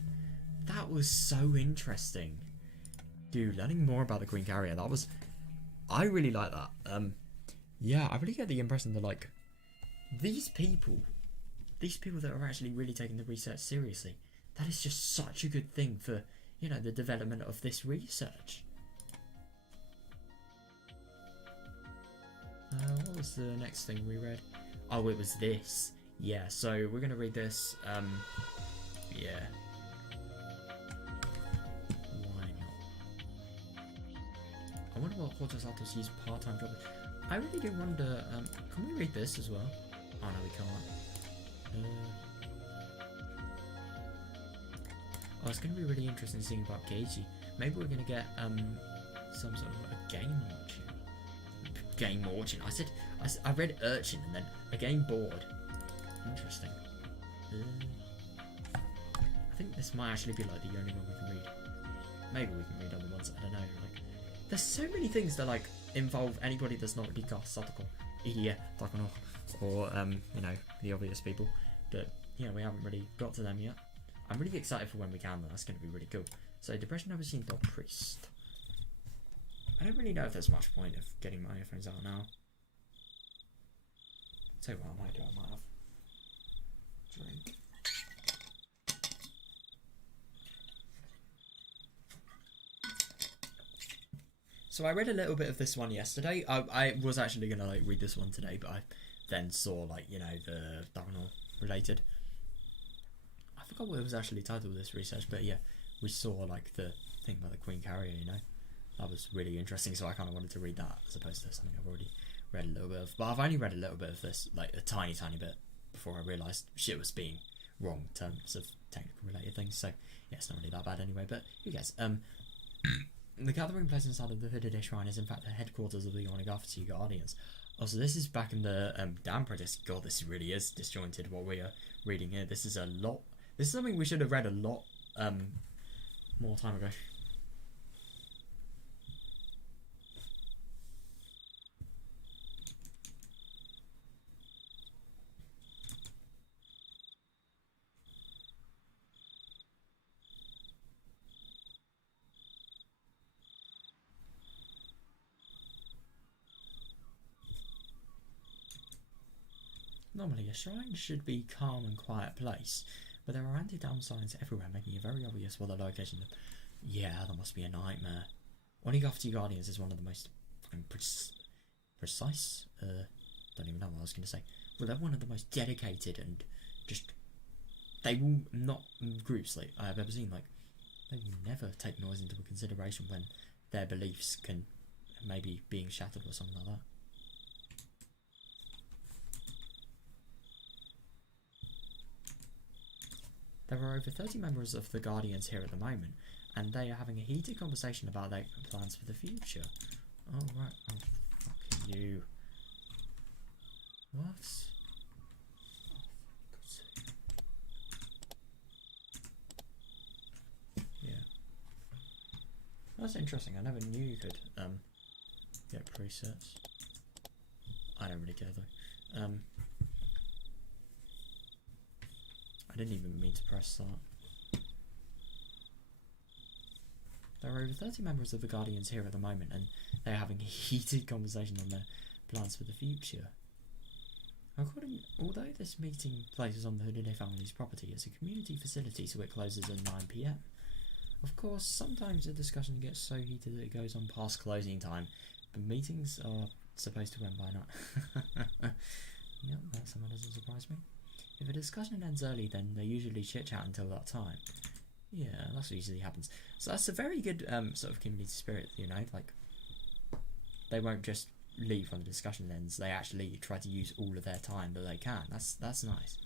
That was so interesting. Dude, learning more about the Queen Carrier, I really like that. Yeah, I really get the impression that, like, these people that are actually really taking the research seriously, that is just such a good thing for, you know, the development of this research. What was the next thing we read? Oh, it was this. Yeah, so we're gonna read this. Yeah. Why not? I wonder what Houjous Satoshi's part-time job is. I really do wonder. Can we read this as well? Oh no, we can't. Oh, it's gonna be really interesting seeing about Keiji. Maybe we're gonna get some sort of a game auction. Game auction. I read urchin and then a game board. Interesting. I think this might actually be like the only one we can read. Maybe we can read other ones. I don't know. Like, there's so many things that like involve anybody that's not Rika, Satoko, Irie, Takano, or you know, the obvious people. But you know, we haven't really got to them yet. I'm really excited for when we can. That's going to be really cool. So, Depression Houjous the Priest. I don't really know if there's much point of getting my earphones out now. Tell you what I might do, I might have a drink. So I read a little bit of this one yesterday. I was actually gonna like read this one today, but I then saw like, you know, the Dagono related. I forgot what it was actually titled, this research, but yeah, we saw like the thing about the Queen Carrier, you know. That was really interesting, so I kind of wanted to read that as opposed to something I've already read a little bit of. But I've only read a little bit of this, like a tiny bit, before I realised shit was being wrong in terms of technical related things. So yeah, it's not really that bad anyway. But who cares? The gathering place inside of the Hooded Shrine is in fact the headquarters of the Onigafati Guardians. Also, this is back in the Dam Project. God, this really is disjointed what we are reading here. This is a lot. This is something we should have read a lot more time ago. Normally, a shrine should be a calm and quiet place, but there are anti-dam signs everywhere, making it very obvious what the location of. Yeah, that must be a nightmare. Onigafati Guardians is one of the most fucking precise. Don't even know what I was going to say. Well, they're one of the most dedicated and just. They will not groups like I have ever seen. Like, they will never take noise into consideration when their beliefs can maybe being shattered or something like that. There are over 30 members of the Guardians here at the moment, and they are having a heated conversation about their plans for the future. Oh, right. Oh, fuck you. What? Oh, for God's sake. Yeah. That's interesting. I never knew you could get presets. I don't really care though. I didn't even mean to press that. There are over 30 members of the Guardians here at the moment, and they are having a heated conversation on their plans for the future. Although this meeting places on the Houjous family's property, it's a community facility, so it closes at 9 PM. Of course, sometimes the discussion gets so heated that it goes on past closing time, but meetings are supposed to end by now. Yep, that somehow doesn't surprise me. If a discussion ends early, then they usually chit-chat until that time. Yeah, that's what usually happens. So that's a very good sort of community spirit, you know, like, they won't just leave when the discussion ends, they actually try to use all of their time that they can. That's nice.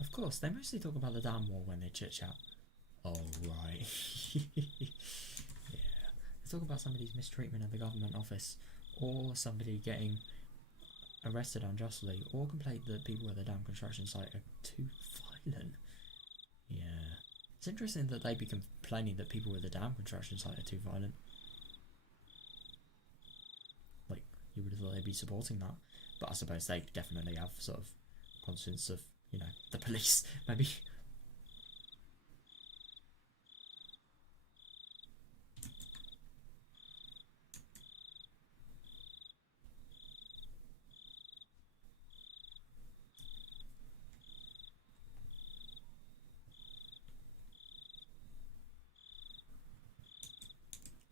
Of course, they mostly talk about the damn war when they chit-chat. Oh, right. Yeah. They talk about somebody's mistreatment at the government office, or somebody getting arrested unjustly, or complaint that people at the damn construction site are too violent. Yeah. It's interesting that they be complaining that people at the damn construction site are too violent. Like, you would have thought they'd be supporting that. But I suppose they definitely have sort of conscience of, you know, the police, maybe.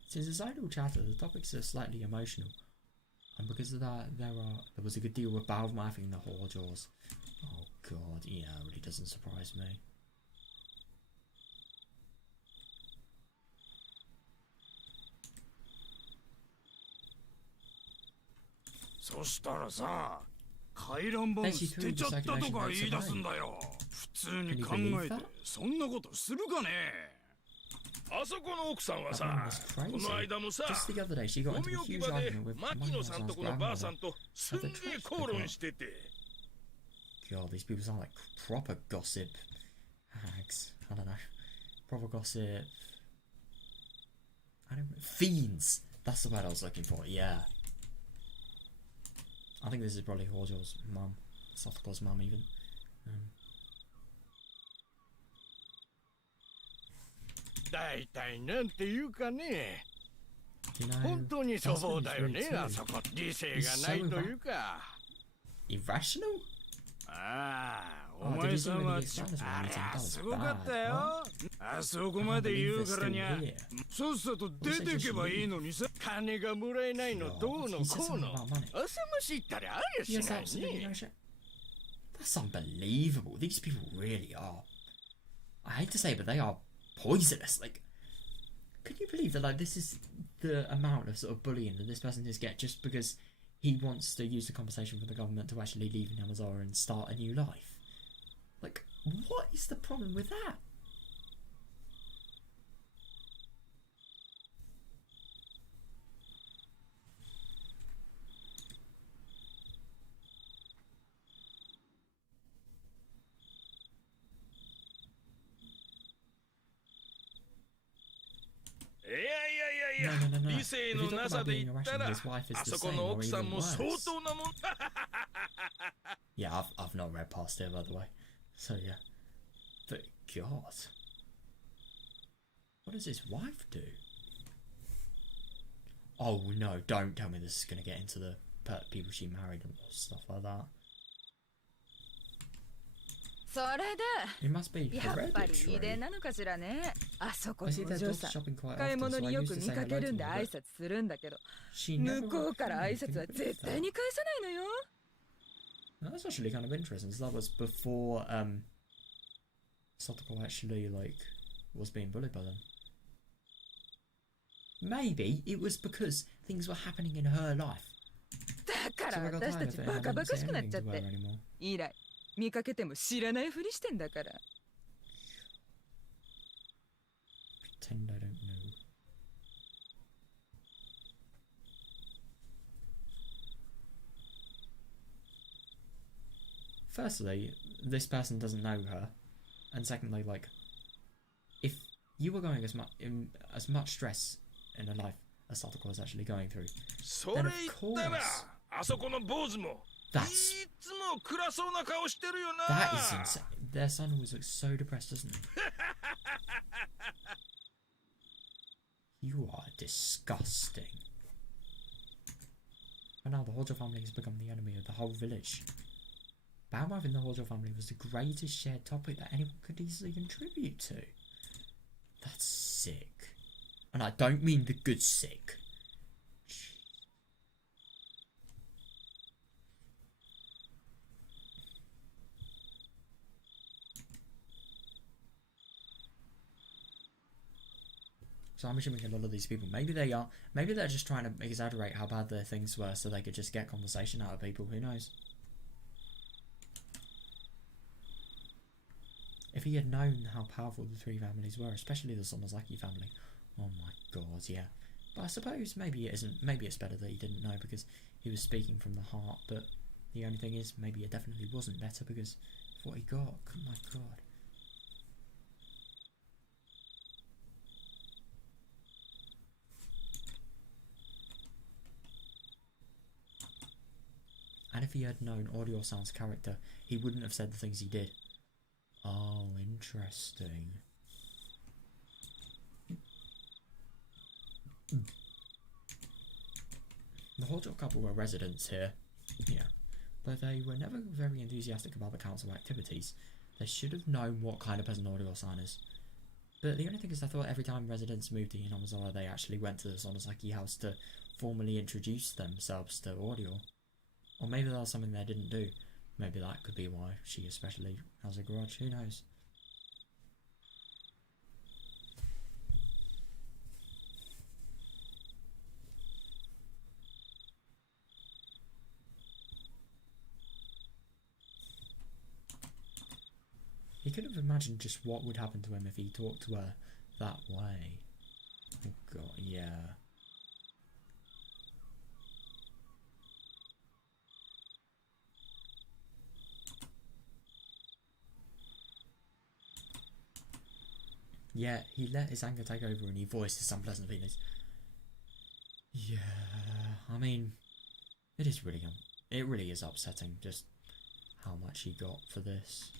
Since it's idle chatter, the topics are slightly emotional, and because of that, there was a good deal of bowel mouthing in the Houjous. Oh god, yeah, it really doesn't surprise me. そしたらさ、回覧板捨てちゃったとか言い出すんだよ。普通に考えてそんなことするかね。あそこの奥さんはさ、この間もさ、ゴミ置き場で牧野さんとこのばあさんとすんげえ口論してて。God, these people sound like proper gossip hags. I don't know. Proper gossip. I don't know. Fiends! That's the word I was looking for, yeah. I think this is probably Houjous' mum. Softcore's mum, even. 大体なんていうかね。本当に粗暴だよね、あそこ。理性がないというか。Irrational? ああ、お前さんはあれはすごかったよ。あそこまで言うからにゃ、さっさと出てけばいいのにさ、金がもらえないのどうのこうの。浅ましいったらありゃしないね。That's unbelievable. These people really are. I hate to say it, but they are poisonous. Like, could you believe that? Like, this is the amount of sort of bullying that this person is get just because he wants to use the compensation from the government to actually leave Yamazawa and start a new life. Like, what is the problem with that? No. 理性のなさで言ったら、あそこの奥さんも相当なもん。Yeah, I've not read past it, by the way. So yeah, but God, what does his wife do? Oh no! Don't tell me this is gonna get into the people she married and stuff like that. それで It must be やっぱり遺伝なのかしらね。あそこのお嬢さん、買い物によく見かけるんで挨拶するんだけど、向こうから挨拶は絶対に返さないのよ。Now, that's actually kind of interesting. So that was before Satoko actually like was being bullied by them. Maybe it was because things were happening in her life. だから私たちバカバカしくなっちゃって。以来見かけても知らないふりしてんだから。Pretend I don't know. Firstly, this person doesn't know her, and secondly, like, if you were going as much stress in her life as Satoko was actually going through, then of course, that is insane. Their son always looks so depressed, doesn't he? You are disgusting. And now the Hojo family has become the enemy of the whole village. Badmouth in the Hojo family was the greatest shared topic that anyone could easily contribute to. That's sick. And I don't mean the good sick. So I'm assuming a lot of these people, maybe they're just trying to exaggerate how bad their things were so they could just get conversation out of people, who knows? If he had known how powerful the three families were, especially the Sonozaki family, oh my god, yeah. But I suppose maybe it isn't, maybe it's better that he didn't know because he was speaking from the heart, but the only thing is, maybe it definitely wasn't better because of what he got, oh my god. And if he had known Audio-san's character, he wouldn't have said the things he did. Oh, interesting. The Hojo couple were residents here, yeah, but they were never very enthusiastic about the council activities. They should have known what kind of person Audio-san is. But the only thing is, I thought every time residents moved to Hinamizawa, they actually went to the Sonozaki house to formally introduce themselves to Audio. Or maybe that was something they didn't do. Maybe that could be why she especially has a grudge, who knows. He could have imagined just what would happen to him if he talked to her that way. Oh god, yeah. Yeah, he let his anger take over and he voiced his unpleasant feelings. Yeah, I mean, it is really, it really is upsetting just how much he got for this.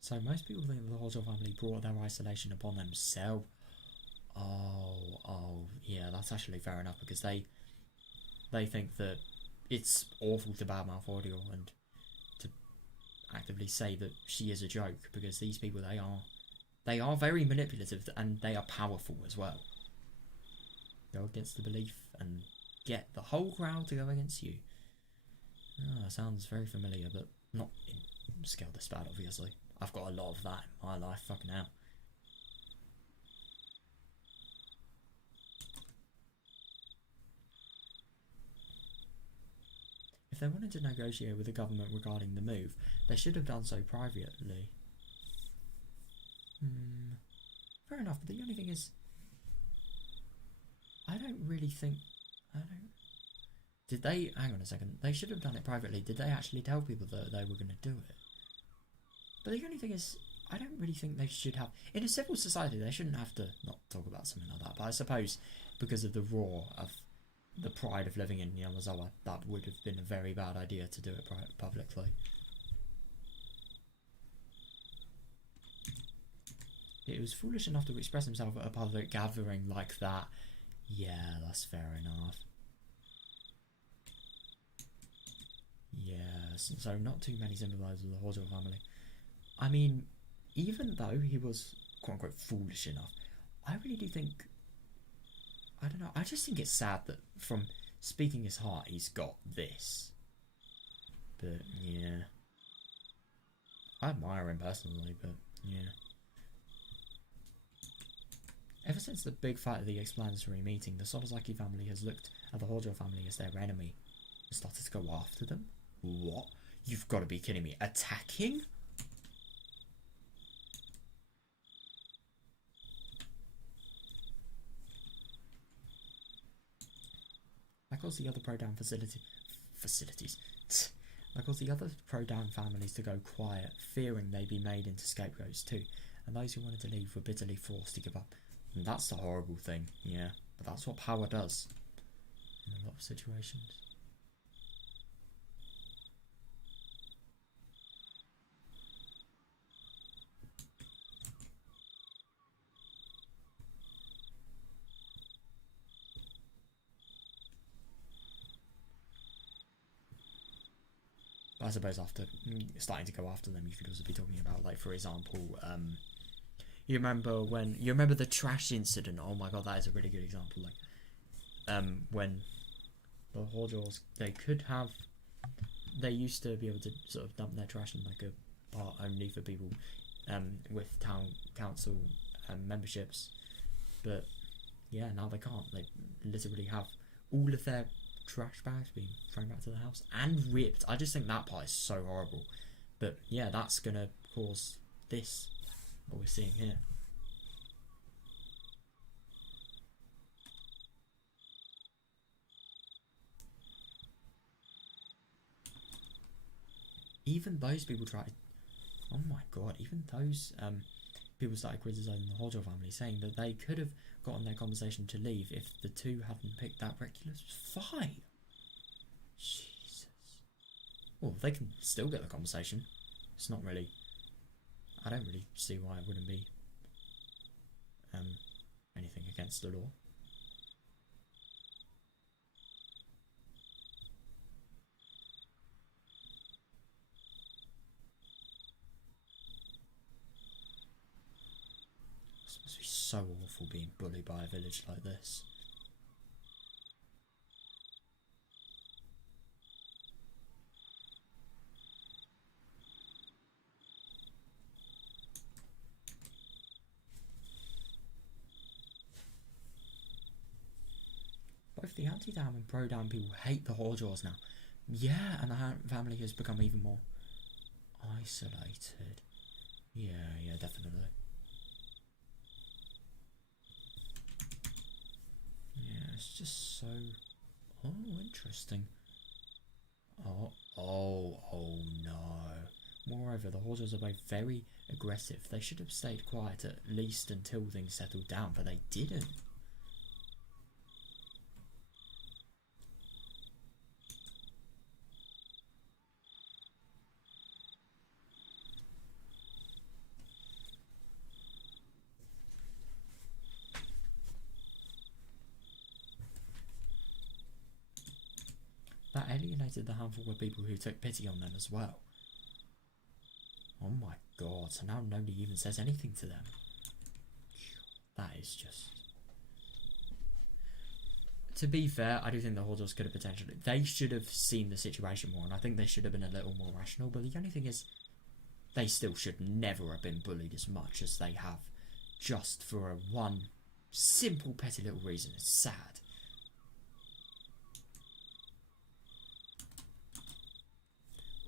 So most people think the Hojo family brought their isolation upon themselves. Oh, yeah, that's actually fair enough because they think that it's awful to badmouth Audio and to actively say that she is a joke because these people, they are very manipulative and they are powerful as well. Go against the belief and get the whole crowd to go against you. Sounds very familiar, but not in scale this bad, obviously. I've got a lot of that in my life, fucking hell. If they wanted to negotiate with the government regarding the move, they should have done so privately. Fair enough, but the only thing is, I don't really think, did they, hang on a second, they should have done it privately. Did they actually tell people that they were going to do it? But the only thing is, I don't really think they should have, in a civil society, they shouldn't have to not talk about something like that, but I suppose because of the roar of the pride of living in Yamazawa, that would have been a very bad idea to do it publicly. It was foolish enough to express himself at a public gathering like that. Yeah, that's fair enough. Yes, so not too many sympathise with the Hojo family. I mean, even though he was quote unquote foolish enough, I really do think, I don't know, I just think it's sad that from speaking his heart he's got this. But yeah, I admire him personally, but yeah. Ever since the big fight of the explanatory meeting, the Sorosaki family has looked at the Hojo family as their enemy and started to go after them. What? You've got to be kidding me. Attacking? That caused the other Pro-Down facilities. That caused the other Pro-Down families to go quiet, fearing they'd be made into scapegoats too, and those who wanted to leave were bitterly forced to give up. And that's the horrible thing, yeah. But that's what power does in a lot of situations. But I suppose after starting to go after them, you could also be talking about, like, for example, you remember the trash incident? Oh my god, that is a really good example. Like, when the Hojos, they used to be able to sort of dump their trash in like a part only for people with town council memberships, but yeah, now they can't. They literally have all of their trash bags being thrown back to the house and ripped. I just think that part is so horrible. But yeah, that's gonna cause this, what we're seeing here. Even those people tried. Oh my god! Even those people started criticizing the Hojo family, saying that they could have gotten their conversation to leave if the two hadn't picked that reckless fight. Jesus. Well, they can still get the conversation. It's not really. I don't really see why it wouldn't be anything against the law. It must be so awful being bullied by a village like this. Both the anti-Dam and pro-Dam people hate the Hojos now. Yeah, and the family has become even more isolated. Yeah, definitely. Yeah, it's just so... Oh, interesting. Oh no. Moreover, the Hojos are both very aggressive. They should have stayed quiet at least until things settled down, but they didn't. That alienated the handful of people who took pity on them as well. Oh my god, so now nobody even says anything to them. That is just... To be fair, I do think the Hojos could have potentially... They should have seen the situation more, and I think they should have been a little more rational, but the only thing is, they still should never have been bullied as much as they have, just for one simple petty little reason. It's sad.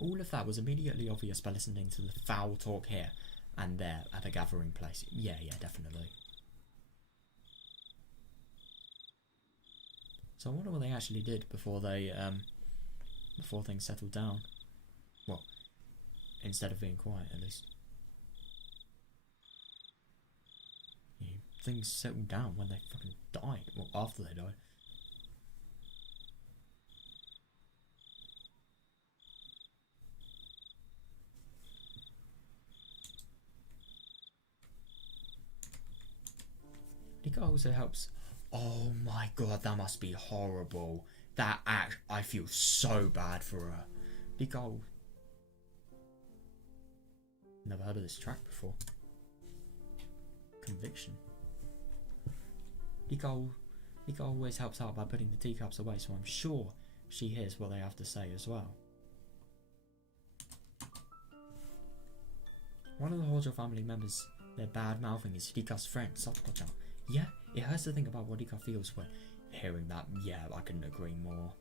All of that was immediately obvious by listening to the foul talk here and there at the gathering place. Yeah, definitely. So I wonder what they actually did before they, before things settled down. Well, instead of being quiet, at least. Yeah, things settled down when they fucking died. Well, after they died. It also helps. Oh my god, that must be horrible. That act, I feel so bad for her. Nicole. Never heard of this track before. Conviction. Rika always helps out by putting the teacups away, so I'm sure she hears what they have to say as well. One of the Hojo family members, their bad mouthing is Rika's friend, Satoko-chan. Yeah, it hurts to think about what Rika feels when hearing that. Yeah, I couldn't agree more.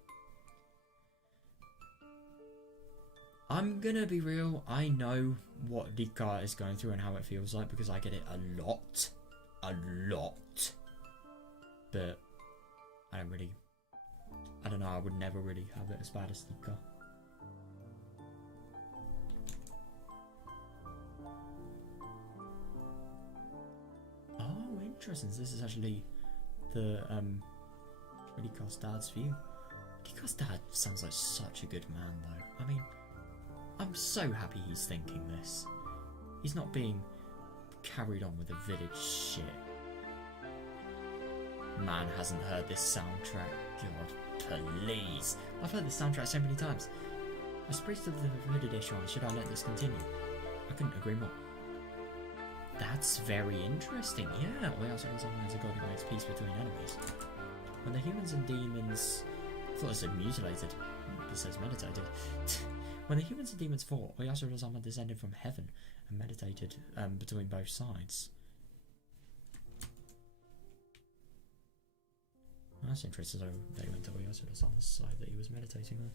I'm gonna be real, I know what Rika is going through and how it feels like because I get it a lot. But I don't know, I would never really have it as bad as Rika. Oh, interesting. This is actually the Rika's dad's view. Rika's dad sounds like such a good man though. I mean, I'm so happy he's thinking this. He's not being carried on with the village shit. Man hasn't heard this soundtrack. God, please. I've heard this soundtrack so many times. As priest of the Hooded Shrine, should I let this continue? I couldn't agree more. That's very interesting, yeah. Oyasura-sama is a god who makes peace between enemies. When the humans and demons... I thought it said mutilated. It says meditated. When the humans and demons fought, Oyasura-sama descended from heaven and meditated between both sides. That's interesting, so they went to Oyasura-sama's side that he was meditating on.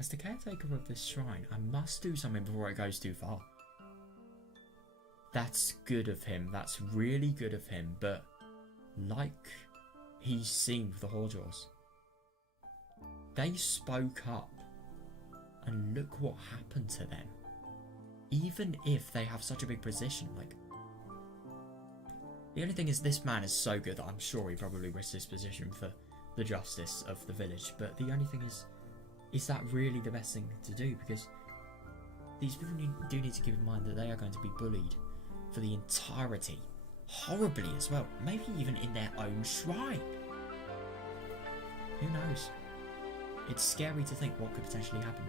As the caretaker of this shrine, I must do something before it goes too far. That's good of him, that's really good of him, but like he's seen with the Houjous, they spoke up and look what happened to them. Even if they have such a big position, like, the only thing is this man is so good that I'm sure he probably risked his position for the justice of the village, but the only thing is that really the best thing to do? Because these people do need to keep in mind that they are going to be bullied for the entirety, horribly as well, maybe even in their own shrine. Who knows? It's scary to think what could potentially happen.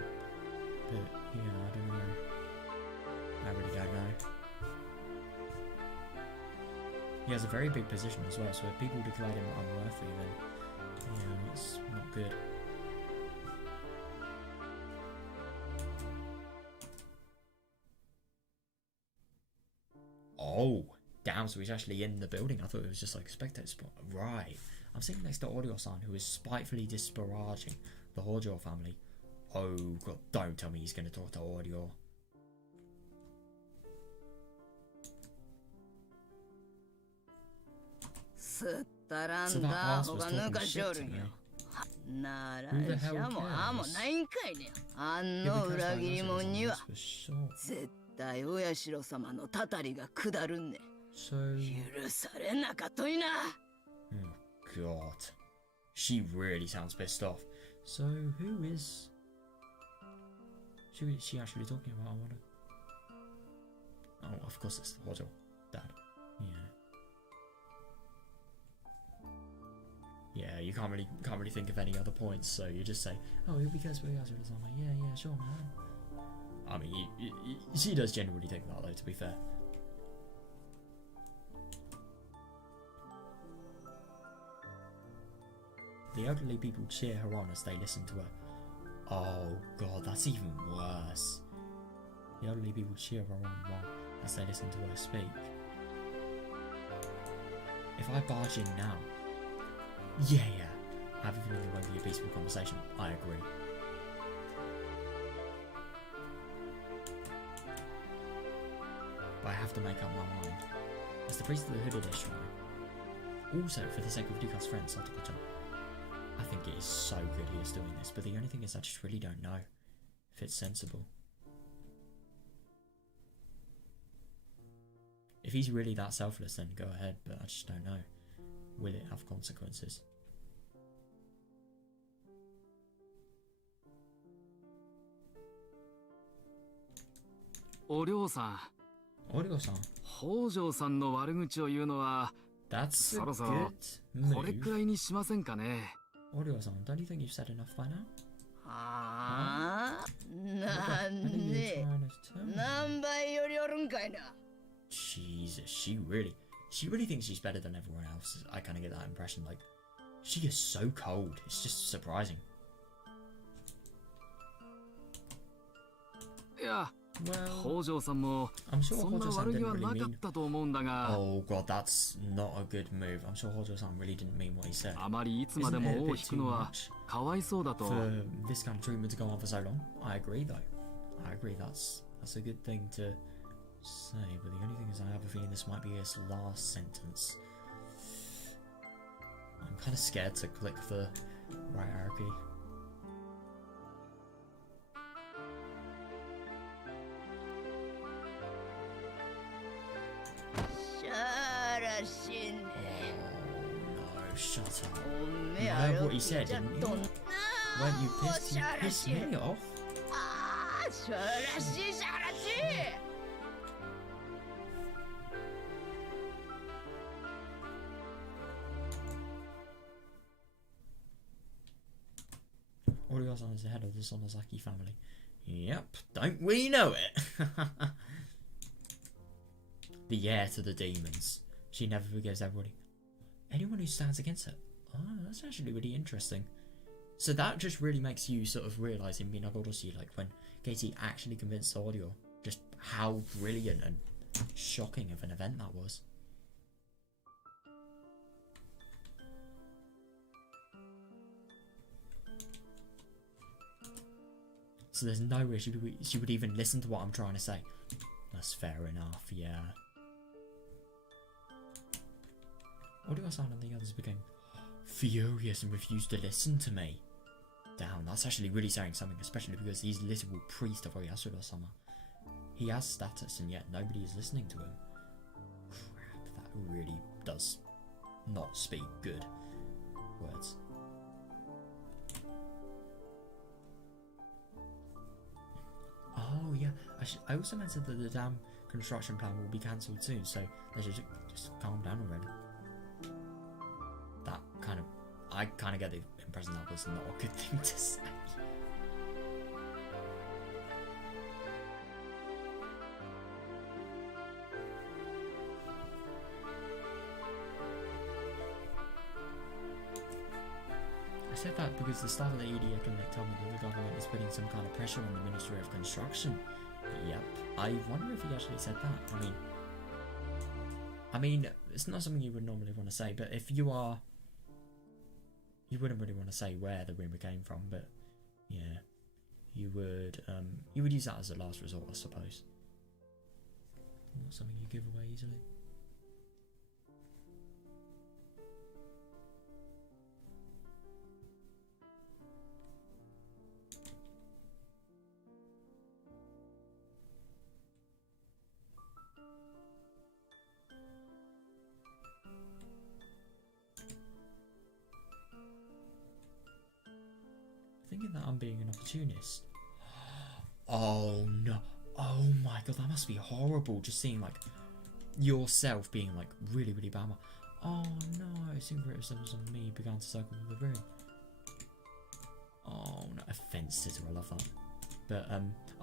But yeah, I don't know. I really don't know. He has a very big position as well, so if people declare him unworthy, then yeah, it's not good. Oh, damn, so he's actually in the building. I thought it was just like a spectator spot. Right. I'm sitting next to Audio-san, who is spitefully disparaging the Hojo family. Oh, God, don't tell me he's going to talk to Audio. So that ass was talking shit to me. Who the hell cares? For sure. So... Oh God. She really sounds pissed off. So who is... Who is she actually talking about? I wonder. Oh, of course it's the Hojo dad. Yeah, you can't really think of any other points, so you just say, oh, because we guys are like, yeah, sure, man. I mean, she does generally think that, though, to be fair. The elderly people cheer her on as they listen to her. Oh God, that's even worse. The elderly people cheer her on as they listen to her speak. If I barge in now, yeah, I have a feeling it won't be a peaceful conversation. I agree. But I have to make up my mind. As the priest of the Hooded Shrine, also for the sake of Rika's friend Satoko-chan, I think it is so good he is doing this, but the only thing is I just really don't know if it's sensible. if he's really that selfless, then go ahead, but I just don't know. Will it have consequences? お嬢さん、お嬢さん、北条さんの悪口を言うのは That's そ a ろそろ good これく move. らいにしませんかね。お嬢さん、don't you think you've said enough by now? はあ、なん I think you're で trying to tell me. 何倍よりおるんかいな。 Jesus, she really thinks she's better than everyone else. I kind of get that impression. Like, she is so cold. It's just surprising. いや、 Well, 北条さんも I'm sure そんな Hojo-san 悪気 didn't は really なか mean. ったと思うんだが、 Oh god, that's not a good move. I'm sure Hojo-san really didn't mean what he said. あまりいつまで Isn't it a も尾を bit 引く too のは much かわいそうだと。 for this kind of treatment to go on for so long? I agree, though. I agree. That's a good thing to say. But the only thing is, I have a feeling this might be his last sentence. I'm kind of scared to click the right arrow key. しゃらしね。 Oh no, shut up. おめ You あ heard れ what he said, didn't you? とん Weren't you pissed? You pissed me off. ああ、しゃらしいしゃらしい。 Oriya-san is the head of the Sonozaki family. Yep, don't we know it? The heir to the demons. She never forgives everybody. Anyone who stands against her. Oh, that's actually really interesting. So that just really makes you sort of realise in Minagoroshi, like when Katie actually convinced Audio, just how brilliant and shocking of an event that was. So there's no way she would even listen to what I'm trying to say. That's fair enough, yeah. Audio-san and the others became furious and refused to listen to me. Damn, that's actually really saying something, especially because he's literal priest of Oyasura-sama. He has status and yet nobody is listening to him. Crap, that really does not speak good words. Oh yeah, I also mentioned that the dam construction plan will be cancelled soon, so they should just calm down already. That kind of, I kind of get the impression that was not a good thing to say. I said that because the staff of the EDA Connect told me that the government is putting some kind of pressure on the Ministry of Construction. Yep, I wonder if he actually said that. I mean, it's not something you would normally want to say, but if you are, you wouldn't really want to say where the rumour came from, but yeah, you would use that as a last resort, I suppose. Not something you give away easily. Thinking that I'm being an opportunist. Oh no. Oh my god, that must be horrible. Just seeing like yourself being like really, really bad. Oh no, soon criticisms on me began to circle the room. Oh no, offense sitter, I love that. But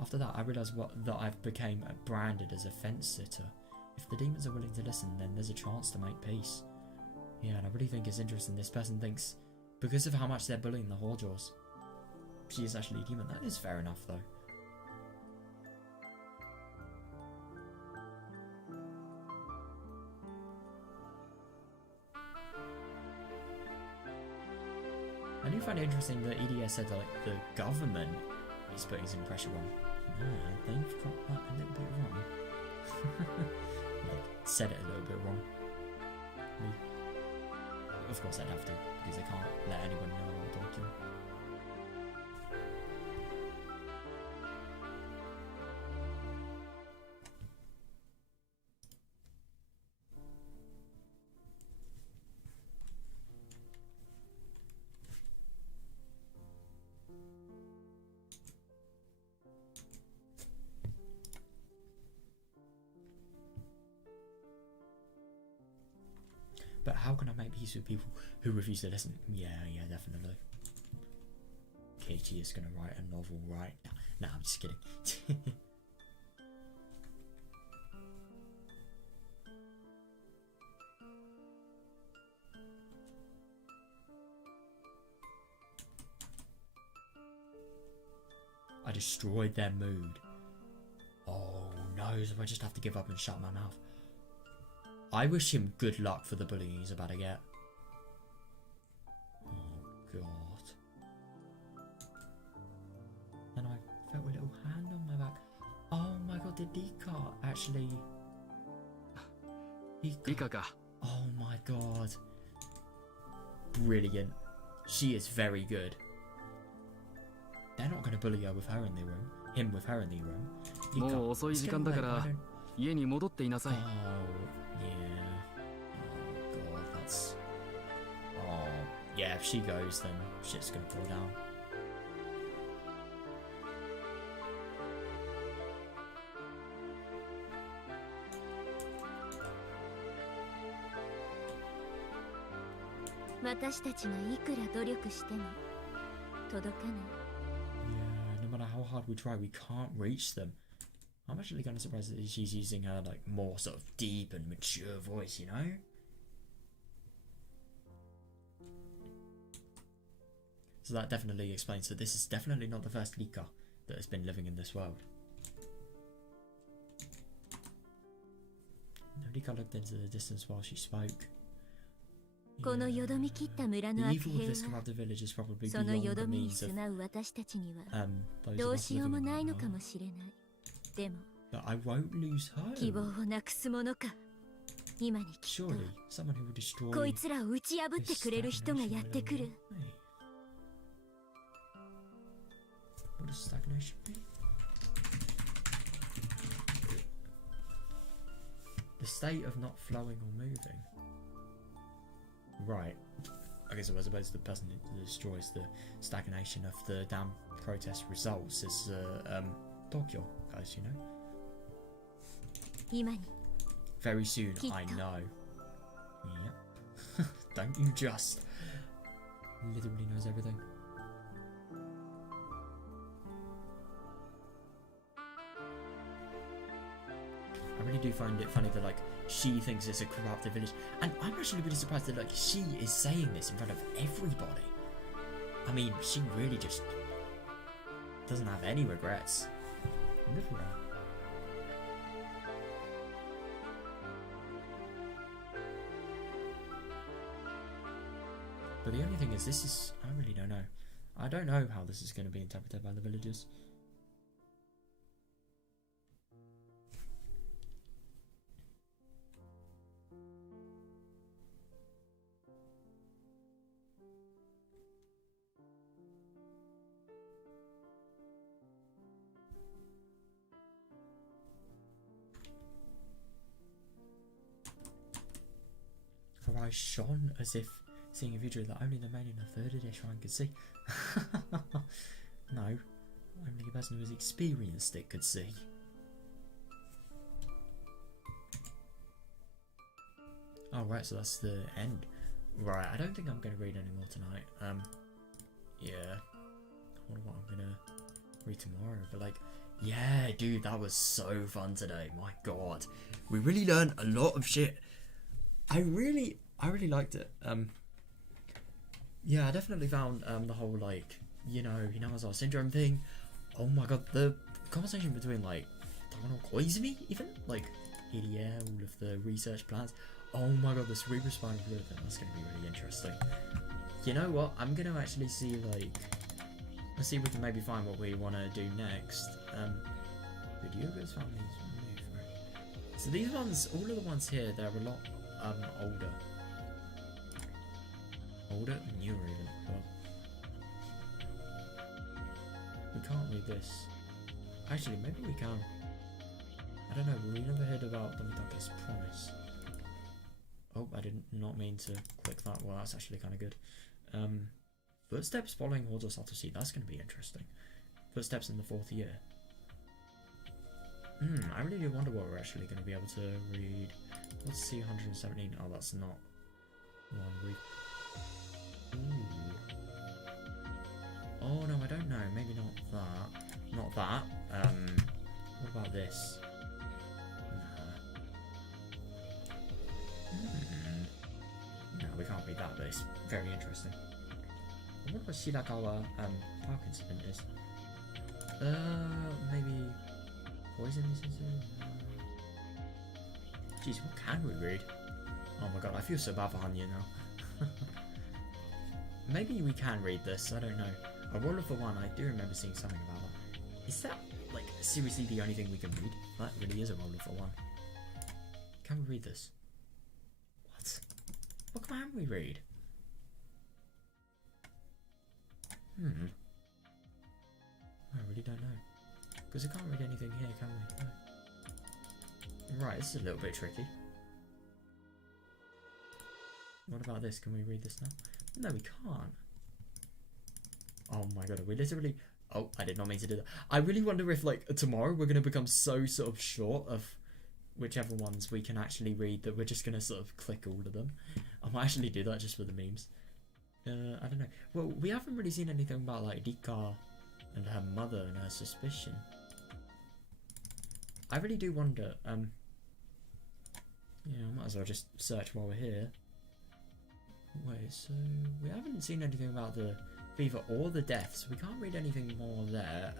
after that I realised that I became branded as a fence sitter. If the demons are willing to listen, then there's a chance to make peace. Yeah, and I really think it's interesting. This person thinks because of how much they're bullying the Houjous, she is actually a demon. That is fair enough, though. I do find it interesting that EDS said that like, the government is putting some pressure on. No, they've got that a little bit wrong. They said it a little bit wrong. Of course they'd have to, because they can't let anyone know what I'm talking. But how can I make peace with people who refuse to listen? Yeah, definitely. Katie is gonna write a novel right now. Nah, I'm just kidding. I destroyed their mood. Oh no, so I just have to give up and shut my mouth. I wish him good luck for the bullying he's about to get. Oh god. And I felt a little hand on my back. Oh my god, did Dika actually... Dika. Oh my god. Brilliant. She is very good. They're not going to bully her with her in the room. Him with her in the room. Oh, yeah. Oh god, that's... Oh, yeah, if she goes, then shit's going to fall down. No matter how hard we try, we can't reach them. I'm actually kind of surprised that she's using her like more sort of deep and mature voice, you know? So that definitely explains that this is definitely not the first Rika that has been living in this world. Rika looked into the distance while she spoke. Yeah. The evil of this corrupted village is probably beyond the means of those of us living in it. But I won't lose hope. Surely, someone who will destroy this stagnation. What does stagnation mean? The state of not flowing or moving. Right. Okay, so I suppose the person who destroys the stagnation of the damn protest results is Tokyo, guys, you know? Very soon, I know. Yep. Don't you just. Literally knows everything. I really do find it funny that, like, she thinks it's a corrupted village. And I'm actually really surprised that, like, she is saying this in front of everybody. I mean, she really just doesn't have any regrets. But the only thing is, this is... I really don't know. I don't know how this is going to be interpreted by the villagers. Her eyes shone as if seeing a future that only the man in the third edition could see. No, only a person who has experienced it could see. Oh right, so that's the end. Right, I don't think I'm going to read any more tonight. Yeah, I wonder what I'm going to read tomorrow, but like, yeah, dude, that was so fun today. My god, we really learned a lot of shit. I really liked it. Yeah, I definitely found the whole, like, you know, Hinamazawa syndrome thing. Oh my god, the conversation between, like, Tano Koizumi, even, like, Hiria, all of the research plans. Oh my god, the cerebrospinal fluid thing, that's going to be really interesting. You know what, I'm going to actually see, like, let's see if we can maybe find what we want to do next. Videoga's found these. So these ones, all of the ones here, they're a lot older. Older? Newer even. Well, we can't read this. Actually, maybe we can. I don't know, we never heard about Domitake's promise. Oh, I did not mean to click that. Well, that's actually kind of good. Footsteps following Houjous Satoshi, that's going to be interesting. Footsteps in the 4th year. I really do wonder what we're actually going to be able to read. Let's see, 117. Oh, that's not Oh no, I don't know. Maybe not that. Not that. What about this? No, we can't read that, but it's very interesting. I wonder what Shirakawa park incident is. Maybe poison incident? Jeez, what can we read? Oh my god, I feel so bad for Hanya now. Maybe we can read this, I don't know. A roller for one, I do remember seeing something about that. Is that, like, seriously the only thing we can read? That really is a roller for one. Can we read this? What? What can we read? I really don't know. Because we can't read anything here, can we? No. Right, this is a little bit tricky. What about this? Can we read this now? No, we can't. Oh my god, are we literally... Oh, I did not mean to do that. I really wonder if, like, tomorrow we're going to become so sort of short of whichever ones we can actually read that we're just going to sort of click all of them. I might actually do that just for the memes. I don't know. Well, we haven't really seen anything about, like, Rika and her mother and her suspicion. I really do wonder, yeah, I might as well just search while we're here. Wait, so we haven't seen anything about the fever or the deaths. We can't read anything more there.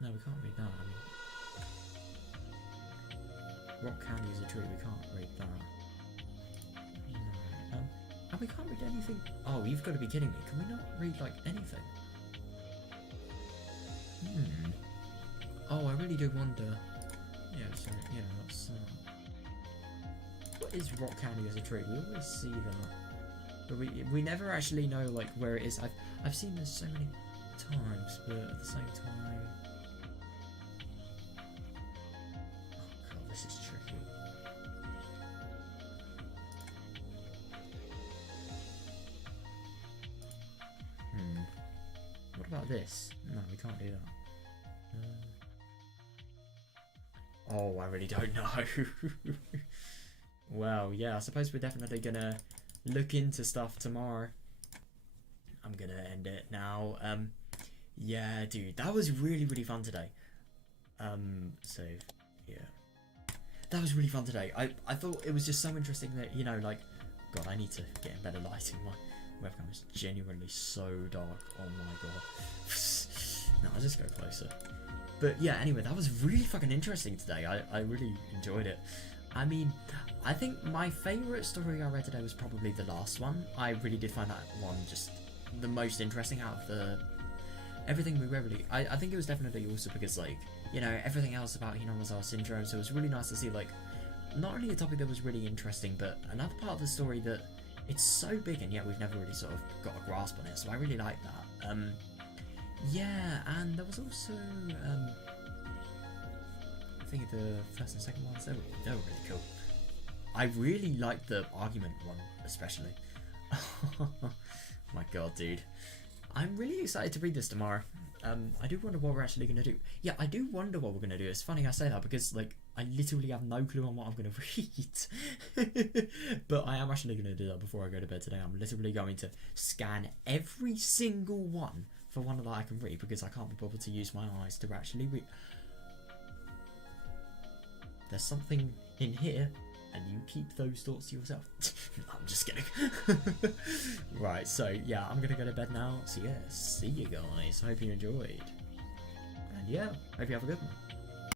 No, we can't read that. I mean, rock candy is a tree. We can't read that. No. And we can't read anything. Oh, you've got to be kidding me. Can we not read like anything? Oh, I really do wonder. Yeah, so yeah, that's. What is rock candy as a tree? We always see that, but we never actually know like where it is. I've seen this so many times, but at the same time, oh god, this is tricky. What about this? No, we can't do that. Oh, I really don't know. Well, yeah, I suppose we're definitely gonna look into stuff tomorrow. I'm gonna end it now. Yeah, dude, that was really, really fun today. So, yeah. That was really fun today. I thought it was just so interesting that, you know, like, God, I need to get in better lighting. My webcam is genuinely so dark. Oh my god. No, I'll just go closer. But yeah, anyway, that was really fucking interesting today. I really enjoyed it. I mean, I think my favourite story I read today was probably the last one. I really did find that one just the most interesting out of everything we read, really. I think it was definitely also because, like, you know, everything else about Hinomazawa syndrome, so it was really nice to see, like, not only a topic that was really interesting, but another part of the story that it's so big and yet we've never really sort of got a grasp on it, so I really like that. Yeah, and there was also, I think the first and second ones, they were really cool. I really liked the argument one, especially. My god, dude. I'm really excited to read this tomorrow. I do wonder what we're actually going to do. Yeah, I do wonder what we're going to do. It's funny I say that because, like, I literally have no clue on what I'm going to read. But I am actually going to do that before I go to bed today. I'm literally going to scan every single one for one that I can read because I can't be bothered to use my eyes to actually read. There's something in here, and you keep those thoughts to yourself. I'm just kidding. Right, so yeah, I'm gonna go to bed now. So yeah, see you guys. Hope you enjoyed. And yeah, hope you have a good one.